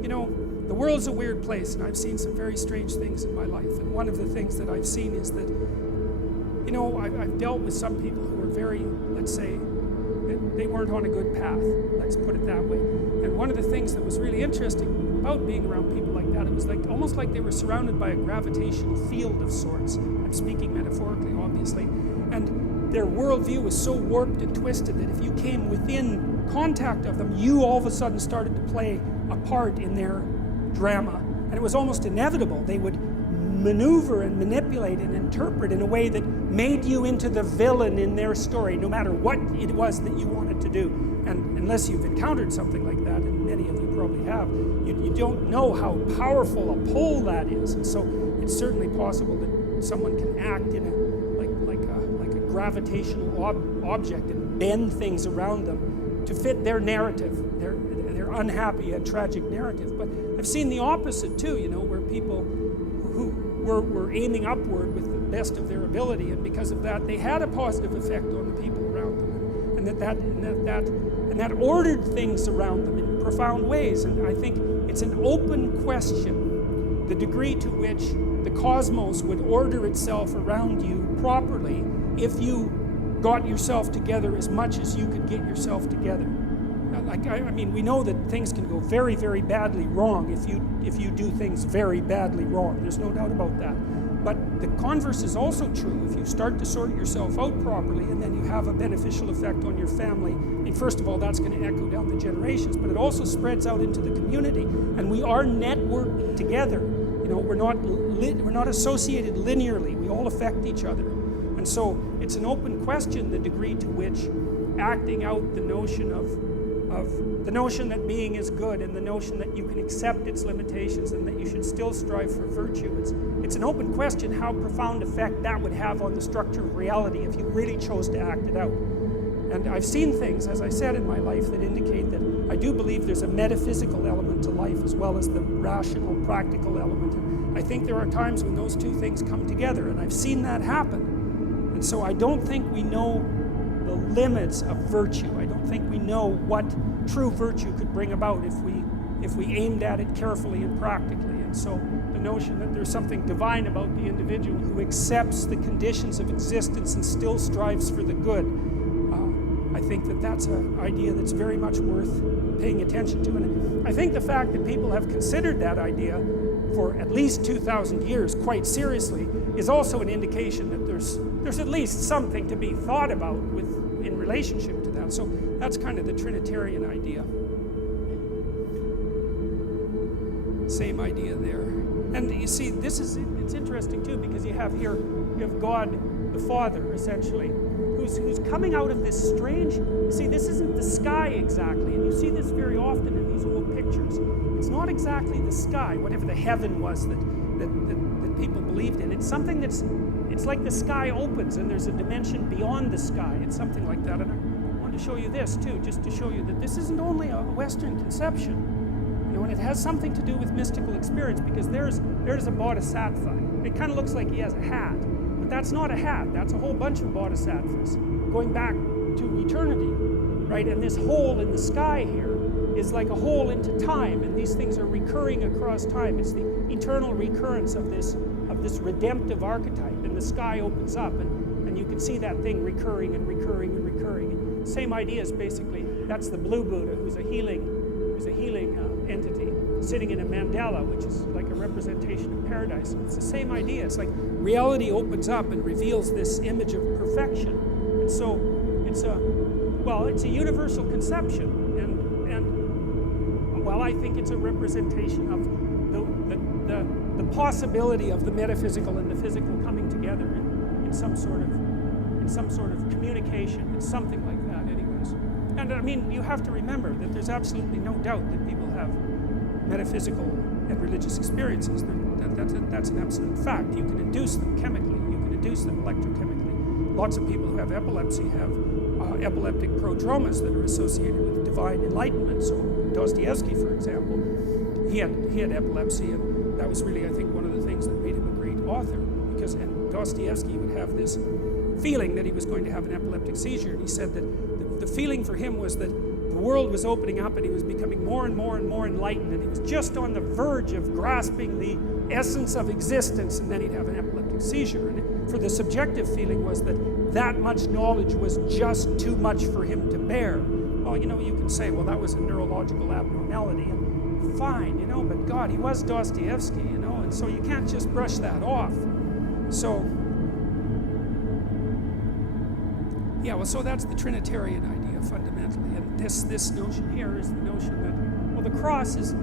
the world's a weird place, and I've seen some very strange things in my life. And one of the things that I've seen is that, I've dealt with some people who are very, let's say, they weren't on a good path. Let's put it that way. And one of the things that was really interesting about being around people like that, it was almost like they were surrounded by a gravitational field of sorts. I'm speaking metaphorically, obviously. And their worldview was so warped and twisted that if you came within contact of them, you all of a sudden started to play a part in their drama. And it was almost inevitable. They would maneuver and manipulate and interpret in a way that made you into the villain in their story, no matter what it was that you wanted to do. And unless you've encountered something like that, and many of you probably have, you don't know how powerful a pull that is. And so it's certainly possible that someone can act in a gravitational object and bend things around them to fit their narrative, their unhappy and tragic narrative. But I've seen the opposite too, where people who were aiming upward with the best of their ability, and because of that, they had a positive effect on the people around them, and that ordered things around them in profound ways. And I think it's an open question, the degree to which the cosmos would order itself around you properly if you got yourself together as much as you could get yourself together. We know that things can go very, very badly wrong if you do things very badly wrong. There's no doubt about that. But the converse is also true. If you start to sort yourself out properly, and then you have a beneficial effect on your family, first of all, that's going to echo down the generations, but it also spreads out into the community. And we are networked together. We're not associated linearly. We all affect each other. And so it's an open question, the degree to which acting out the notion that being is good, and the notion that you can accept its limitations and that you should still strive for virtue. It's an open question how profound effect that would have on the structure of reality if you really chose to act it out. And I've seen things, as I said, in my life that indicate that I do believe there's a metaphysical element to life as well as the rational, practical element. And I think there are times when those two things come together, and I've seen that happen. And so I don't think we know the limits of virtue. I don't think we know what true virtue could bring about if we aimed at it carefully and practically. And so the notion that there's something divine about the individual who accepts the conditions of existence and still strives for the good, I think that's an idea that's very much worth paying attention to. And I think the fact that people have considered that idea for at least 2,000 years quite seriously is also an indication that there's at least something to be thought about in relationship to that. So that's kind of the Trinitarian idea. Same idea there. And you see, it's interesting too, because you have God the Father, essentially, who's coming out of this strange, you see, this isn't the sky exactly, and you see this very often in these old pictures. It's not exactly the sky, whatever the heaven was that people believed in. It's something it's like the sky opens and there's a dimension beyond the sky. It's something like that, and I want to to show you this too, just to show you that this isn't only a Western conception. And it has something to do with mystical experience, because there's a bodhisattva. It kind of looks like he has a hat, but that's not a hat. That's a whole bunch of bodhisattvas going back to eternity, right? And this hole in the sky here is like a hole into time, and these things are recurring across time. It's the eternal recurrence of this redemptive archetype, and the sky opens up, and you can see that thing recurring and recurring and recurring. And same idea is basically, that's the blue Buddha, who's a healing entity sitting in a mandala, which is like a representation of paradise. And it's the same idea. It's like reality opens up and reveals this image of perfection. And so it's a universal conception, and I think it's a representation of the possibility of the metaphysical and the physical coming together in some sort of communication. It's something like that, anyways. And I mean, you have to remember that there's absolutely no doubt that people have metaphysical and religious experiences. That's an absolute fact. You can induce them chemically. You can induce them electrochemically. Lots of people who have epilepsy have epileptic prodromas that are associated with divine enlightenment. So Dostoevsky, for example, he had epilepsy, and that was really, I think, one of the things that made him a great author, because Dostoevsky would have this feeling that he was going to have an epileptic seizure, and he said that the feeling for him was that the world was opening up and he was becoming more and more and more enlightened, and he was just on the verge of grasping the essence of existence, and then he'd have an epileptic seizure. And for the subjective feeling was that much knowledge was just too much for him to bear. Well, you can say, well, that was a neurological abnormality, and fine, but God, he was Dostoevsky, and so you can't just brush that off. So, yeah, well, so that's the Trinitarian idea fundamentally, and this notion here is the notion that, well, the cross is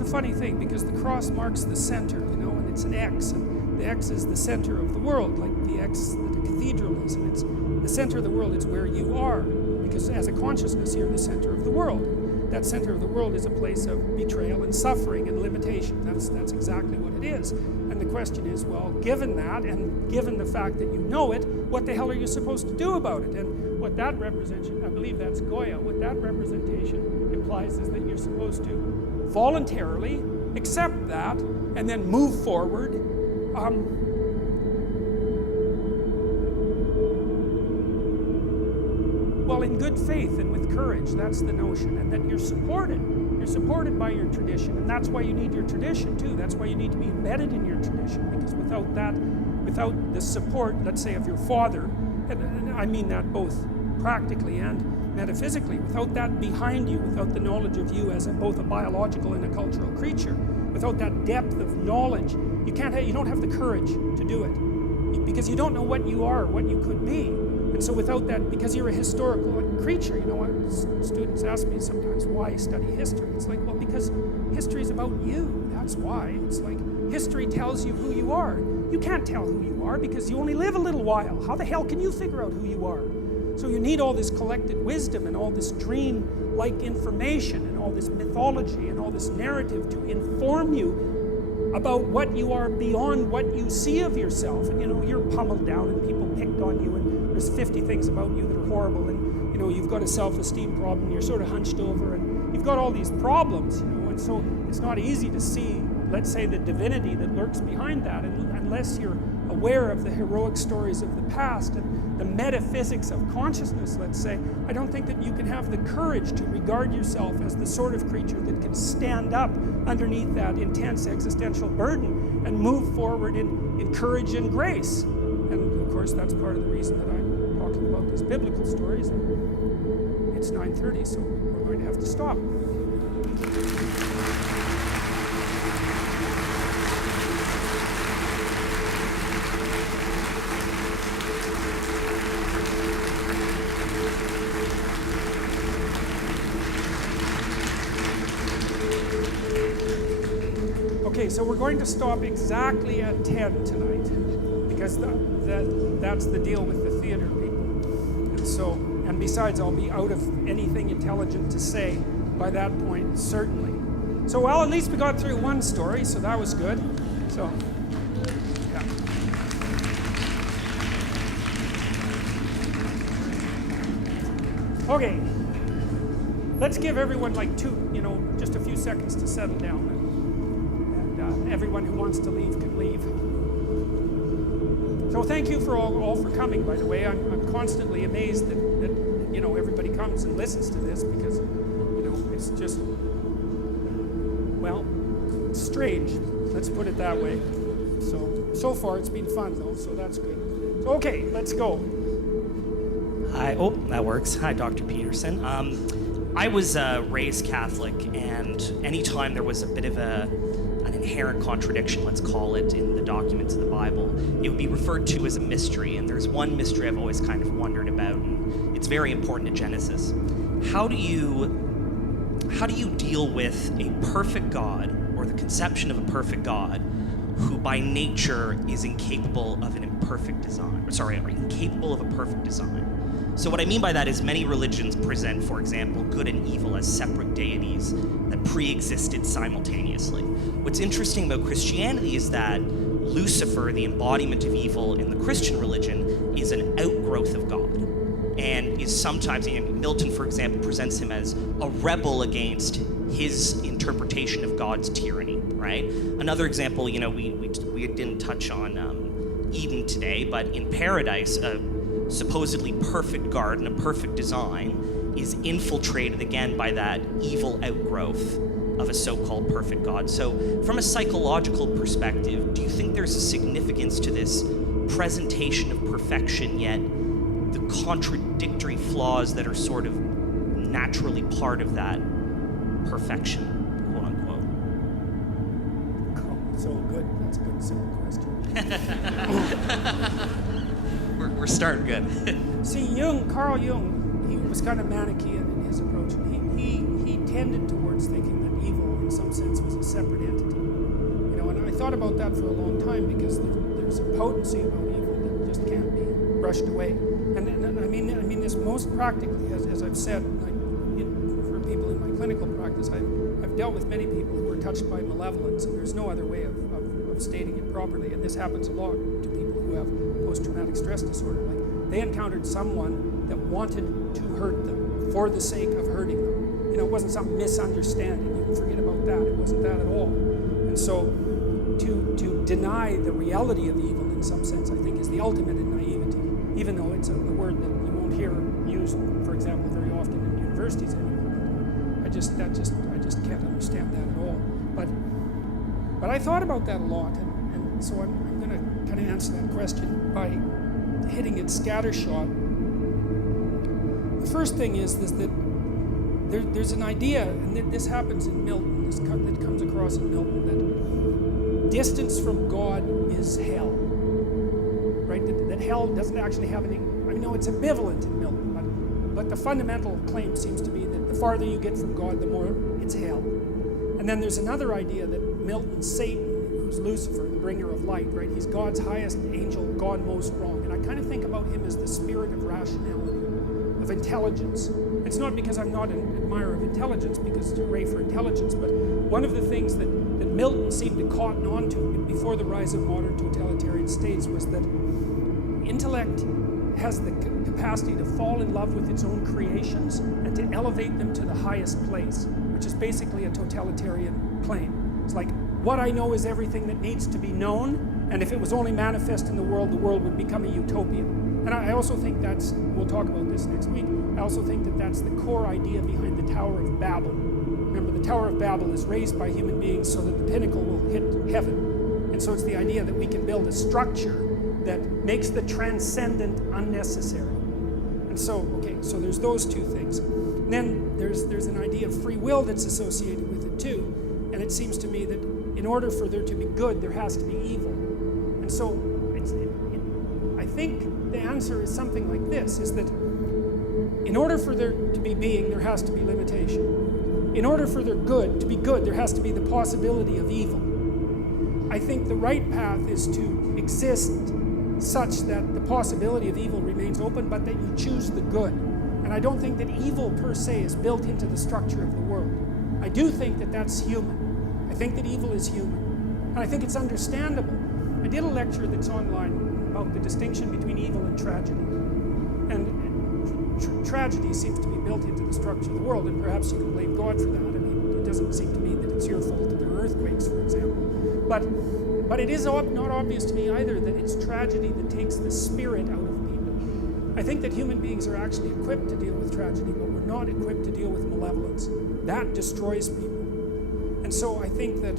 a funny thing, because the cross marks the center, and it's an X, and the X is the center of the world, like the X that a cathedral is, and it's the center of the world. It's where you are, because as a consciousness, you're the center of the world. That center of the world is a place of betrayal and suffering and limitation. That's exactly what it is. And the question is, well, given that, and given the fact that you know it, what the hell are you supposed to do about it? And what that represents, I believe that's Goya, what that representation implies is that you're supposed to voluntarily accept that and then move forward. Well, in good faith and with courage, that's the notion, and that you're supported. You're supported by your tradition, and that's why you need your tradition too. That's why you need to be embedded in your tradition, because without that, without the support, let's say, of your father, and I mean that both practically and metaphysically, without that behind you, without the knowledge of you as both a biological and a cultural creature, without that depth of knowledge, you don't have the courage to do it, because you don't know what you are, what you could be. And so without that, because you're a historical creature, students ask me sometimes why study history. It's like, well, because history is about you. That's why. It's like history tells you who you are. You can't tell who you are because you only live a little while. How the hell can you figure out who you are? So you need all this collected wisdom and all this dream-like information and all this mythology and all this narrative to inform you about what you are beyond what you see of yourself. And you're pummeled down and people picked on you, and there's 50 things about you that are horrible, and you've got a self-esteem problem, you're sort of hunched over, and you've got all these problems, and so it's not easy to see, let's say, the divinity that lurks behind that, unless you're aware of the heroic stories of the past and the metaphysics of consciousness, let's say. I don't think that you can have the courage to regard yourself as the sort of creature that can stand up underneath that intense existential burden and move forward in courage and grace. And of course, that's part of the reason that I'm talking about these biblical stories. And it's 9:30, so we're going to have to stop. Okay, so we're going to stop exactly at 10 tonight, because that's the deal with the theater people. And besides, I'll be out of anything intelligent to say by that point, certainly. So, well, at least we got through one story, so that was good. So, yeah. Okay, let's give everyone like just a few seconds to settle down. And everyone who wants to leave can leave. So thank you for all for coming, by the way. I'm constantly amazed that everybody comes and listens to this because, it's just, well, it's strange. Let's put it that way. So far it's been fun though, so that's good. So, okay, let's go. Hi, that works. Hi, Dr. Peterson. I was raised Catholic, and anytime there was a bit of an inherent contradiction, let's call it, in the documents of the Bible, it would be referred to as a mystery. And there's one mystery I've always kind of wondered about, and it's very important to Genesis. How do you deal with a perfect God, or the conception of a perfect God, who by nature is incapable of incapable of a perfect design? So what I mean by that is many religions present, for example, good and evil as separate deities that pre-existed simultaneously. What's interesting about Christianity is that Lucifer, the embodiment of evil in the Christian religion, is an outgrowth of God, and is sometimes, Milton, for example, presents him as a rebel against his interpretation of God's tyranny, right? Another example, we didn't touch on Eden today, but in paradise, a supposedly perfect garden, a perfect design, is infiltrated again by that evil outgrowth of a so-called perfect God. So from a psychological perspective, do you think there's a significance to this presentation of perfection, yet the contradictory flaws that are sort of naturally part of that perfection, quote unquote? Oh, so good. That's a good, simple question. We're starting good. See, Carl Jung, he was kind of Manichaean in his approach. He tended towards thinking that evil, in some sense, was a separate entity. And I thought about that for a long time because there's a potency about evil that just can't be brushed away. And I mean this most practically, as I've said, for people in my clinical practice, I've dealt with many people who are touched by malevolence, and there's no other way of stating it properly. And this happens a lot to people who have post-traumatic stress disorder. Like, they encountered someone that wanted to hurt them for the sake of hurting them. It wasn't some misunderstanding. You can forget about that. It wasn't that at all. And so to deny the reality of evil in some sense, I think, is the ultimate in naivety, even though it's a word that you won't hear used, for example, very often in universities anymore. I just can't understand that at all. But I thought about that a lot, and so I'm going to kind of answer that question by hitting it scattershot. The first thing is that there's an idea, and this happens in Milton, that comes across in Milton, that distance from God is hell, right? That hell doesn't actually have any, it's ambivalent in Milton, but the fundamental claim seems to be that the farther you get from God, the more it's hell. And then there's another idea that Milton's Satan, who's Lucifer, the bringer of light, right? He's God's highest angel, God most wrong. And I kind of think about him as the spirit of rationality, of intelligence. It's not because I'm not an admirer of intelligence, because it's hooray for intelligence, but one of the things that Milton seemed to cotton on to before the rise of modern totalitarian states was that intellect has the capacity to fall in love with its own creations and to elevate them to the highest place, which is basically a totalitarian claim. It's like, what I know is everything that needs to be known, and if it was only manifest in the world would become a utopia. And I also think we'll talk about this next week, I also think that that's the core idea behind the Tower of Babel. Remember, the Tower of Babel is raised by human beings so that the pinnacle will hit heaven. And so it's the idea that we can build a structure that makes the transcendent unnecessary. And so there's those two things. And then there's an idea of free will that's associated with it too. And it seems to me that in order for there to be good, there has to be evil. And so I think the answer is something like this, is that in order for there to be being, there has to be limitation. In order for there to be good, there has to be the possibility of evil. I think the right path is to exist such that the possibility of evil remains open, but that you choose the good. And I don't think that evil per se is built into the structure of the world. I do think that that's human. I think that evil is human. And I think it's understandable. I did a lecture that's online about the distinction between evil and tragedy. And tragedy seems to be built into the structure of the world, and perhaps you can blame God for that. I mean, it doesn't seem to me that it's your fault that there are earthquakes, for example. But it is not obvious to me either that it's tragedy that takes the spirit out of people. I think that human beings are actually equipped to deal with tragedy, but we're not equipped to deal with malevolence. That destroys people. And so I think that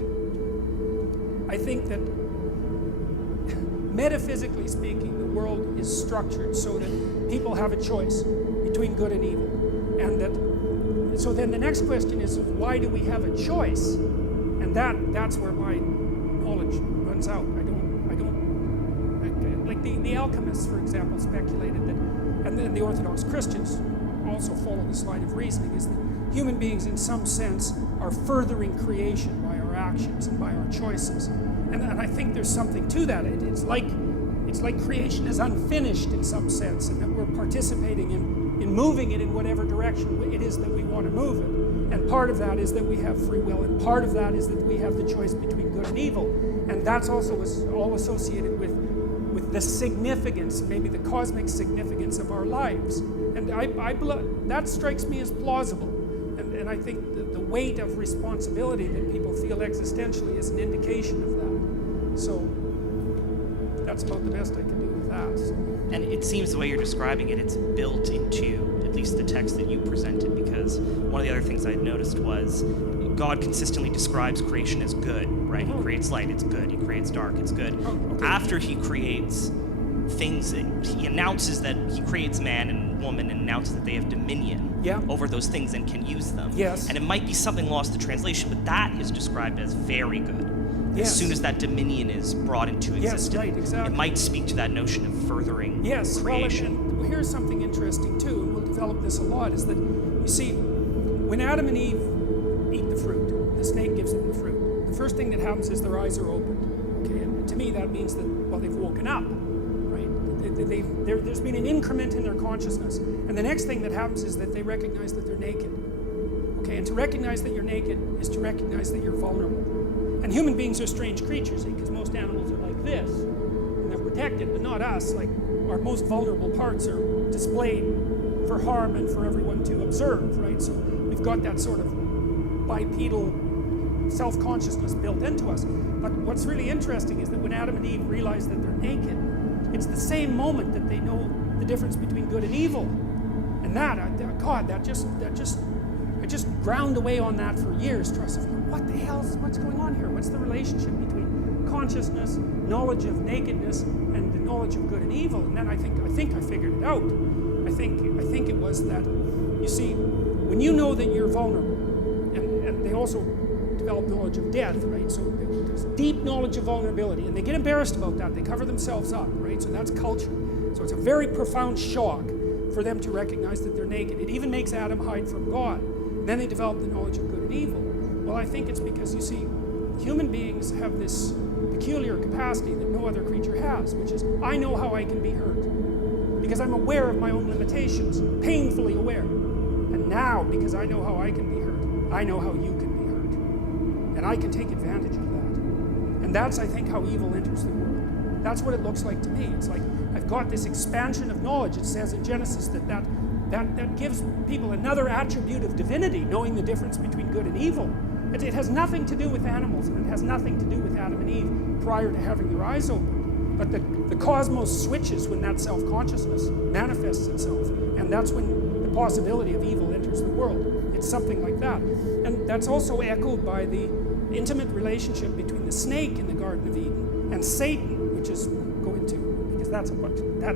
metaphysically speaking, the world is structured so that people have a choice between good and evil. And so then the next question is, why do we have a choice? And that's where my knowledge runs out. Like the alchemists, for example, speculated that, and then the Orthodox Christians also follow this line of reasoning, is that human beings in some sense are furthering creation by our actions and by our choices. And I think there's something to that. It's like creation is unfinished in some sense, and that we're participating in moving it in whatever direction it is that we want to move it. And part of that is that we have free will, and part of that is that we have the choice between good and evil. And that's also all associated with the significance, maybe the cosmic significance of our lives. And that strikes me as plausible. And I think the weight of responsibility that people feel existentially is an indication of that. So that's about the best I can do with that. So. And it seems the way you're describing it, it's built into at least the text that you presented, because one of the other things I noticed was God consistently describes creation as good, right? He creates light, it's good. He creates dark, it's good. After he creates things, he announces that he creates man and woman and announces that they have dominion over those things and can use them. Yes. And it might be something lost to translation, but that is described as very good. Yes. As soon as that dominion is brought into existence, right, exactly. It might speak to that notion of furthering creation. Well, here's something interesting too, and we'll develop this a lot, is that, you see, when Adam and Eve eat the fruit, the snake gives them the fruit, the first thing that happens is their eyes are opened. Okay, and to me that means that, well, they've woken up, right? There's been an increment in their consciousness. And the next thing that happens is that they recognize that they're naked. Okay, and to recognize that you're naked is to recognize that you're vulnerable. And human beings are strange creatures, because most animals are like this, and they're protected, but not us. Like, our most vulnerable parts are displayed for harm and for everyone to observe, right? So we've got that sort of bipedal self-consciousness built into us. But what's really interesting is that when Adam and Eve realize that they're naked, it's the same moment that they know the difference between good and evil. And I just ground away on that for years, trusting, what's going on here? What's the relationship between consciousness, knowledge of nakedness, and the knowledge of good and evil? And then I think I figured it out. I think it was that, you see, when you know that you're vulnerable, and they also develop knowledge of death, right? So there's deep knowledge of vulnerability, and they get embarrassed about that. They cover themselves up, right? So that's culture. So it's a very profound shock for them to recognize that they're naked. It even makes Adam hide from God. And then they develop the knowledge of good and evil. Well, I think it's because, you see, human beings have this peculiar capacity that no other creature has, which is, I know how I can be hurt, because I'm aware of my own limitations, painfully aware. And now, because I know how I can be hurt, I know how you can be hurt. And I can take advantage of that. And that's, I think, how evil enters the world. That's what it looks like to me. It's like, I've got this expansion of knowledge. It says in Genesis that gives people another attribute of divinity, knowing the difference between good and evil. It has nothing to do with animals, and it has nothing to do with Adam and Eve prior to having their eyes open. But the cosmos switches when that self-consciousness manifests itself, and that's when the possibility of evil enters the world. It's something like that. And that's also echoed by the intimate relationship between the snake in the Garden of Eden and Satan, which is going to, because that's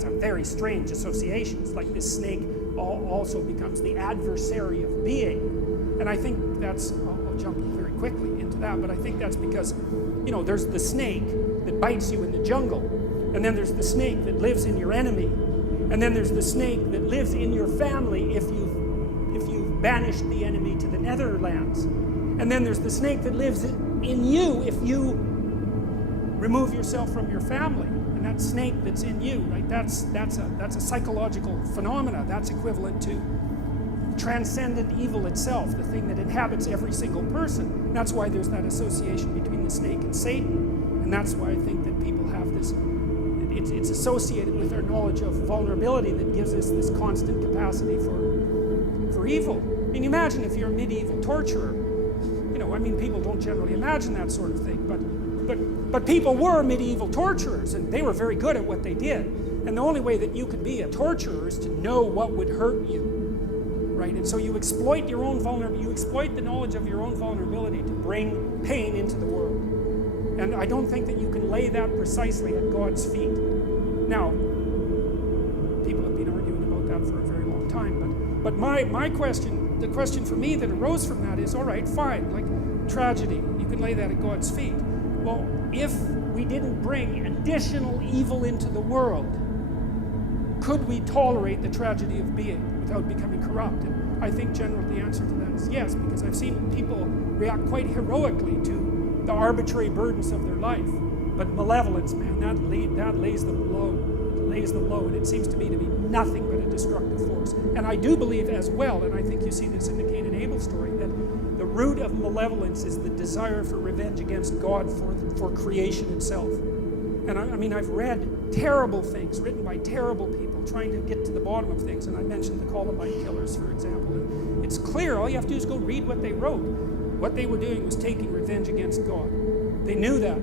a very strange association. It's like this snake also becomes the adversary of being. And I think that's, I'll jump very quickly into that, but I think that's because, you know, there's the snake that bites you in the jungle, and then there's the snake that lives in your enemy, and then there's the snake that lives in your family if you've banished the enemy to the Netherlands, and then there's the snake that lives in you if you remove yourself from your family. And that snake that's in you, right? That's a psychological phenomena. That's equivalent to transcendent evil itself, the thing that inhabits every single person. That's why there's that association between the snake and Satan. And that's why I think that people have it's associated with our knowledge of vulnerability that gives us this constant capacity for evil. I mean, imagine if you're a medieval torturer. You know, I mean, people don't generally imagine that sort of thing, but people were medieval torturers, and they were very good at what they did. And the only way that you could be a torturer is to know what would hurt you, right? And so you exploit your own vulnerability, you exploit the knowledge of your own vulnerability to bring pain into the world. And I don't think that you can lay that precisely at God's feet. Now, people have been arguing about that for a very long time, but my question, the question for me that arose from that is, all right, fine, like tragedy, you can lay that at God's feet. Well, if we didn't bring additional evil into the world, could we tolerate the tragedy of being without becoming corrupt? And I think generally the answer to that is yes, because I've seen people react quite heroically to the arbitrary burdens of their life. But malevolence, man, that lays them low. It lays them low, and it seems to me to be nothing but a destructive force. And I do believe as well, and I think you see this in the Cain and Abel story, that the root of malevolence is the desire for revenge against God for creation itself. And I mean, I've read terrible things written by terrible people trying to get to the bottom of things. And I mentioned the Columbine killers, for example. And it's clear, all you have to do is go read what they wrote. What they were doing was taking revenge against God. They knew that.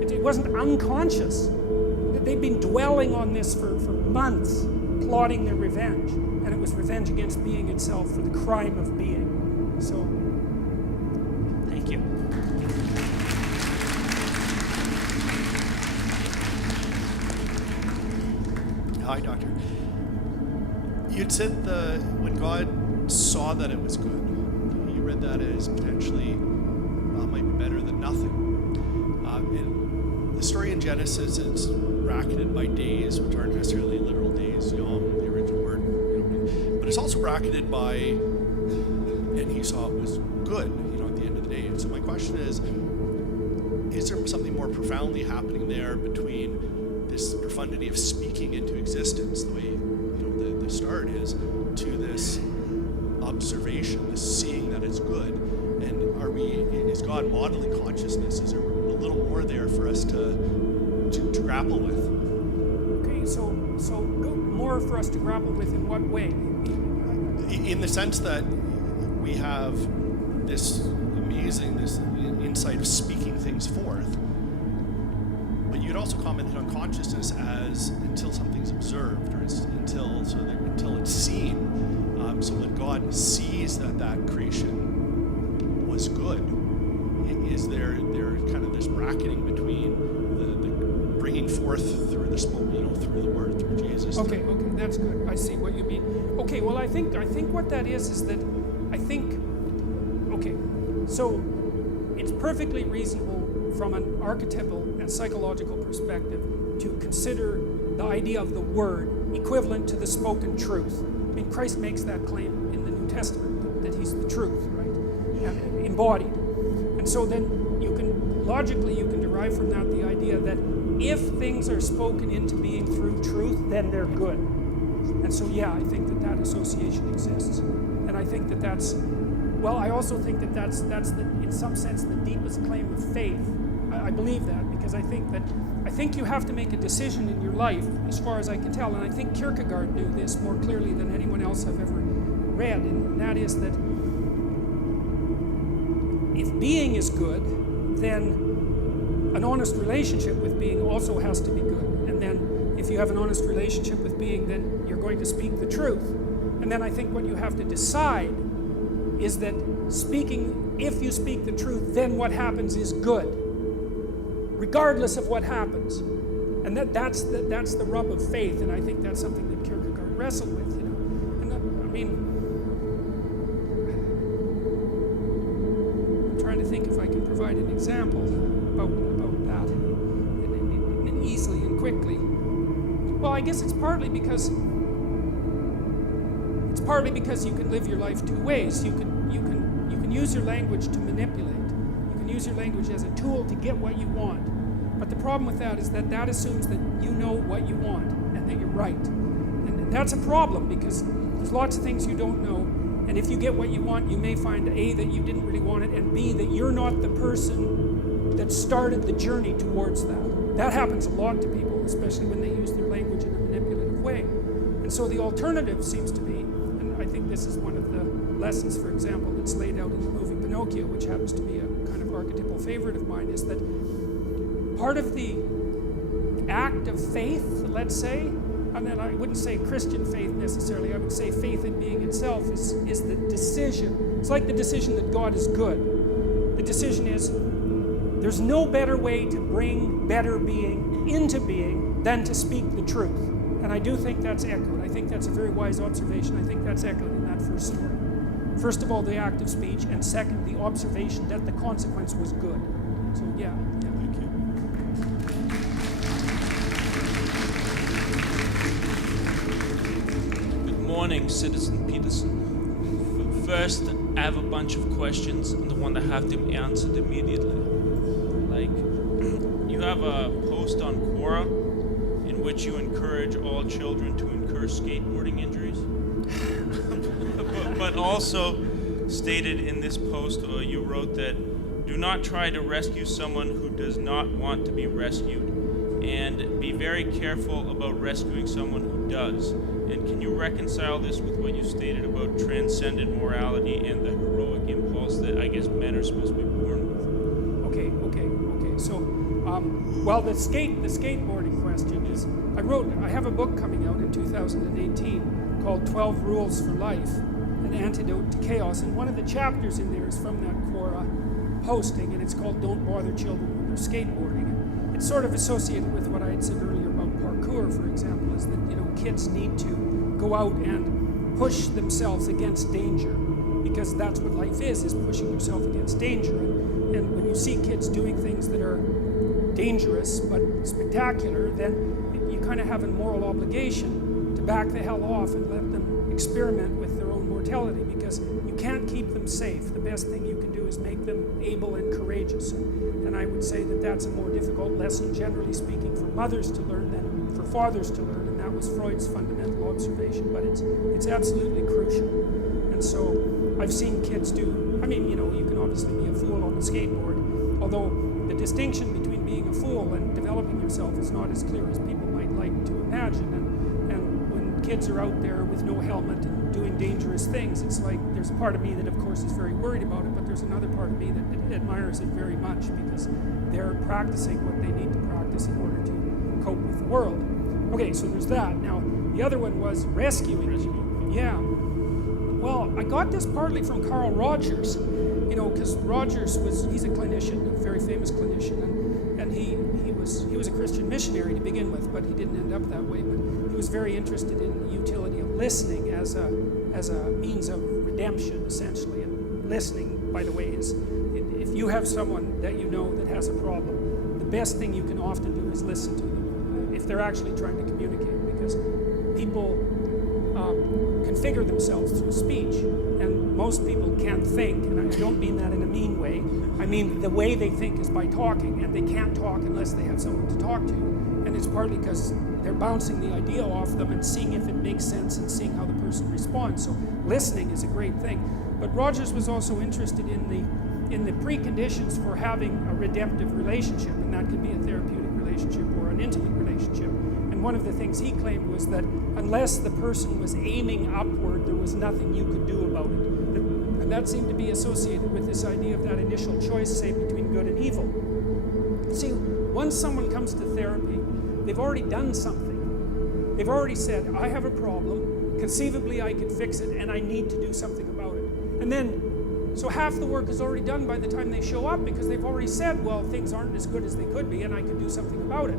It wasn't unconscious. They'd been dwelling on this for months, plotting their revenge. And it was revenge against being itself for the crime of being. So, thank you. Hi, Doctor. You'd said when God saw that it was good, you read that as potentially might be better than nothing. And the story in Genesis is bracketed by days, which aren't necessarily literal days, yom, the original word, but it's also bracketed by, and he saw it was good, at the end of the day. And so my question is there something more profoundly happening there between this profundity of speaking into existence, the way the start is, to this observation, this seeing that it's good? And is God modeling consciousness? Is there a little more there for us to grapple with? okay, so more for us to grapple with in what way? In the sense that we have this insight of speaking things forth, but you'd also commented on consciousness as until something's observed, or until it's seen. So when God sees that creation was good, is there kind of this bracketing between the bringing forth through the through the Word, through Jesus? Okay, that's good. I see what you mean. Okay, well, I think what that is that so it's perfectly reasonable from an archetypal and psychological perspective to consider the idea of the Word equivalent to the spoken truth. I mean, Christ makes that claim in the New Testament, that he's the truth, right? And embodied. And so then you can derive from that the idea that if things are spoken into being through truth, then they're good. And so, yeah, I think that association exists. And I think I also think that that's in some sense the deepest claim of faith. I believe that because I think you have to make a decision in your life, as far as I can tell, and I think Kierkegaard knew this more clearly than anyone else I've ever read, and that is that if being is good, then an honest relationship with being also has to be good. And then if you have an honest relationship with being, then you're going to speak the truth. And then I think what you have to decide is that if you speak the truth, then what happens is good, regardless of what happens. And that's the rub of faith, and I think that's something that Kierkegaard wrestled with, And I'm trying to think if I can provide an example about that, and easily and quickly. Well, I guess it's partly because you can live your life two ways. You can use your language to manipulate. You can use your language as a tool to get what you want. But the problem with that is that assumes that you know what you want and that you're right. And that's a problem because there's lots of things you don't know. And if you get what you want, you may find A, that you didn't really want it, and B, that you're not the person that started the journey towards that. That happens a lot to people, especially when they use their language in a manipulative way. And so the alternative seems to be, and I think this is one of the lessons, for example, that's laid out in the movie Pinocchio, which happens to be a kind of archetypal favorite of mine, is that part of the act of faith, let's say, and then I wouldn't say Christian faith necessarily, I would say faith in being itself is the decision. It's like the decision that God is good. The decision is, there's no better way to bring better being into being than to speak the truth. And I do think that's echoed. I think that's a very wise observation. I think that's echoed in that first story. First of all, the act of speech, and second, the observation that the consequence was good. So yeah. Thank you. Good morning, Citizen Peterson. First, I have a bunch of questions and I want to have them answered immediately. Like, you have a post on Quora in which you encourage all children to incur skateboarding injuries. but also stated in this post, you wrote that do not try to rescue someone who does not want to be rescued, and be very careful about rescuing someone who does. And can you reconcile this with what you stated about transcendent morality and the heroic impulse that I guess men are supposed to be born with? Okay. So, well, the skateboarding question is, I have a book coming out in 2018 called 12 Rules for Life, an Antidote to Chaos, and one of the chapters in there is from that Quora posting, and it's called Don't Bother Children When They're Skateboarding. And it's sort of associated with what I had said earlier about parkour, for example, is that, kids need to go out and push themselves against danger, because that's what life is pushing yourself against danger. And when you see kids doing things that are dangerous but spectacular, then you kind of have a moral obligation to back the hell off and let them experiment with their own mortality, because you can't keep them safe. The best thing you can do is make them able and courageous. And I would say that that's a more difficult lesson, generally speaking, for mothers to learn than for fathers to learn. That was Freud's fundamental observation, but it's absolutely crucial. And so I've seen kids do, you can obviously be a fool on a skateboard, although the distinction between being a fool and developing yourself is not as clear as people might like to imagine. And when kids are out there with no helmet and doing dangerous things, it's like there's a part of me that of course is very worried about it, but there's another part of me that admires it very much, because they're practicing what they need to practice in order to cope with the world. Okay, so there's that. Now, the other one was rescuing. Yeah. Well, I got this partly from Carl Rogers, because Rogers he's a clinician, a very famous clinician, and he was a Christian missionary to begin with, but he didn't end up that way. But he was very interested in the utility of listening as a means of redemption, essentially. And listening, by the way, is if you have someone that you know that has a problem, the best thing you can often do is listen to them. If they're actually trying to communicate, because people configure themselves through speech, and most people can't think, and I don't mean that in a mean way. I mean the way they think is by talking, and they can't talk unless they have someone to talk to, and it's partly because they're bouncing the idea off them and seeing if it makes sense and seeing how the person responds. So listening is a great thing. But Rogers was also interested in the preconditions for having a redemptive relationship, and that could be a therapeutic relationship or an intimate relationship. And one of the things he claimed was that unless the person was aiming upward, there was nothing you could do about it. And that seemed to be associated with this idea of that initial choice, say, between good and evil. See, once someone comes to therapy, they've already done something. They've already said, I have a problem, conceivably I could fix it, and I need to do something about it. And then, so half the work is already done by the time they show up, because they've already said, well, things aren't as good as they could be, and I could do something about it.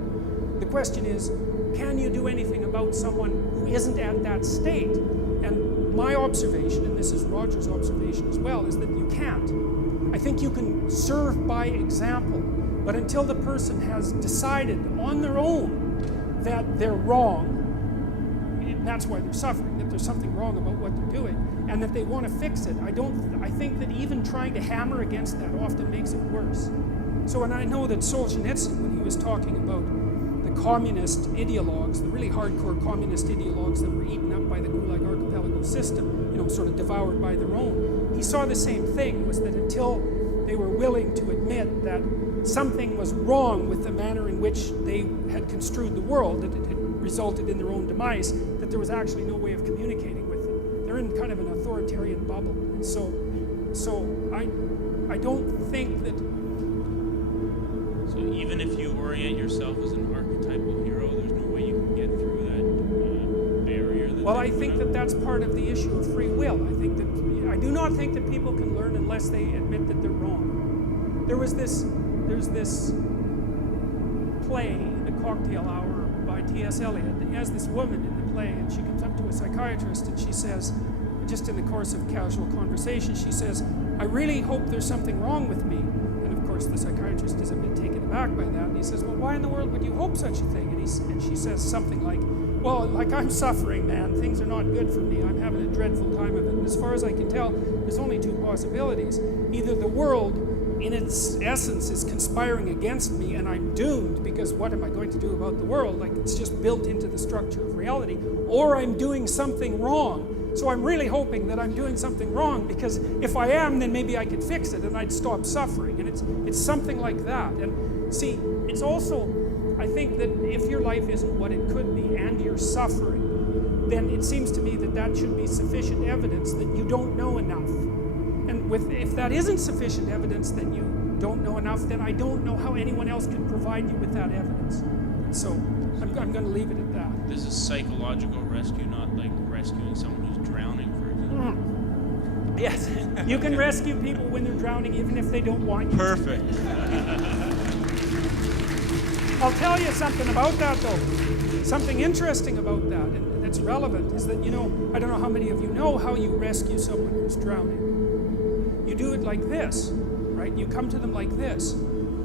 The question is, can you do anything about someone who isn't at that state? And my observation, and this is Roger's observation as well, is that you can't. I think you can serve by example, but until the person has decided on their own that they're wrong, and that's why they're suffering, that there's something wrong about what they're doing, and that they want to fix it, I think that even trying to hammer against that often makes it worse. So, and I know that Solzhenitsyn, when he was talking about the communist ideologues, the really hardcore communist ideologues that were eaten up by the Gulag Archipelago system, sort of devoured by their own. He saw the same thing, was that until they were willing to admit that something was wrong with the manner in which they had construed the world, that it had resulted in their own demise, that there was actually no way of communicating with them. They're in kind of an authoritarian bubble. And so I don't think that... So even if you orient yourself as an archetypal hero, there's no way you can get through that barrier? Well, I think that that's part of the issue of free will. I do not think that people can learn unless they admit that they're wrong. There's this play, The Cocktail Hour, by T.S. Eliot. He has this woman in the play, and she comes up to a psychiatrist and she says, just in the course of casual conversation, she says, "I really hope there's something wrong with me." And of course the psychiatrist is a bit taken aback by that, and he says, "Well, why in the world would you hope such a thing?" And she says something like, "Well, like, I'm suffering, man. Things are not good for me. I'm having a dreadful time of it. And as far as I can tell, there's only two possibilities. Either the world, in its essence, is conspiring against me and I'm doomed, because what am I going to do about the world? Like, it's just built into the structure of reality. Or I'm doing something wrong. So I'm really hoping that I'm doing something wrong, because if I am, then maybe I could fix it and I'd stop suffering." And it's something like that. And see, it's also, I think that if your life isn't what it could be and you're suffering, then it seems to me that that should be sufficient evidence that you don't know enough. And if that isn't sufficient evidence that you don't know enough, then I don't know how anyone else can provide you with that evidence. So I'm going to leave it at that. This is psychological rescue, not like rescuing someone who's drowning, for example. Yes, you can rescue people when they're drowning, even if they don't want you. Perfect. I'll tell you something about that, though. Something interesting about that, and that's relevant, is that, I don't know how many of you know how you rescue someone who's drowning. You do it like this, right? You come to them like this,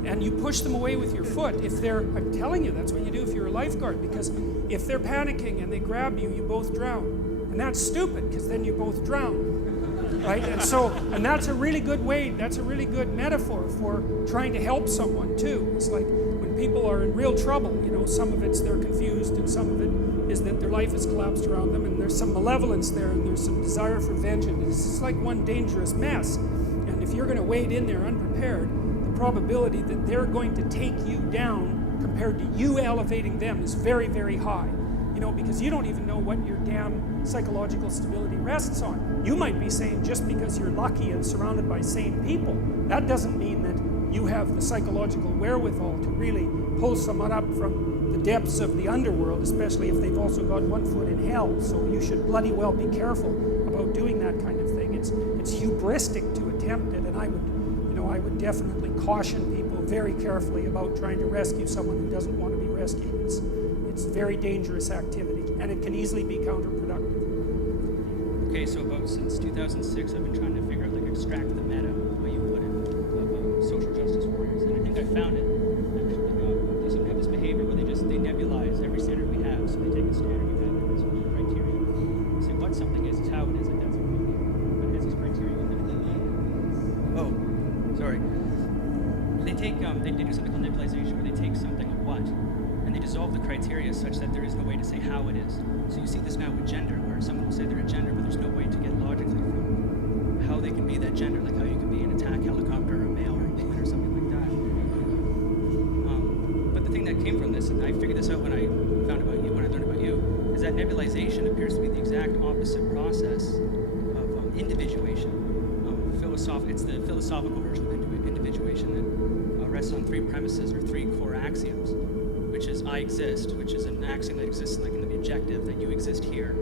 and you push them away with your foot. I'm telling you, that's what you do if you're a lifeguard, because if they're panicking and they grab you, you both drown. And that's stupid, because then you both drown, right? And that's a really good way, that's a really good metaphor for trying to help someone, too. It's like when people are in real trouble, some of it's they're confused, and some of it is that their life has collapsed around them, and there's some malevolence there, and there's some desire for vengeance. It's just like one dangerous mess. And if you're going to wade in there unprepared, the probability that they're going to take you down compared to you elevating them is very, very high. Because you don't even know what your damn psychological stability rests on. You might be saying, just because you're lucky and surrounded by sane people, that doesn't mean that you have the psychological wherewithal to really pull someone up from the depths of the underworld, especially if they've also got one foot in hell. So you should bloody well be careful about doing that kind of thing. It's hubristic to attempt it, and I would definitely caution people very carefully about trying to rescue someone who doesn't want to be rescued. It's a very dangerous activity, and it can easily be counterproductive. Okay, so since 2006, I've been trying to figure out, extract the meta, the way you put it, of social justice warriors, and I think I found it. Actually, they seem to have this behavior where they nebulize every standard we have. So they take a standard you have, and there's a criteria. They say what something is how it is, and that's what we do. But it has these criteria within it. Oh, sorry. They do something called nebulization, where they take something of what, and they dissolve the criteria such that there is no way to say how it is. So you see this now with gender, where someone will say they're a gender, but there's no way to get logically from how they can be that gender, like how you can be an attack helicopter, or a male, or a woman, or something like that. But the thing that came from this, and I figured this out when I learned about you, is that nebulization appears to be the exact opposite process of individuation. It's the philosophical version of individuation that rests on three premises, or three core axioms, which is I exist, which is an axiom that exists in the objective, that you exist here,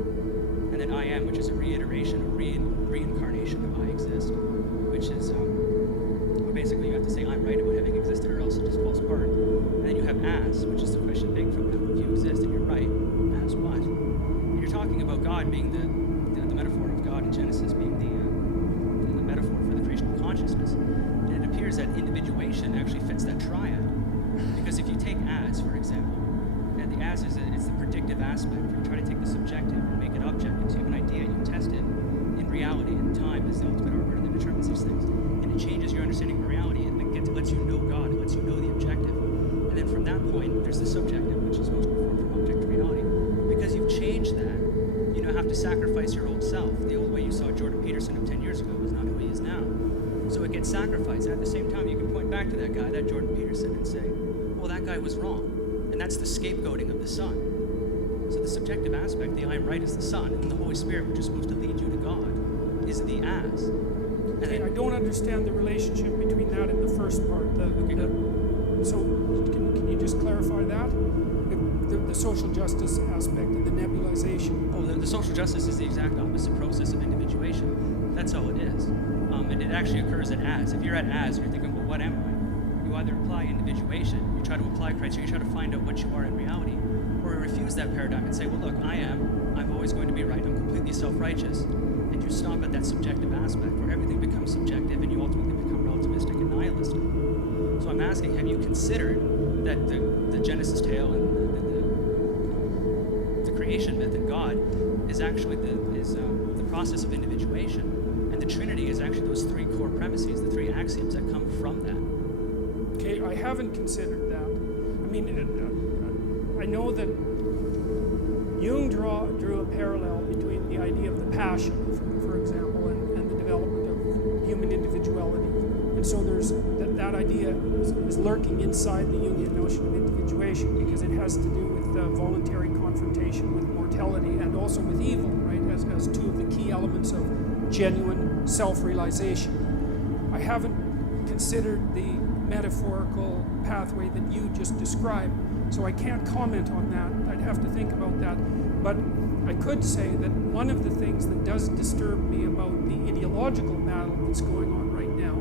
and then I am, which is a reiteration, a reincarnation of I exist, which is well, basically you have to say I'm right about having existed, or else it just falls apart. And then you have as, which is the question big from them: if you exist and you're right, as what? And you're talking about God being the metaphor of God in Genesis being the metaphor for the creation of consciousness. And it appears that individuation actually fits that triad. Because if you take as, for example, and the as it's the predictive aspect, where you try to take the subjective and make it objective. So you have an idea, you test it in reality, and time is the ultimate arbiter that determines these things. And it changes your understanding of reality, and it lets you know God, it lets you know the objective. And then from that point, there's the subjective, which is sacrifice your old self. The old way you saw Jordan Peterson of 10 years ago was not who he is now. So it gets sacrificed. At the same time, you can point back to that guy, that Jordan Peterson, and say, well, that guy was wrong. And that's the scapegoating of the Son. So the subjective aspect, the I am right, is the Son, and the Holy Spirit, which is supposed to lead you to God, is the as. And Okay, I don't understand the relationship between that and the first part. So can you just clarify that? The social justice aspect and the nebulization. Oh, the social justice is the exact opposite process of individuation. That's all it is. And it actually occurs at as. If you're at as, you're thinking, well, what am I? You either apply individuation, you try to apply criteria, you try to find out what you are in reality, or you refuse that paradigm and say, well, look, I'm always going to be right, I'm completely self-righteous. And you stop at that subjective aspect where everything becomes subjective and you ultimately become relativistic and nihilistic. So I'm asking, have you considered that the Genesis tale and the creation myth and God is actually the process of individuation? And the Trinity is actually those three core premises, the three axioms that come from that. Okay, I haven't considered that. I mean, I know that Jung drew a parallel between the idea of the passion, for example, and the development of human individuality. And so there's that idea is lurking inside the Jungian notion of individuation because it has to do with voluntary confrontation with mortality and also with evil, right, as two of the key elements of genuine self-realization. I haven't considered the metaphorical pathway that you just described, so I can't comment on that. I'd have to think about that. But I could say that one of the things that does disturb me about the ideological battle that's going on right now,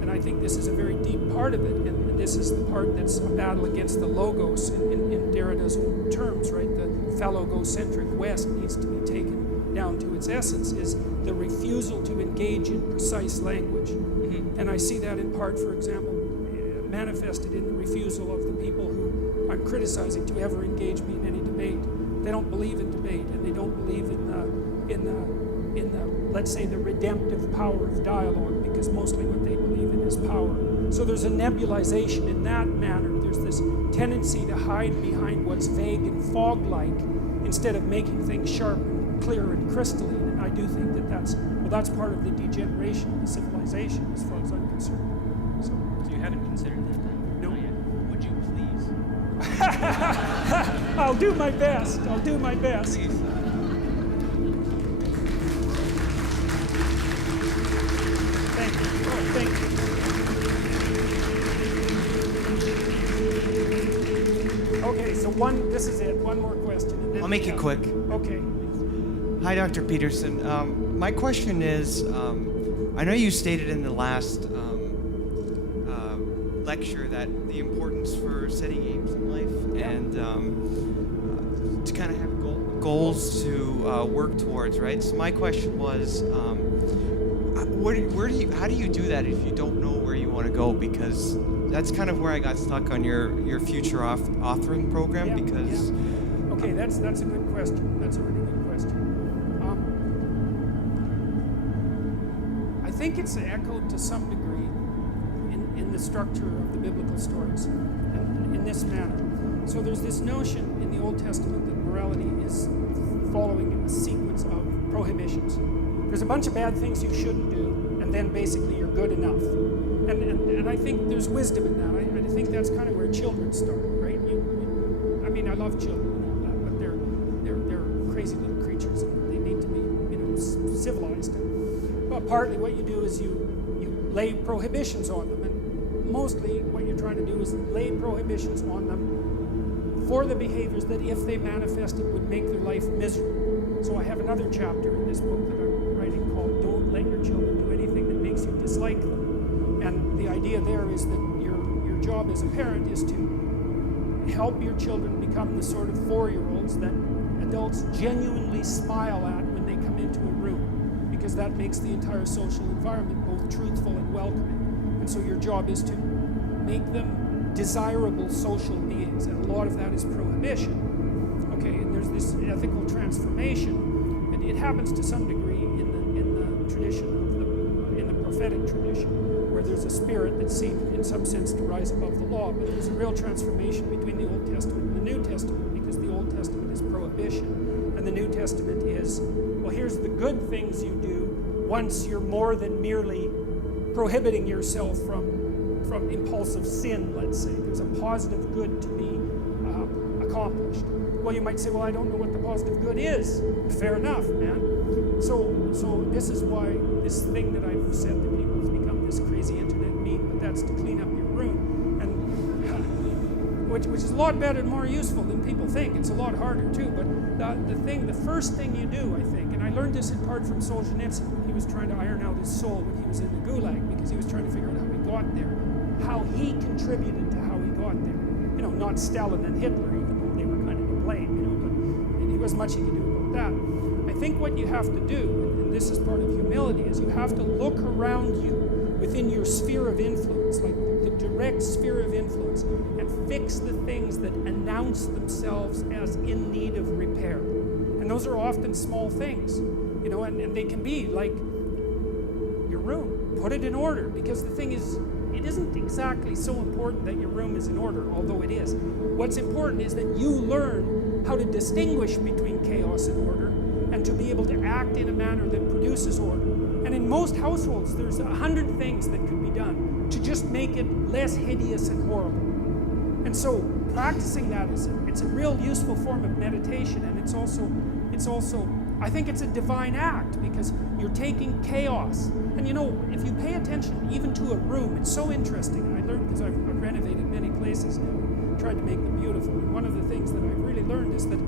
and I think this is a very deep part of it, and this is the part that's a battle against the logos in Derrida's own terms, right? The phallogocentric West needs to be taken down to its essence, is the refusal to engage in precise language. And I see that in part, for example, manifested in the refusal of the people who I'm criticizing to ever engage me in any debate. They don't believe in debate, and they don't believe in the let's say the redemptive power of dialogue, because mostly what they believe in is power. So there's a nebulization in that manner. There's this tendency to hide behind what's vague and fog-like instead of making things sharp and clear and crystalline. And I do think that that's part of the degeneration of the civilization as far as I'm concerned. So you haven't considered that then? No. Not yet. Would you please? I'll do my best. I'll do my best. Please. Thank you. Oh, thank you. Okay, so this is it. One more question. And then I'll make it quick. Okay. Hi, Dr. Peterson. My question is, I know you stated in the last lecture that the importance for setting aims in life and to kind of have goals to work towards, right? So my question was, how do you do that if you don't know where you want to go? Because that's kind of where I got stuck on your future authoring program. Yeah, because yeah. Okay, that's a good question. That's a really good question. I think it's echoed to some degree in the structure of the biblical stories, and in this manner. So there's this notion in the Old Testament that morality is following a sequence of prohibitions. There's a bunch of bad things you shouldn't do, and then basically you're good enough. And I think there's wisdom in that. I think that's kind of where children start, right? I mean, I love children and all that, but they're crazy little creatures, and they need to be, civilized. But partly what you do is you lay prohibitions on them, and mostly what you're trying to do is lay prohibitions on them for the behaviors that, if they manifested, would make their life miserable. So I have another chapter in this book that I'm writing called "Don't Let Your Children Do Anything That Makes You Dislike Them." And the idea there is that your job as a parent is to help your children become the sort of 4-year-olds that adults genuinely smile at when they come into a room, because that makes the entire social environment both truthful and welcoming. And so your job is to make them desirable social beings, and a lot of that is prohibition. Okay, and there's this ethical transformation, and it happens to some degree in the tradition in the prophetic tradition, where there's a spirit that's seen in some sense to rise above the law, but there's a real transformation between the Old Testament and the New Testament, because the Old Testament is prohibition And the New Testament is, well, here's the good things you do once you're more than merely prohibiting yourself from impulsive sin, let's say. There's a positive good to be accomplished. Well, you might say, well, I don't know what the positive good is. Fair enough, man. So this is why this thing that I've said to people has become this crazy internet meme, but that's to clean up your room. And which is a lot better and more useful than people think. It's a lot harder too, but the first thing you do, I think, and I learned this in part from Solzhenitsyn when he was trying to iron out his soul when he was in the Gulag, because he was trying to figure out how he got there, how he contributed to how he got there. You know, not Stalin and Hitler, even though they were kind of to blame, you know, but and there wasn't much he could do about that. I think what you have to do, and this is part of humility, is you have to look around you within your sphere of influence, like the direct sphere of influence, and fix the things that announce themselves as in need of repair. And those are often small things, you know, and they can be like your room. Put it in order, because the thing is, it isn't exactly so important that your room is in order, although it is. What's important is that you learn how to distinguish between chaos and order, and to be able to act in a manner that produces order. And in most households, there's 100 things that could be done to just make it less hideous and horrible. And so practicing that it's a real useful form of meditation, and it's also I think it's a divine act, because you're taking chaos. And you know, if you pay attention even to a room, it's so interesting. And I learned, because I've renovated many places now and tried to make them beautiful. And one of the things that I've really learned is that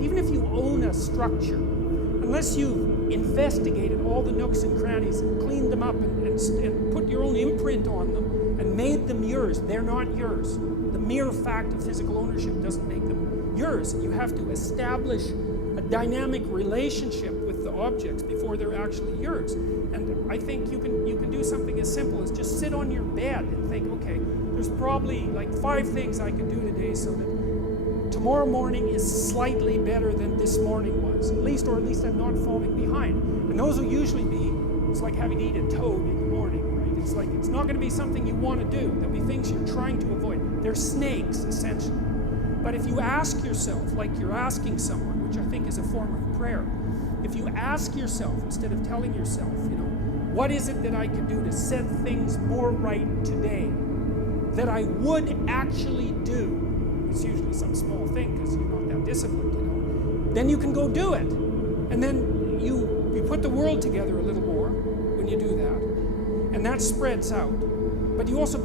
even if you own a structure, unless you've investigated all the nooks and crannies and cleaned them up and put your own imprint on them and made them yours, they're not yours. The mere fact of physical ownership doesn't make them yours. You have to establish a dynamic relationship with the objects before they're actually yours. And I think you can do something as simple as just sit on your bed and think, okay, there's probably like 5 things I could do today so that tomorrow morning is slightly better than this morning was, or at least I'm not falling behind. And those will usually be, it's like having to eat a toad in the morning, right? It's like, it's not going to be something you want to do. There'll be things you're trying to avoid. They're snakes, essentially. But if you ask yourself, like you're asking someone, which I think is a form of prayer, if you ask yourself, instead of telling yourself, you know, what is it that I can do to set things more right today that I would actually do? It's usually some small thing because you're not that disciplined, you know. Then you can go do it. And then you put the world together a little more when you do that. And that spreads out. But you also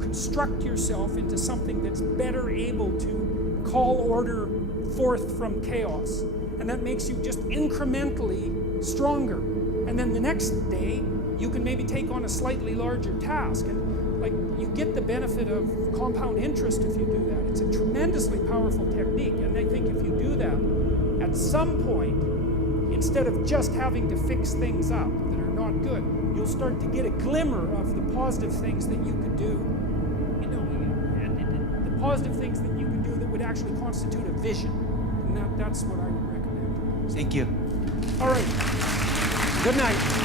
construct yourself into something that's better able to call order forth from chaos. And that makes you just incrementally stronger. And then the next day, you can maybe take on a slightly larger task. And like, you get the benefit of compound interest if you do that. It's a tremendously powerful technique. And I think if you do that, at some point, instead of just having to fix things up that are not good, you'll start to get a glimmer of the positive things that you could do. You know, and the positive things that you can do that would actually constitute a vision. And that's what I would recommend. Thank you. All right. Good night.